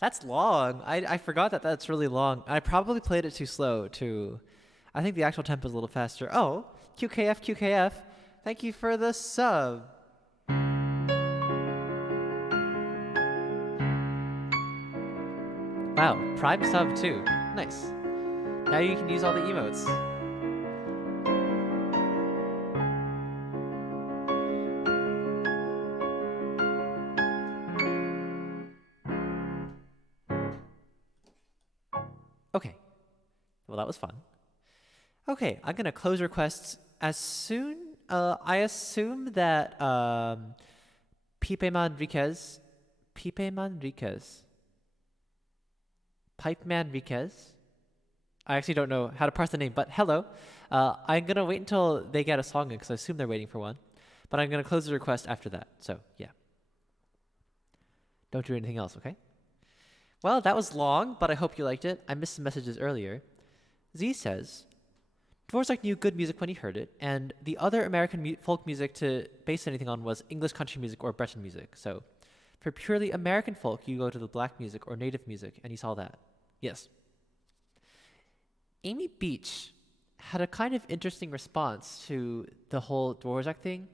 That's long. I forgot that that's really long. I probably played it too slow too. I think the actual tempo is a little faster. Oh, QKF. Thank you for the sub. Wow, Prime sub too. Nice. Now you can use all the emotes. Okay. Well, that was fun. Okay, I'm gonna close requests as soon. I assume that Pipe Manriquez, Pipe Manriquez. I actually don't know how to parse the name, but hello. I'm gonna wait until they get a song in because I assume they're waiting for one. But I'm gonna close the request after that. So yeah. Don't do anything else, okay? Well, that was long, but I hope you liked it. I missed some messages earlier. Z says, Dvorak knew good music when he heard it, and the other American folk music to base anything on was English country music or Breton music. So for purely American folk, you go to the black music or native music, and you saw that. Yes. Amy Beach had a kind of interesting response to the whole Dvorak thing.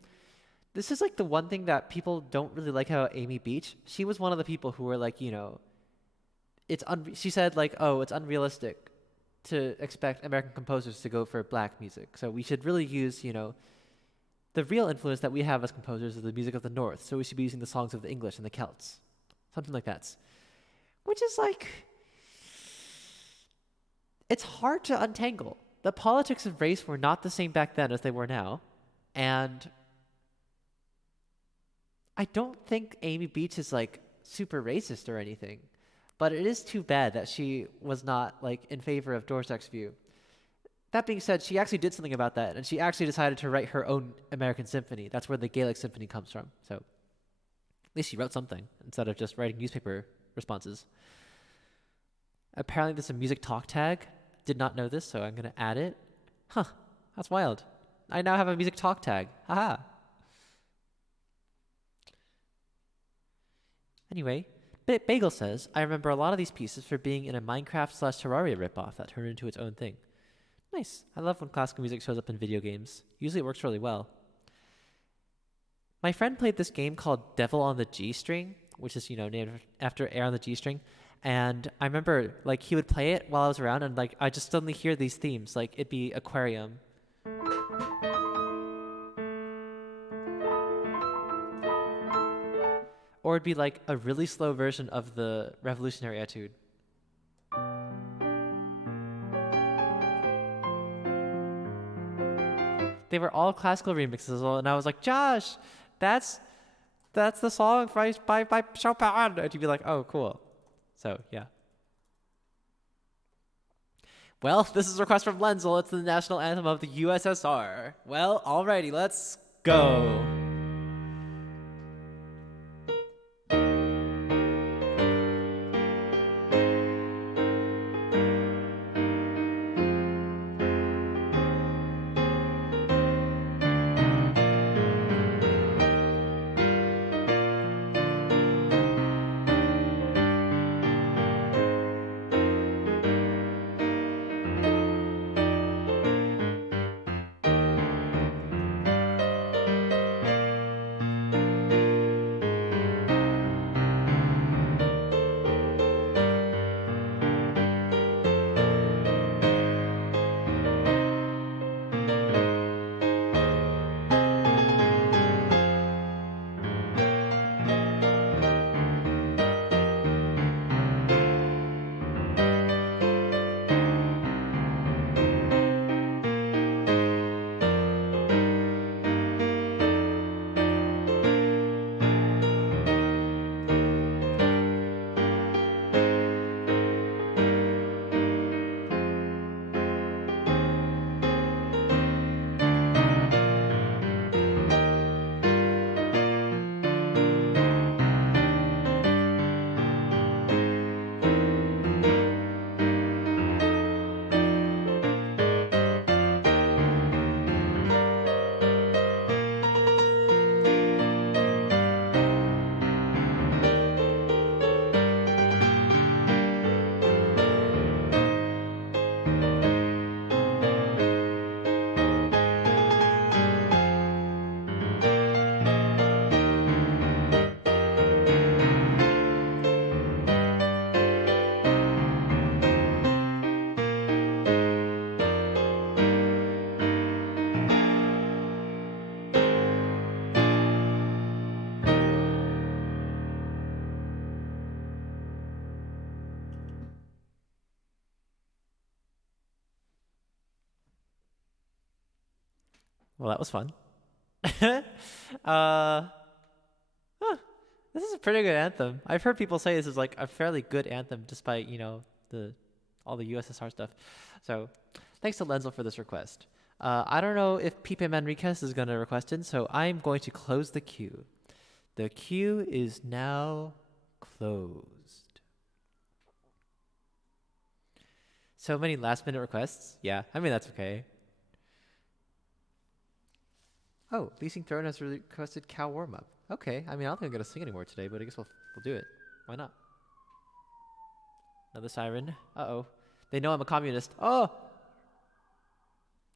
This is like the one thing that people don't really like about Amy Beach. She was one of the people who were like, you know, she said like, oh, it's unrealistic to expect American composers to go for black music. So we should really use, you know, the real influence that we have as composers is the music of the North. So we should be using the songs of the English and the Celts. Something like that. Which is like, it's hard to untangle. The politics of race were not the same back then as they were now. And I don't think Amy Beach is like super racist or anything. But it is too bad that she was not like in favor of Dvorak's view. That being said, she actually did something about that, and she actually decided to write her own American symphony. That's where the Gaelic symphony comes from. So at least she wrote something instead of just writing newspaper responses. Apparently there's a music talk tag. Did not know this, so I'm going to add it. Huh, that's wild. I now have a music talk tag. Haha. Anyway, Bagel says, I remember a lot of these pieces for being in a Minecraft/Terraria ripoff that turned into its own thing. Nice. I love when classical music shows up in video games. Usually it works really well. My friend played this game called Devil on the G String, which is, you know, named after Air on the G String. And I remember, like, he would play it while I was around, and, like, I just suddenly hear these themes. Like, it'd be Aquarium. Or it'd be, like, a really slow version of the Revolutionary Etude. They were all classical remixes, and I was like, Josh, that's the song by Chopin. And you'd be like, oh, cool. So, yeah. Well, this is a request from Lenzel. It's the national anthem of the USSR. Well, alrighty, let's go. Well, that was fun. uh, huh, this is a pretty good anthem. I've heard people say this is like a fairly good anthem, despite the all the USSR stuff. So, thanks to Lenzel for this request. I don't know if Pipe Manriquez is going to request it, so I'm going to close the queue. The queue is now closed. So many last minute requests. Yeah, I mean, that's okay. Oh, Leasing Throne has requested cow warm up. Okay, I mean, I don't think I'm going to sing anymore today, but I guess we'll do it. Why not? Another siren. Uh-oh. They know I'm a communist. Oh!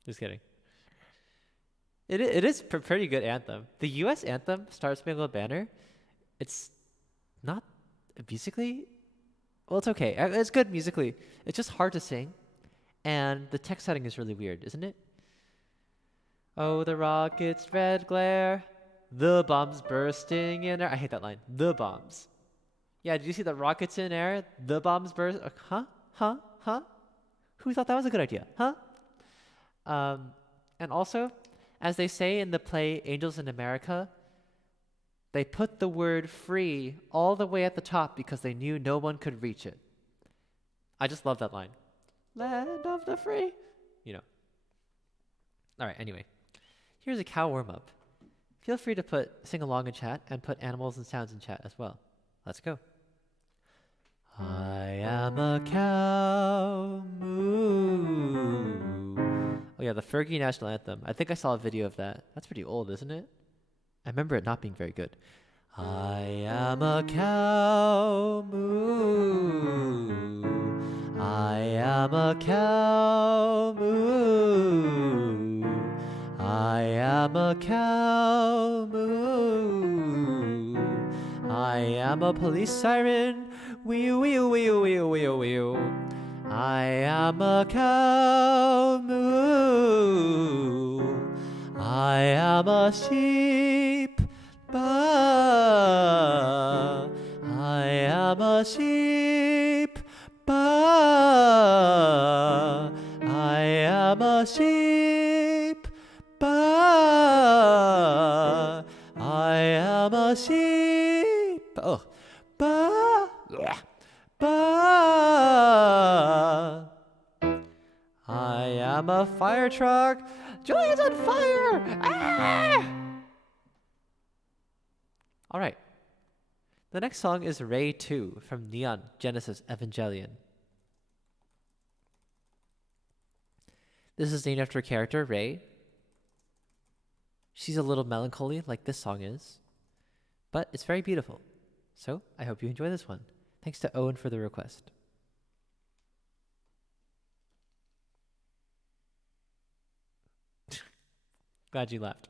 Just kidding. It is a pretty good anthem. The U.S. anthem, Star Spangled Banner, it's not musically. Well, it's okay. It's good musically. It's just hard to sing, and the text setting is really weird, isn't it? Oh, the rockets' red glare, the bombs bursting in air. I hate that line. The bombs. Yeah, did you see the rockets in air? The bombs burst. Huh? Who thought that was a good idea? Huh? And also, as they say in the play Angels in America, they put the word free all the way at the top because they knew no one could reach it. I just love that line. Land of the free. All right, anyway. Here's a cow warm-up. Feel free to sing along in chat and put animals and sounds in chat as well. Let's go. I am a cow, moo. Oh yeah, the Fergie National Anthem. I think I saw a video of that. That's pretty old, isn't it? I remember it not being very good. I am a cow, moo. I am a cow, moo. I am a cow, moo. I am a police siren, wee wee wee wee wee wee. I am a cow, moo. I am a sheep, ba. I am a sheep, ba. I am a sheep, ba. I am a sheep. Oh, ba. Ba. I am a fire truck. Julia's on fire! Ah! All right. The next song is Ray 2 from Neon Genesis Evangelion. This is named after a character, Ray. She's a little melancholy, like this song is, but it's very beautiful. So I hope you enjoy this one. Thanks to Owen for the request. Glad you laughed.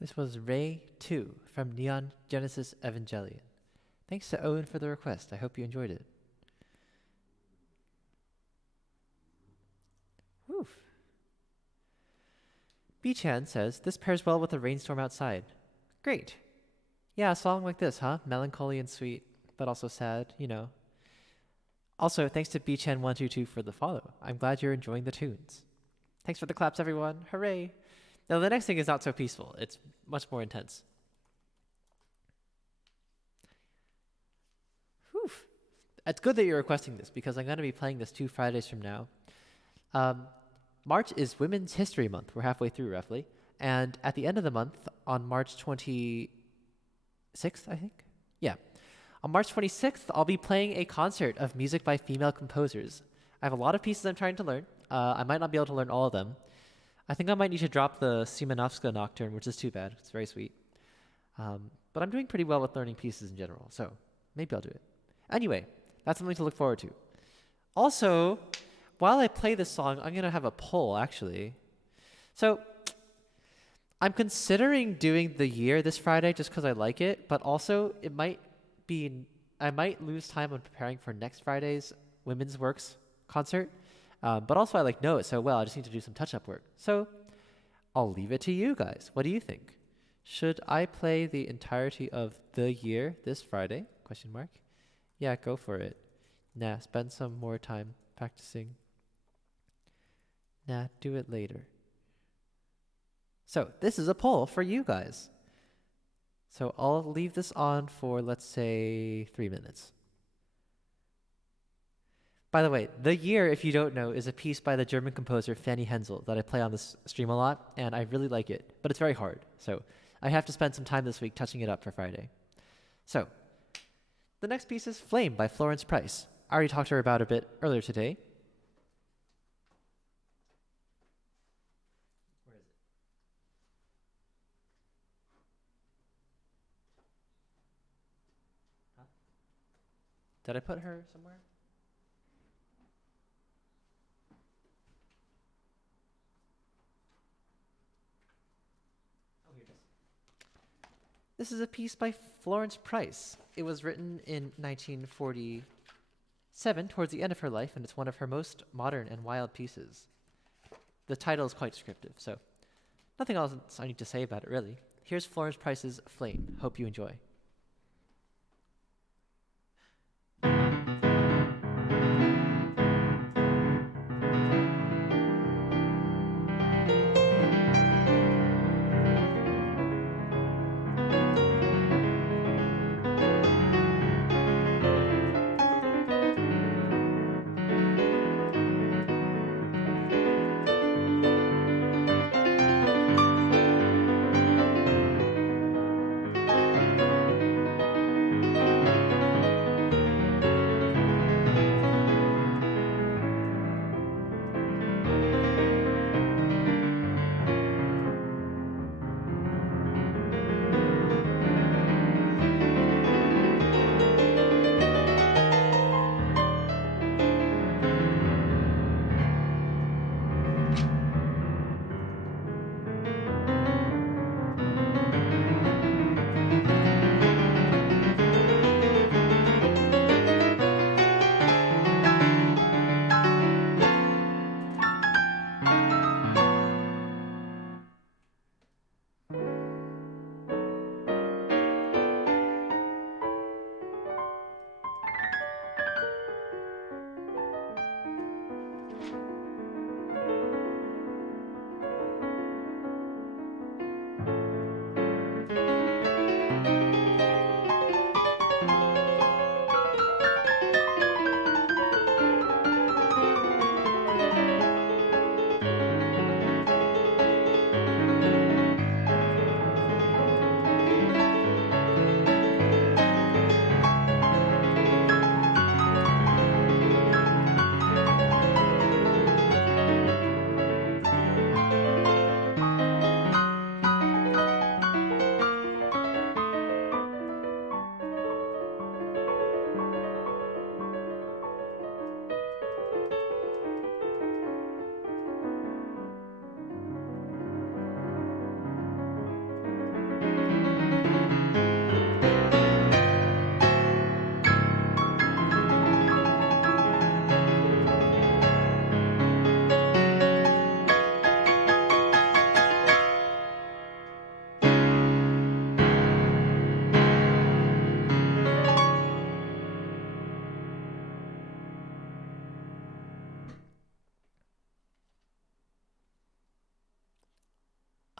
This was Ray 2 from Neon Genesis Evangelion. Thanks to Owen for the request. I hope you enjoyed it. Woof. B-Chan says, this pairs well with the rainstorm outside. Great. Yeah, a song like this, huh? Melancholy and sweet, but also sad, you know. Also, thanks to B-Chan122 for the follow. I'm glad you're enjoying the tunes. Thanks for the claps, everyone. Hooray. Now, the next thing is not so peaceful. It's much more intense. Whew. It's good that you're requesting this because I'm going to be playing this 2 Fridays from now. March is Women's History Month. We're halfway through, roughly. And at the end of the month, on March 26th, I think? Yeah. On March 26th, I'll be playing a concert of music by female composers. I have a lot of pieces I'm trying to learn. I might not be able to learn all of them. I think I might need to drop the Szymanowska Nocturne, which is too bad. It's very sweet. But I'm doing pretty well with learning pieces in general, so maybe I'll do it. Anyway, that's something to look forward to. Also, while I play this song, I'm going to have a poll, actually. So, I'm considering doing the year this Friday just because I like it, but also it might be, I might lose time on preparing for next Friday's Women's Works concert. But also I know it so well, I just need to do some touch-up work. So, I'll leave it to you guys. What do you think? Should I play the entirety of the year this Friday? Question mark. Yeah, go for it. Nah, spend some more time practicing. Nah, do it later. So, this is a poll for you guys. So, I'll leave this on for, let's say, 3 minutes. By the way, The Year, if you don't know, is a piece by the German composer Fanny Hensel that I play on this stream a lot, and I really like it, but it's very hard. So, I have to spend some time this week touching it up for Friday. So, the next piece is Flame by Florence Price. I already talked to her about it a bit earlier today. Did I put her somewhere? Oh, here it is. This is a piece by Florence Price. It was written in 1947, towards the end of her life, and it's one of her most modern and wild pieces. The title is quite descriptive, so nothing else I need to say about it, really. Here's Florence Price's Flame. Hope you enjoy.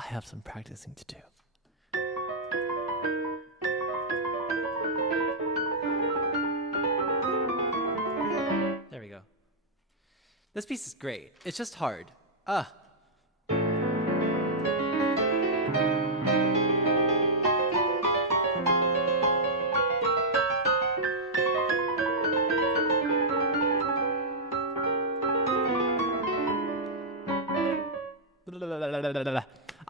have some practicing to do. There we go. This piece is great. It's just hard. Ah.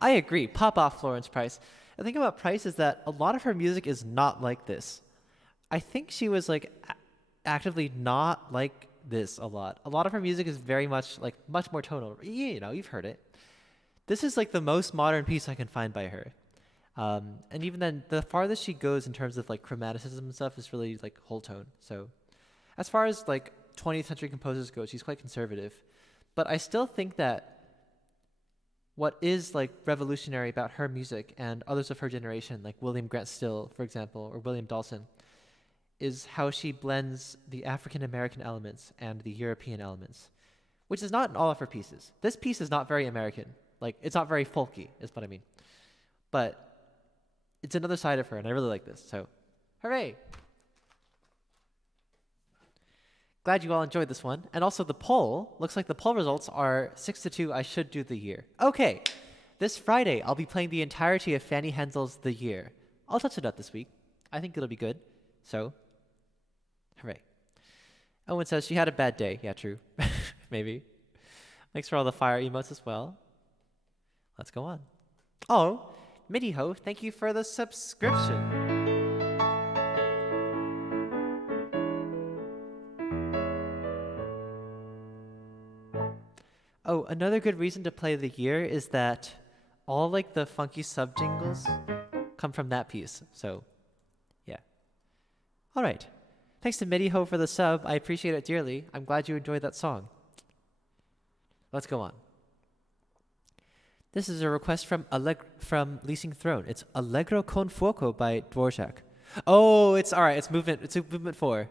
I agree. Pop off, Florence Price. The thing about Price is that a lot of her music is not like this. I think she was like actively not like this a lot. A lot of her music is very much like much more tonal. You know, you've heard it. This is like the most modern piece I can find by her. And even then, the farthest she goes in terms of like chromaticism and stuff is really like whole tone. So as far as like 20th century composers go, she's quite conservative. But I still think that what is like revolutionary about her music and others of her generation, like William Grant Still, for example, or William Dawson, is how she blends the African American elements and the European elements, which is not in all of her pieces. This piece is not very American. Like, it's not very folky, is what I mean. But it's another side of her, and I really like this. So, hooray! Glad you all enjoyed this one. And also the poll, looks like the poll results are 6-2, I should do the year. Okay, this Friday, I'll be playing the entirety of Fanny Hensel's The Year. I'll touch it up this week. I think it'll be good. So, hooray. Owen says she had a bad day. Yeah, true. Maybe. Thanks for all the fire emotes as well. Let's go on. Oh, Midiho, thank you for the subscription. Oh, another good reason to play The Year is that all like the funky sub jingles come from that piece. So, yeah. All right. Thanks to Midiho for the sub. I appreciate it dearly. I'm glad you enjoyed that song. Let's go on. This is a request from Leasing Throne. It's Allegro con Fuoco by Dvorak. Oh, it's all right. It's movement 4.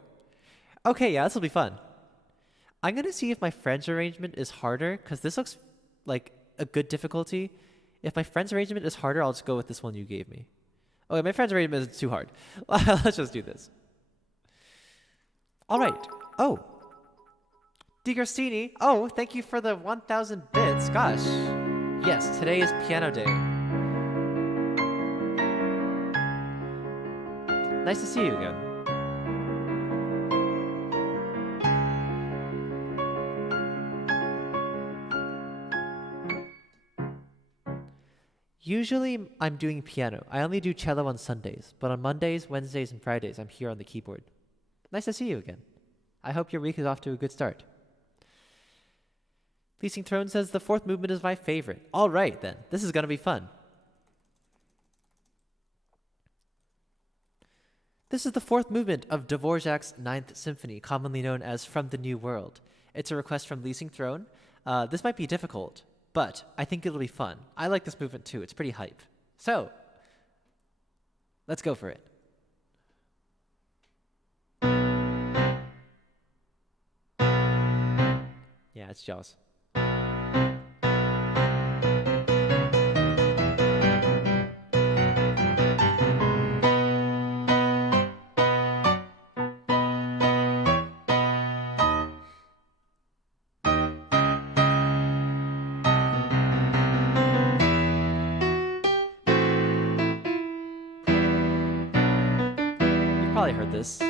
Okay, yeah, this will be fun. I'm going to see if my friend's arrangement is harder, because this looks like a good difficulty. If my friend's arrangement is harder, I'll just go with this one you gave me. Okay, my friend's arrangement is too hard. Let's just do this. All right. Oh. DiGrostini. Oh, thank you for the 1,000 bits. Gosh. Yes, today is piano day. Nice to see you again. Usually I'm doing piano. I only do cello on Sundays, but on Mondays, Wednesdays, and Fridays, I'm here on the keyboard. Nice to see you again. I hope your week is off to a good start. Leasing Throne says the 4th movement is my favorite. All right, then. This is going to be fun. This is the 4th movement of Dvorak's 9th Symphony, commonly known as From the New World. It's a request from Leasing Throne. This might be difficult, but I think it'll be fun. I like this movement too. It's pretty hype. So, let's go for it. Yeah, it's Jaws. Probably heard this.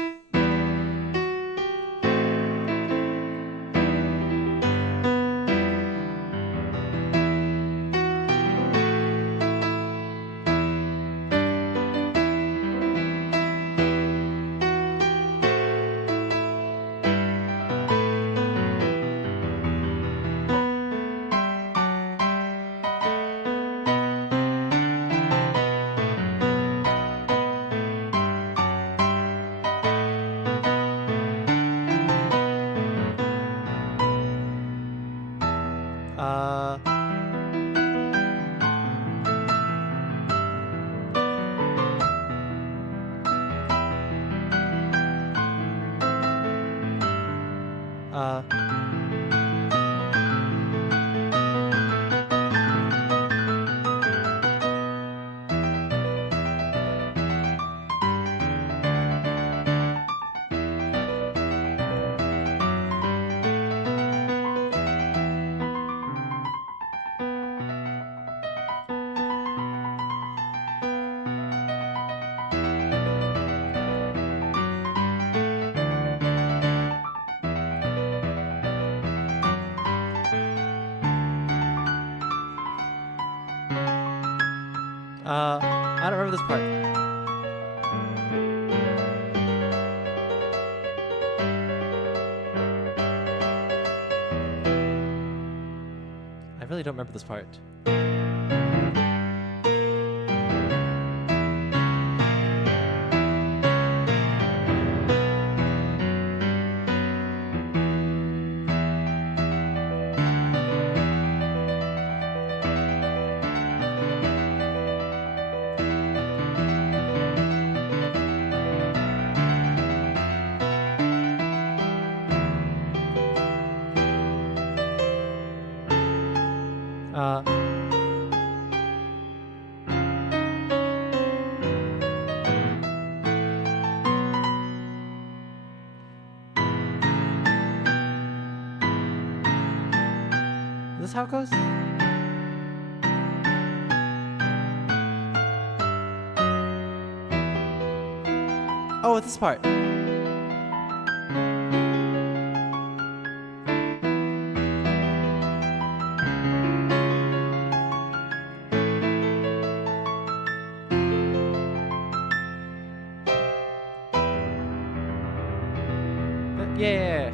I don't remember this part. I really don't remember this part. Uh, is this how it goes? Oh, it's this part. Yeah.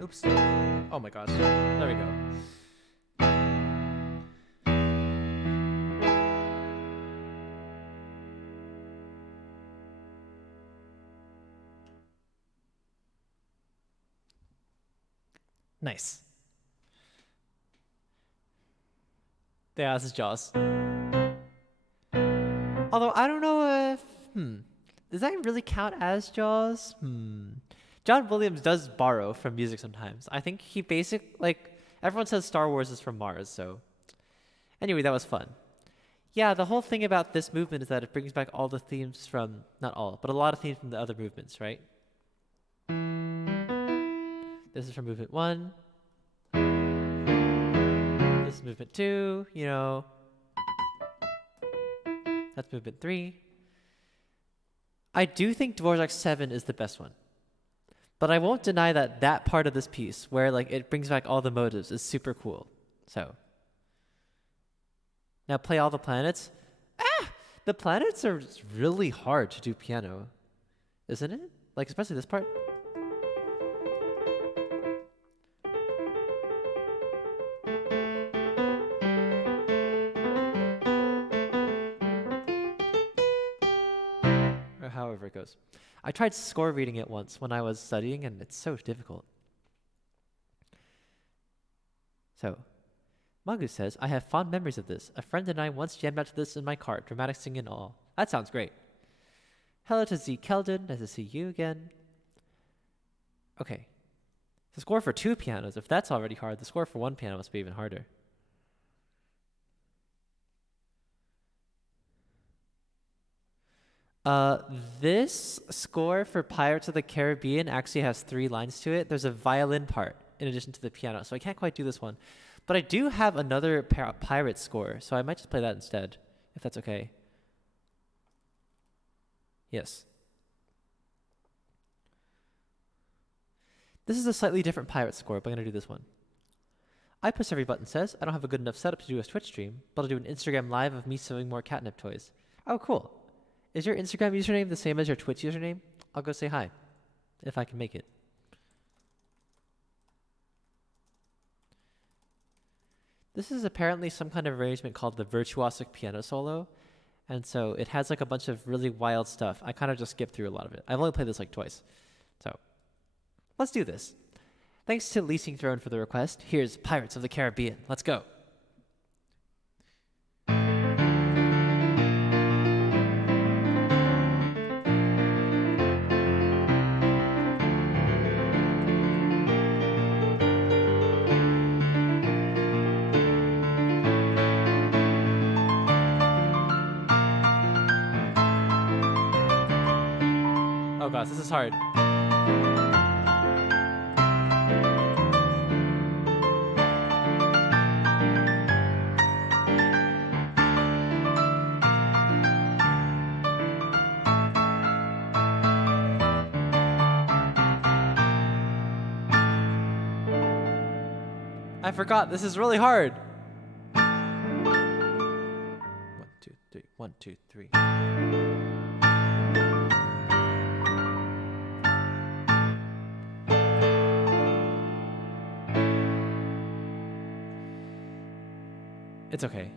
Oops. Oh my gosh. There we go. Nice. Yeah, this is Jaws. Although I don't know if does that really count as Jaws? John Williams does borrow from music sometimes. I think he everyone says Star Wars is from Mars, so anyway, that was fun. Yeah, the whole thing about this movement is that it brings back all the themes from not all, but a lot of themes from the other movements, right? This is from movement 1. This is movement 2, you know. That's movement 3. I do think Dvorak's 7 is the best one. But I won't deny that that part of this piece, where like it brings back all the motives, is super cool. So now play all the planets. The planets are really hard to do piano, isn't it? Like especially this part. Or however it goes. I tried score reading it once when I was studying, and it's so difficult. So, Magu says, I have fond memories of this. A friend and I once jammed out to this in my car, dramatic singing and all. That sounds great. Hello to Z Keldon, nice to see you again. Okay. The score for 2 pianos, if that's already hard, the score for 1 piano must be even harder. This score for Pirates of the Caribbean actually has 3 lines to it. There's a violin part in addition to the piano, so I can't quite do this one. But I do have another pirate score, so I might just play that instead, if that's okay. Yes. This is a slightly different pirate score, but I'm going to do this one. I Push Every Button says, I don't have a good enough setup to do a Twitch stream, but I'll do an Instagram live of me selling more catnip toys. Oh, cool. Is your Instagram username the same as your Twitch username? I'll go say hi, if I can make it. This is apparently some kind of arrangement called the virtuosic piano solo, and so it has like a bunch of really wild stuff. I kind of just skipped through a lot of it. I've only played this like twice. So, let's do this. Thanks to Leasing Throne for the request. Here's Pirates of the Caribbean. Let's go. Oh gosh, this is hard. I forgot, this is really hard. 1, 2, 3, 1, 2, 3. It's okay.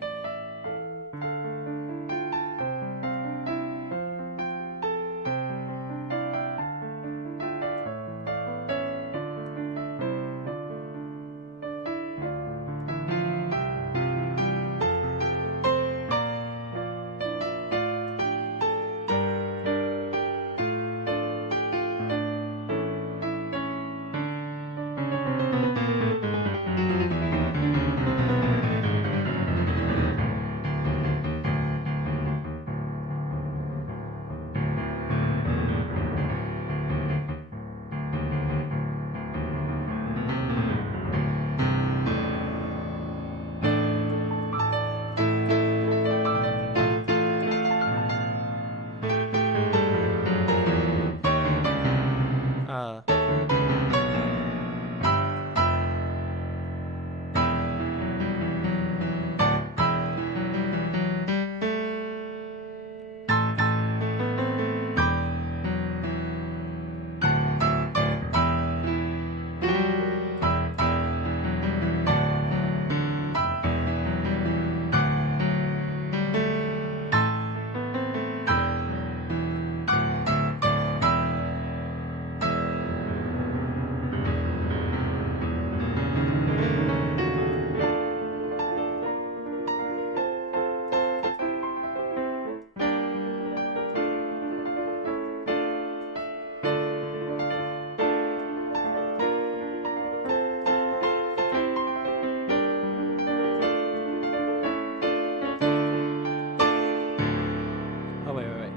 Oh, wait, wait, wait.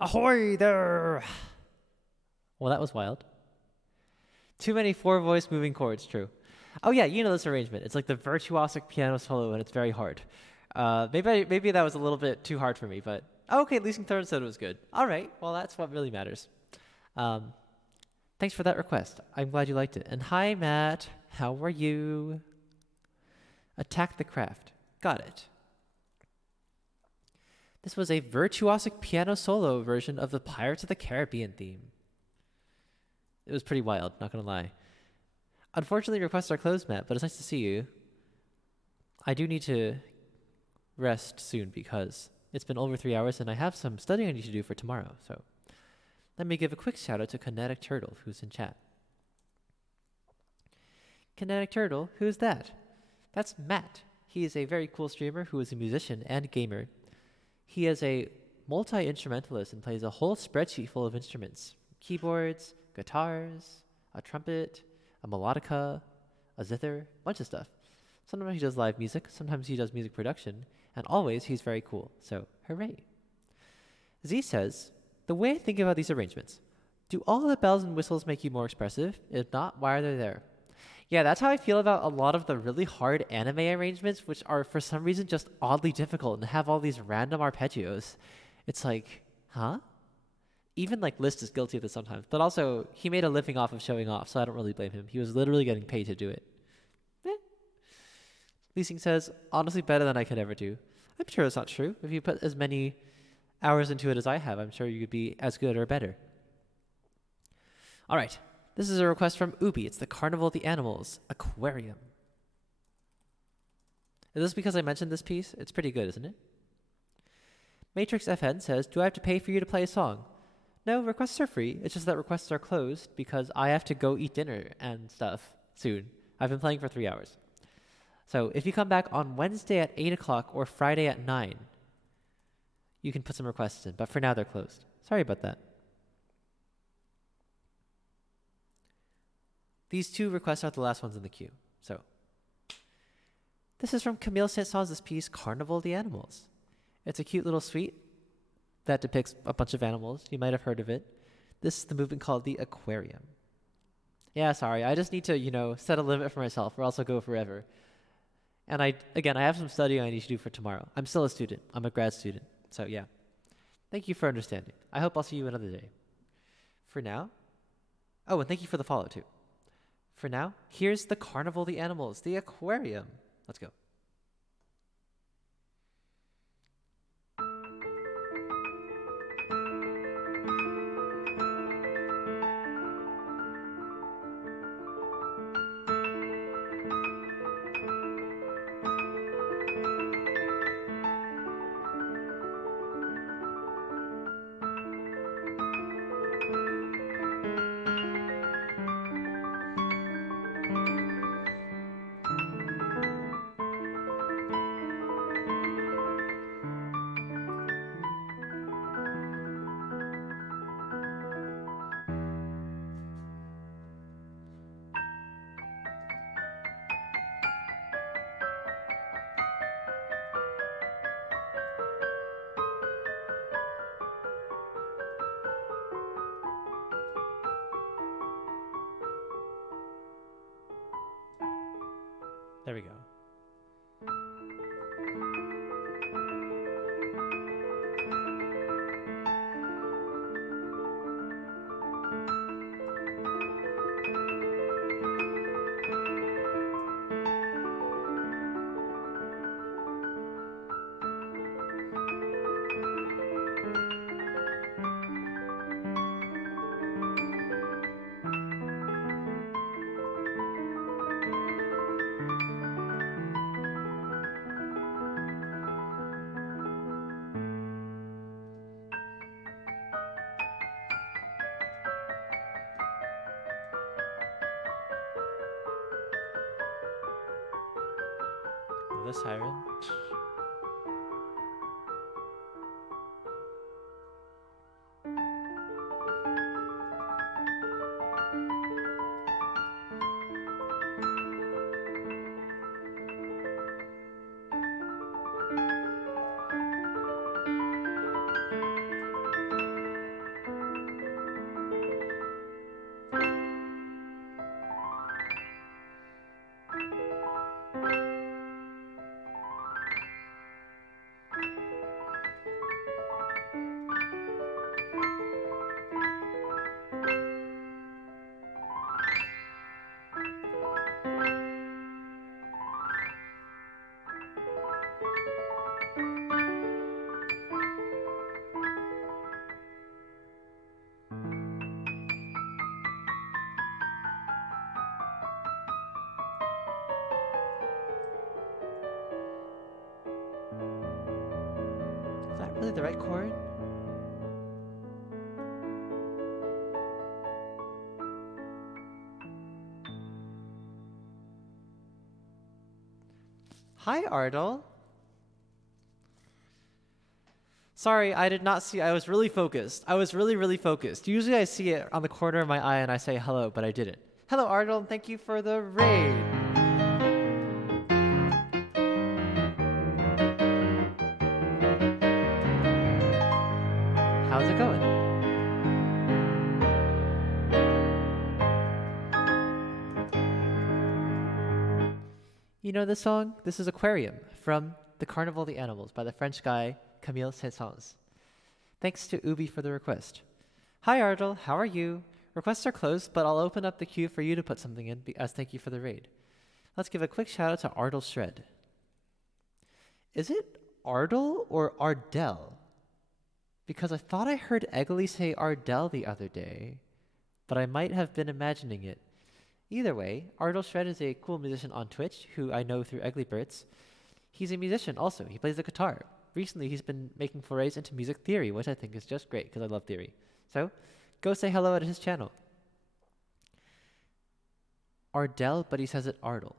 Ahoy there! Well, that was wild. Too many four-voice moving chords, true. Oh yeah, you know this arrangement. It's like the virtuosic piano solo, and it's very hard. Maybe that was a little bit too hard for me, but okay, Leasing Throne said it was good. All right, well, that's what really matters. Thanks for that request. I'm glad you liked it. And hi, Matt. How are you? Attack the Craft. Got it. This was a virtuosic piano solo version of the Pirates of the Caribbean theme. It was pretty wild, not gonna lie. Unfortunately, requests are closed, Matt, but it's nice to see you. I do need to rest soon because it's been over 3 hours and I have some studying I need to do for tomorrow, so Let me give a quick shout out to Kinetic Turtle, who's in chat. Kinetic Turtle, who's that? That's Matt. He is a very cool streamer who is a musician and gamer. He is a multi-instrumentalist and plays a whole spreadsheet full of instruments. Keyboards, guitars, a trumpet, a melodica, a zither, a bunch of stuff. Sometimes he does live music, sometimes he does music production, and always he's very cool, so hooray. Z says, the way I think about these arrangements, do all the bells and whistles make you more expressive? If not, why are they there? Yeah, that's how I feel about a lot of the really hard anime arrangements, which are for some reason just oddly difficult and have all these random arpeggios. It's like, huh? Even like Liszt is guilty of this sometimes, but also he made a living off of showing off, so I don't really blame him. He was literally getting paid to do it. Leasing says, honestly better than I could ever do. I'm sure it's not true. If you put as many hours into it as I have, I'm sure you could be as good or better. All right. This is a request from Ubi. It's the Carnival of the Animals Aquarium. Is this because I mentioned this piece? It's pretty good, isn't it? Matrix FN says, do I have to pay for you to play a song? No, requests are free. It's just that requests are closed because I have to go eat dinner and stuff soon. I've been playing for 3 hours. So if you come back on Wednesday at 8 o'clock or Friday at 9, you can put some requests in. But for now, they're closed. Sorry about that. These 2 requests are the last ones in the queue. So this is from Camille Saint-Saëns' piece, Carnival of the Animals. It's a cute little suite that depicts a bunch of animals. You might have heard of it. This is the movement called the Aquarium. Yeah, sorry. I just need to, set a limit for myself or else I'll go forever. And I have some studying I need to do for tomorrow. I'm still a student. I'm a grad student. So yeah. Thank you for understanding. I hope I'll see you another day. For now. Oh, and thank you for the follow too. For now, here's the Carnival of the Animals, the Aquarium. Let's go. There we go. The siren. Is that really the right chord? Hi, Ardal. Sorry, I did not see. I was really focused. I was really, really focused. Usually I see it on the corner of my eye and I say hello, but I didn't. Hello, Ardal, and thank you for the raid. How's it going? You know this song? This is Aquarium from The Carnival of the Animals by the French guy Camille Saint-Saëns. Thanks to Ubi for the request. Hi Ardal, how are you? Requests are closed, but I'll open up the queue for you to put something in as thank you for the raid. Let's give a quick shout out to Ardal Shred. Is it Ardal or Ardell? Because I thought I heard Eggley say Ardell the other day, but I might have been imagining it. Either way, Ardal Shred is a cool musician on Twitch who I know through Eggleyberts. He's a musician also. He plays the guitar. Recently, he's been making forays into music theory, which I think is just great because I love theory. So, go say hello at his channel. Ardell, but he says it Ardal.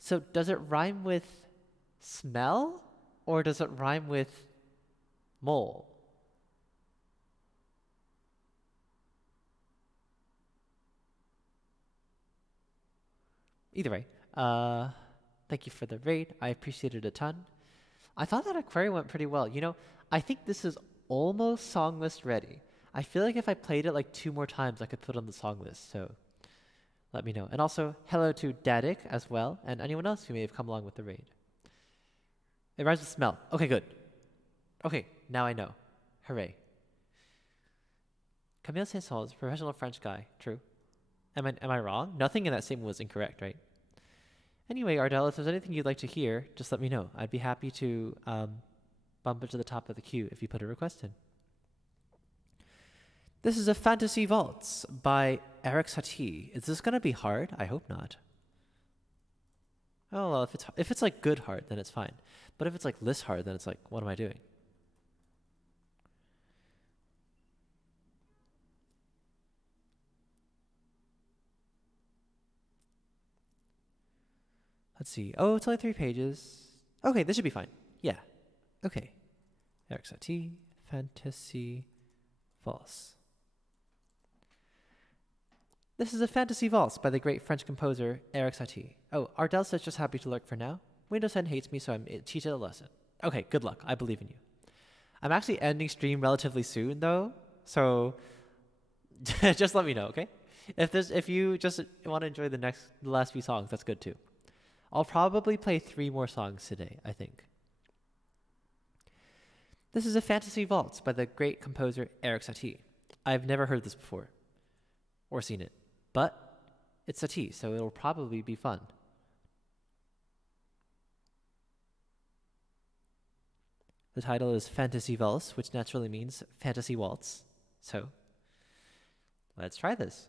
So, does it rhyme with smell or does it rhyme with mole? Either way, thank you for the raid. I appreciate it a ton. I thought that Aquarium went pretty well. You know, I think this is almost song list ready. I feel like if I played it like 2 more times, I could put it on the song list. So let me know. And also, hello to Dadik as well, and anyone else who may have come along with the raid. It rhymes with smell. Okay, good. Okay, now I know. Hooray. Camille Saint-Saëns, professional French guy. True. Am I wrong? Nothing in that statement was incorrect, right? Anyway, Ardell, if there's anything you'd like to hear, just let me know. I'd be happy to bump it to the top of the queue if you put a request in. This is a Fantasy Waltz by Eric Satie. Is this gonna be hard? I hope not. Oh well, if it's like good hard, then it's fine. But if it's like list hard, then it's like, what am I doing? Let's see. Oh, it's only 3 pages. Okay, this should be fine. Yeah. Okay. Eric Satie, Fantasy Waltz. This is a Fantasy Waltz by the great French composer Eric Satie. Oh, Ardell says just happy to lurk for now. Windows 10 hates me, so I'm teaching a lesson. Okay, good luck. I believe in you. I'm actually ending stream relatively soon, though, so just let me know, okay? If you just want to enjoy the last few songs, that's good too. I'll probably play 3 more songs today, I think. This is a Fantasy Waltz by the great composer Eric Satie. I've never heard this before, or seen it, but it's Satie, so it'll probably be fun. The title is Fantasy Waltz, which naturally means Fantasy Waltz. So, let's try this.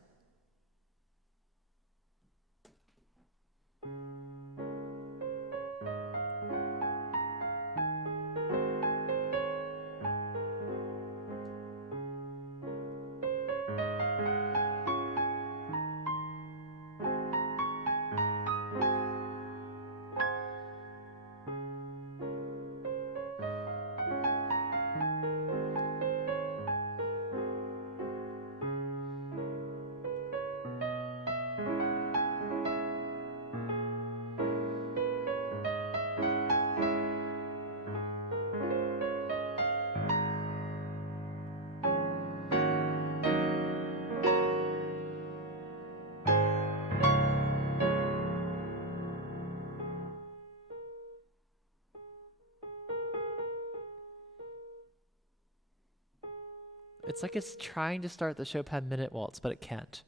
It's like it's trying to start the Chopin Minute Waltz, but it can't.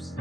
Oops.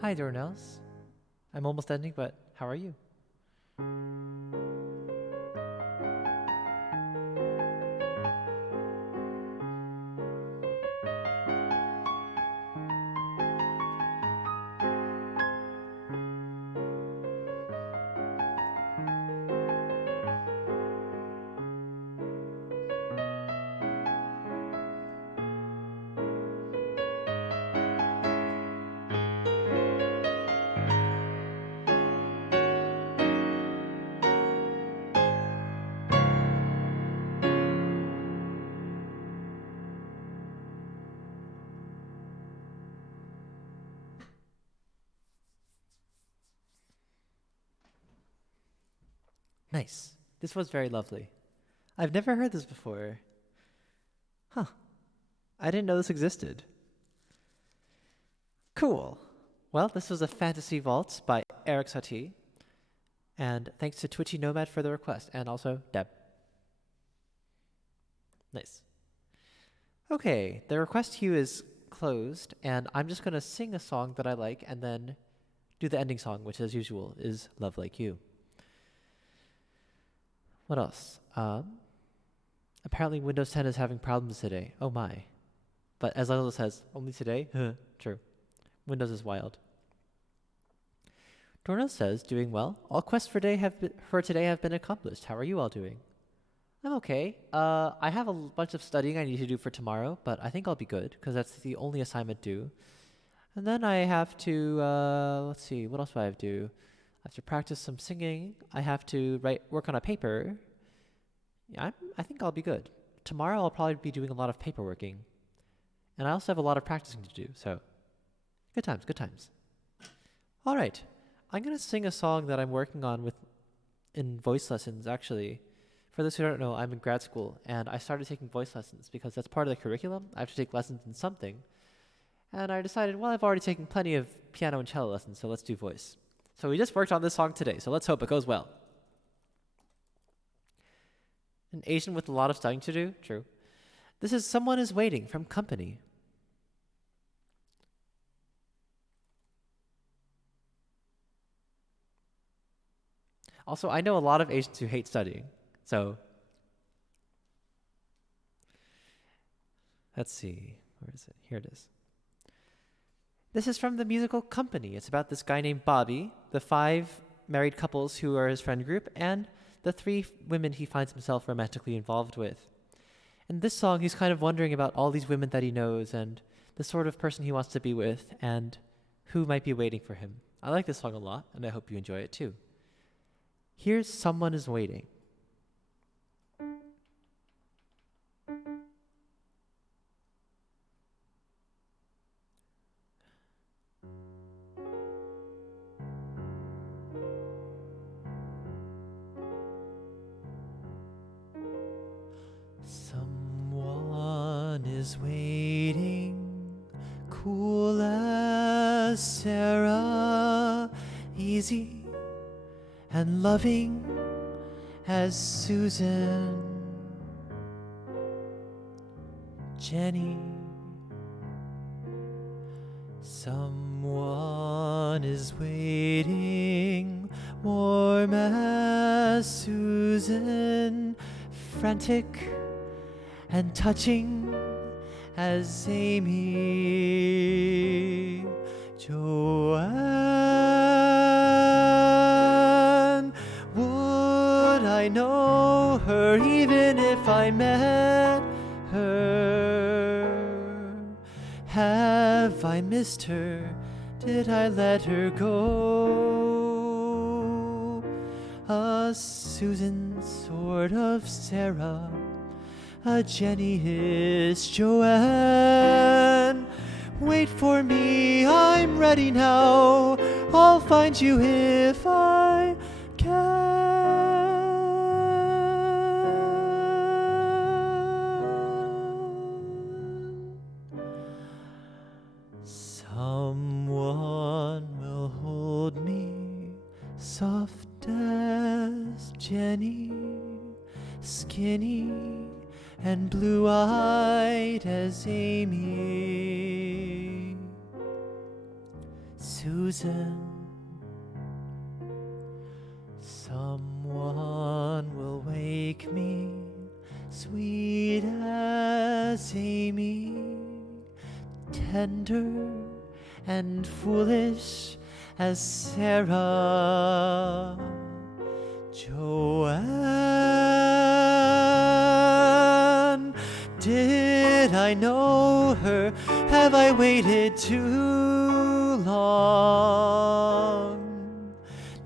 Hi, Dornels. I'm almost ending, but how are you? Nice. This was very lovely. I've never heard this before. Huh. I didn't know this existed. Cool. Well, this was a Fantasy Vault by Eric Satie. And thanks to Twitchy Nomad for the request, and also Deb. Nice. Okay, the request queue is closed, and I'm just going to sing a song that I like and then do the ending song, which as usual is Love Like You. What else? Apparently Windows 10 is having problems today. Oh my. But as Lila says, only today? True. Windows is wild. Dorna says, doing well. All quests for today have been accomplished. How are you all doing? I'm okay. I have a bunch of studying I need to do for tomorrow, but I think I'll be good, because that's the only assignment due. And then I have to, let's see, what else do I have to do? I have to practice some singing. I have to work on a paper. Yeah, I think I'll be good. Tomorrow I'll probably be doing a lot of paperworking. And I also have a lot of practicing to do, so good times, good times. All right. I'm going to sing a song that I'm working on in voice lessons, actually. For those who don't know, I'm in grad school, and I started taking voice lessons because that's part of the curriculum. I have to take lessons in something. And I decided, well, I've already taken plenty of piano and cello lessons, so let's do voice. So we just worked on this song today, so let's hope it goes well. An Asian with a lot of studying to do? True. This is Someone is Waiting from Company. Also, I know a lot of Asians who hate studying, so let's see. Where is it? Here it is. This is from the musical Company. It's about this guy named Bobby, the 5 married couples who are his friend group, and the 3 women he finds himself romantically involved with. In this song, he's kind of wondering about all these women that he knows and the sort of person he wants to be with and who might be waiting for him. I like this song a lot, and I hope you enjoy it too. Here's Someone is Waiting. Someone is waiting, cool as Sarah, easy and loving as Susan, Jenny. Someone Someone is waiting, warm as Susan, frantic and touching as Amy. Joanne, would I know her even if I met her? Have I missed her? Did I let her go? A Susan sort of Sarah, a Jenny is Joanne. Wait for me, I'm ready now. I'll find you if I can. Someone will hold me, soft as Jenny, skinny and blue-eyed as Amy. Susan, someone will wake me, sweet as Amy, tender and foolish as Sarah. Joanne, did I know her? Have I waited too long?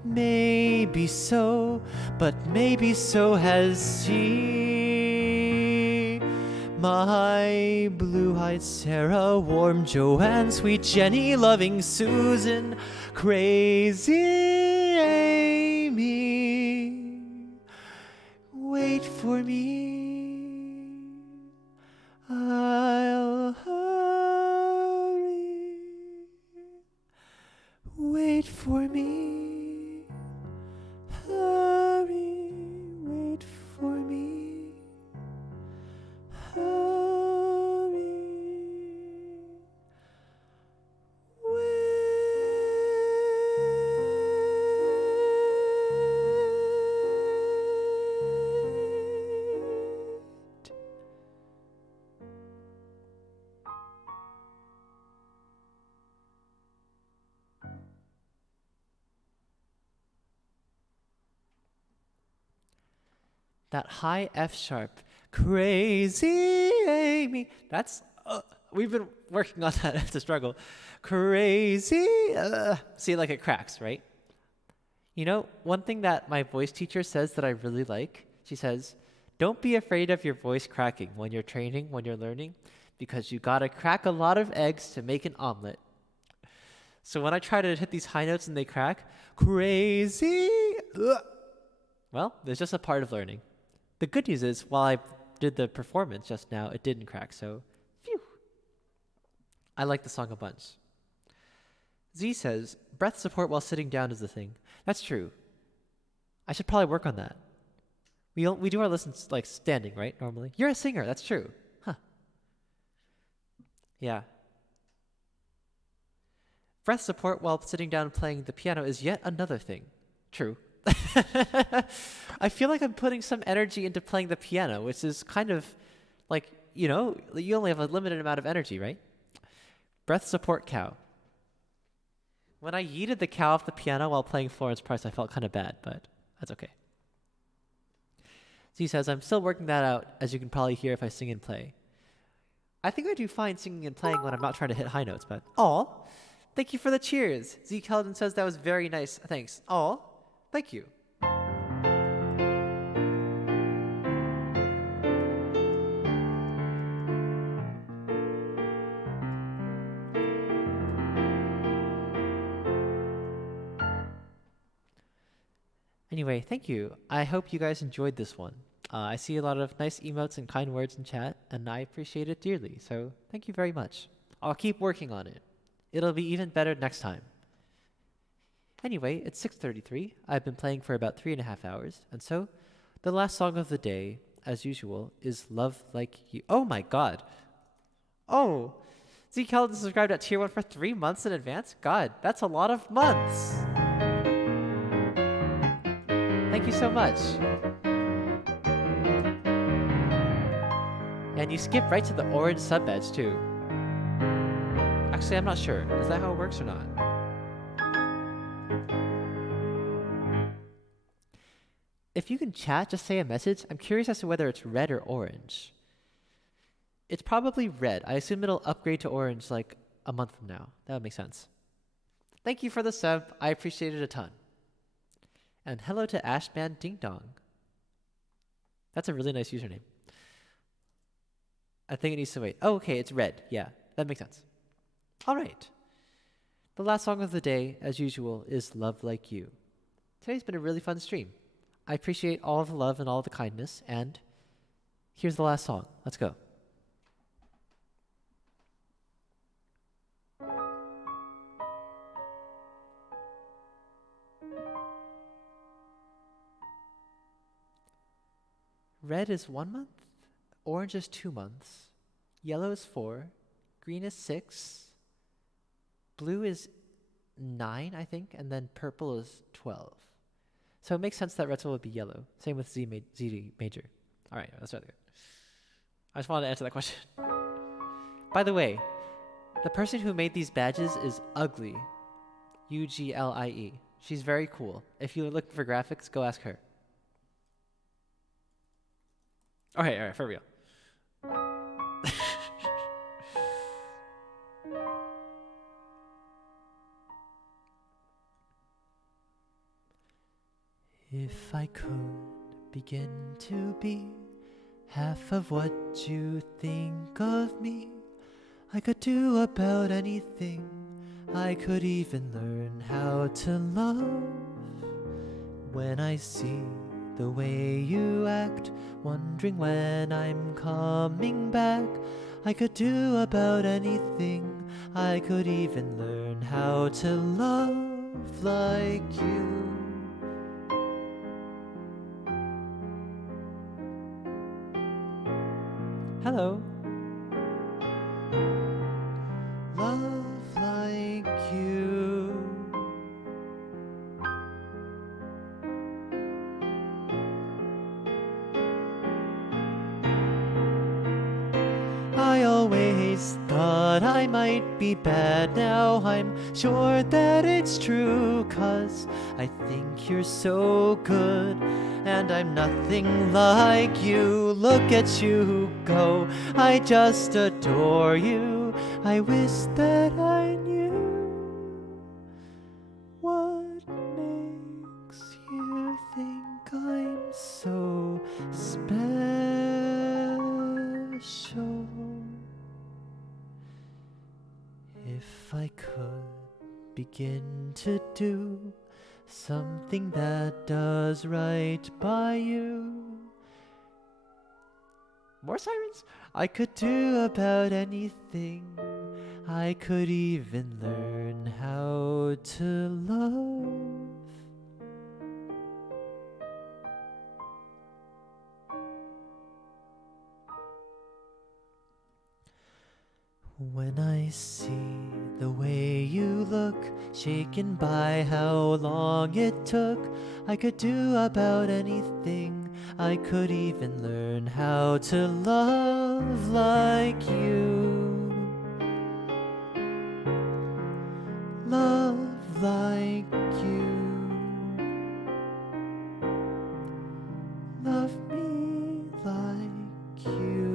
Maybe so, but maybe so has she. My blue-eyed Sarah, warm Joanne, sweet Jenny, loving Susan, crazy Amy. Wait for me, I'll hurry. Wait for me, hurry. Wait for me, hurry. That high F sharp, crazy Amy. That's we've been working on that. It's a struggle. Crazy. See, like it cracks, right? You know, one thing that my voice teacher says that I really like. She says, "Don't be afraid of your voice cracking when you're training, when you're learning, because you gotta crack a lot of eggs to make an omelet." So when I try to hit these high notes and they crack, crazy. Well, there's just a part of learning. The good news is, while I did the performance just now, it didn't crack, so phew. I like the song a bunch. Z says, breath support while sitting down is the thing. That's true. I should probably work on that. We do our lessons like standing, right, normally? You're a singer, that's true. Huh. Yeah. Breath support while sitting down playing the piano is yet another thing. True. I feel like I'm putting some energy into playing the piano, which is kind of like, you know, you only have a limited amount of energy, right? Breath support cow. When I yeeted the cow off the piano while playing Florence Price, I felt kind of bad, but that's okay. Z says, I'm still working that out, as you can probably hear if I sing and play. I think I do fine singing and playing when I'm not trying to hit high notes, but aw, thank you for the cheers. Z Keldon says that was very nice. Thanks. Aw, thank you. Anyway, thank you. I hope you guys enjoyed this one. I see a lot of nice emotes and kind words in chat, and I appreciate it dearly, so thank you very much. I'll keep working on it. It'll be even better next time. Anyway, it's 6:33. I've been playing for about 3.5 hours, and so the last song of the day, as usual, is Love Like You. Oh my god! Oh! Z Keldon subscribed at tier 1 for 3 months in advance? God, that's a lot of months. Thank you so much. And you skip right to the orange sub badge too. Actually, I'm not sure. Is that how it works or not? If you can chat, just say a message. I'm curious as to whether it's red or orange. It's probably red. I assume it'll upgrade to orange like a month from now. That would make sense. Thank you for the sub. I appreciate it a ton. And hello to Ashman Ding Dong. That's a really nice username. I think it needs to wait. Oh, okay, it's red. Yeah, that makes sense. All right. The last song of the day, as usual, is Love Like You. Today's been a really fun stream. I appreciate all the love and all the kindness, and here's the last song. Let's go. Red is 1 month, orange is 2 months, yellow is 4, green is 6, blue is 9, I think, and then purple is 12. So it makes sense that red soul would be yellow. Same with Z major. All right, that's really good. I just wanted to answer that question. By the way, the person who made these badges is Ugly, Uglie. She's very cool. If you're looking for graphics, go ask her. All right, for real. If I could begin to be half of what you think of me, I could do about anything. I could even learn how to love. When I see the way you act, wondering when I'm coming back, I could do about anything. I could even learn how to love like you. Hello. Love like you. I always thought I might be bad. Now I'm sure that it's true, 'cause I think you're so good, and I'm nothing like you. Look at you go, I just adore you. I wish that I knew what makes you think I'm so special. If I could begin to do something that does right by you. More sirens? I could do about anything. I could even learn how to love. When I see the way you look, shaken by how long it took, I could do about anything. I could even learn how to love like you. Love like you. Love me like you.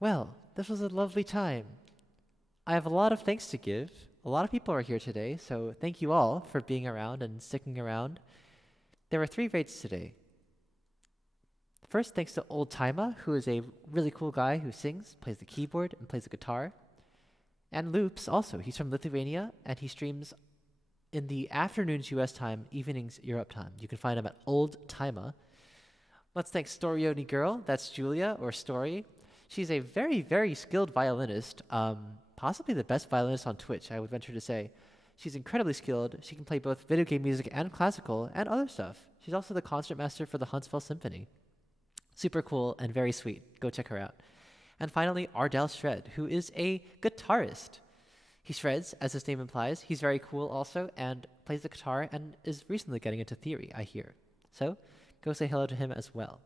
Well, this was a lovely time. I have a lot of thanks to give. A lot of people are here today, so thank you all for being around and sticking around. There were 3 rates today. First, thanks to Old Taima, who is a really cool guy who sings, plays the keyboard, and plays the guitar. And Loops also. He's from Lithuania, and he streams in the afternoons US time, evenings Europe time. You can find him at Old Taima. Let's thank Storioni Girl. That's Julia, or Story. She's a very, very skilled violinist, possibly the best violinist on Twitch, I would venture to say. She's incredibly skilled. She can play both video game music and classical and other stuff. She's also the concertmaster for the Huntsville Symphony. Super cool and very sweet. Go check her out. And finally, Ardell Shred, who is a guitarist. He shreds, as his name implies. He's very cool also and plays the guitar and is recently getting into theory, I hear. So go say hello to him as well.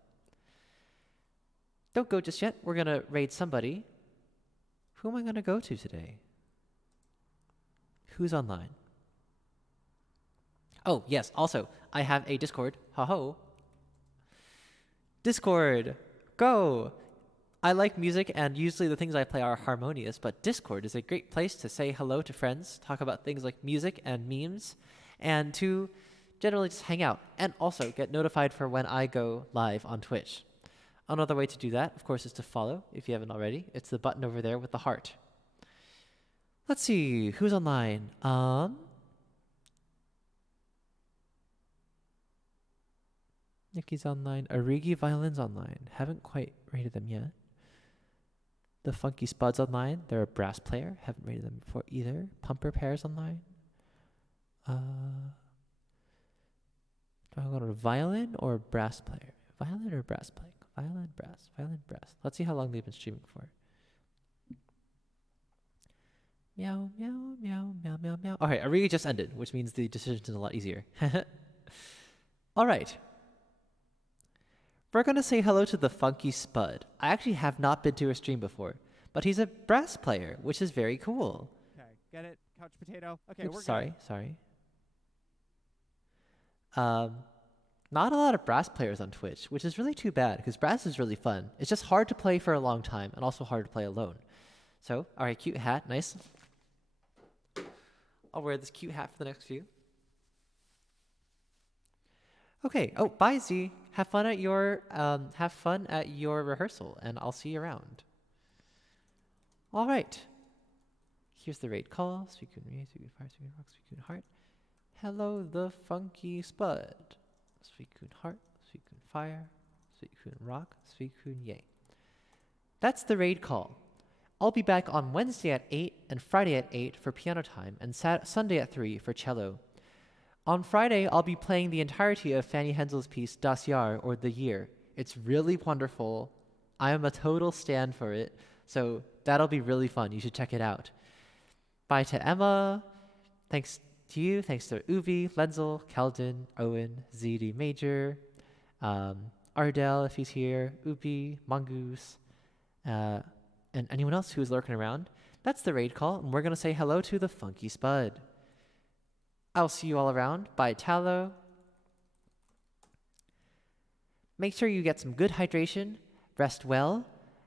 Don't go just yet. We're going to raid somebody. Who am I going to go to today? Who's online? Oh, yes. Also, I have a Discord. Ha-ho. Discord. Go. I like music, and usually the things I play are harmonious, but Discord is a great place to say hello to friends, talk about things like music and memes, and to generally just hang out, and also get notified for when I go live on Twitch. Another way to do that, of course, is to follow, if you haven't already. It's the button over there with the heart. Let's see, who's online? Nikki's online. Arigi Violin's online. Haven't quite rated them yet. The Funky Spud's online. They're a brass player. Haven't rated them before either. Pumper Pear's online. Do I go to violin or brass player? Violin or brass player? Violin, brass. Violin, brass. Let's see how long they've been streaming for. Meow, meow, meow, meow, meow, meow. All right, Arigi just ended, which means the decision is a lot easier. All right. We're going to say hello to the Funky Spud. I actually have not been to a stream before, but he's a brass player, which is very cool. Okay, get it? Couch potato. Okay, Oops, we're sorry, good. sorry. Not a lot of brass players on Twitch, which is really too bad, because brass is really fun. It's just hard to play for a long time, and also hard to play alone. So, all right, cute hat, nice. I'll wear this cute hat for the next few. Okay. Oh, bye, Z. Have fun at your rehearsal, and I'll see you around. All right. Here's the raid call. Suikun Re, Suikun Fire, Suikun Rock, Suikun Heart. Hello, the Funky Spud. Suikun Heart, Suikun Fire, Suikun Rock, Suikun Ye. That's the raid call. I'll be back on Wednesday at 8 and Friday at 8 for piano time, and Sunday at 3 for cello. On Friday, I'll be playing the entirety of Fanny Hensel's piece Das Jahr, or The Year. It's really wonderful. I am a total stan for it, so that'll be really fun. You should check it out. Bye to Emma. Thanks to you. Thanks to Uvi, Lenzel, Keldon, Owen, ZD Major, Ardell if he's here, Ubi, Mongoose, and anyone else who's lurking around. That's the raid call, and we're going to say hello to the Funky Spud. I'll see you all around. Bye, Tallow. Make sure you get some good hydration, rest well,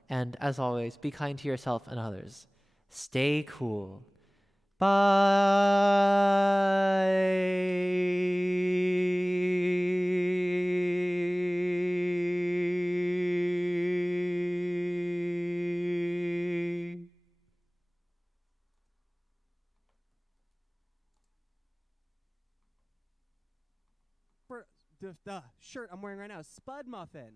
and as always, be kind to yourself and others. Stay cool. Bye. For the shirt I'm wearing right now, Spud Muffin.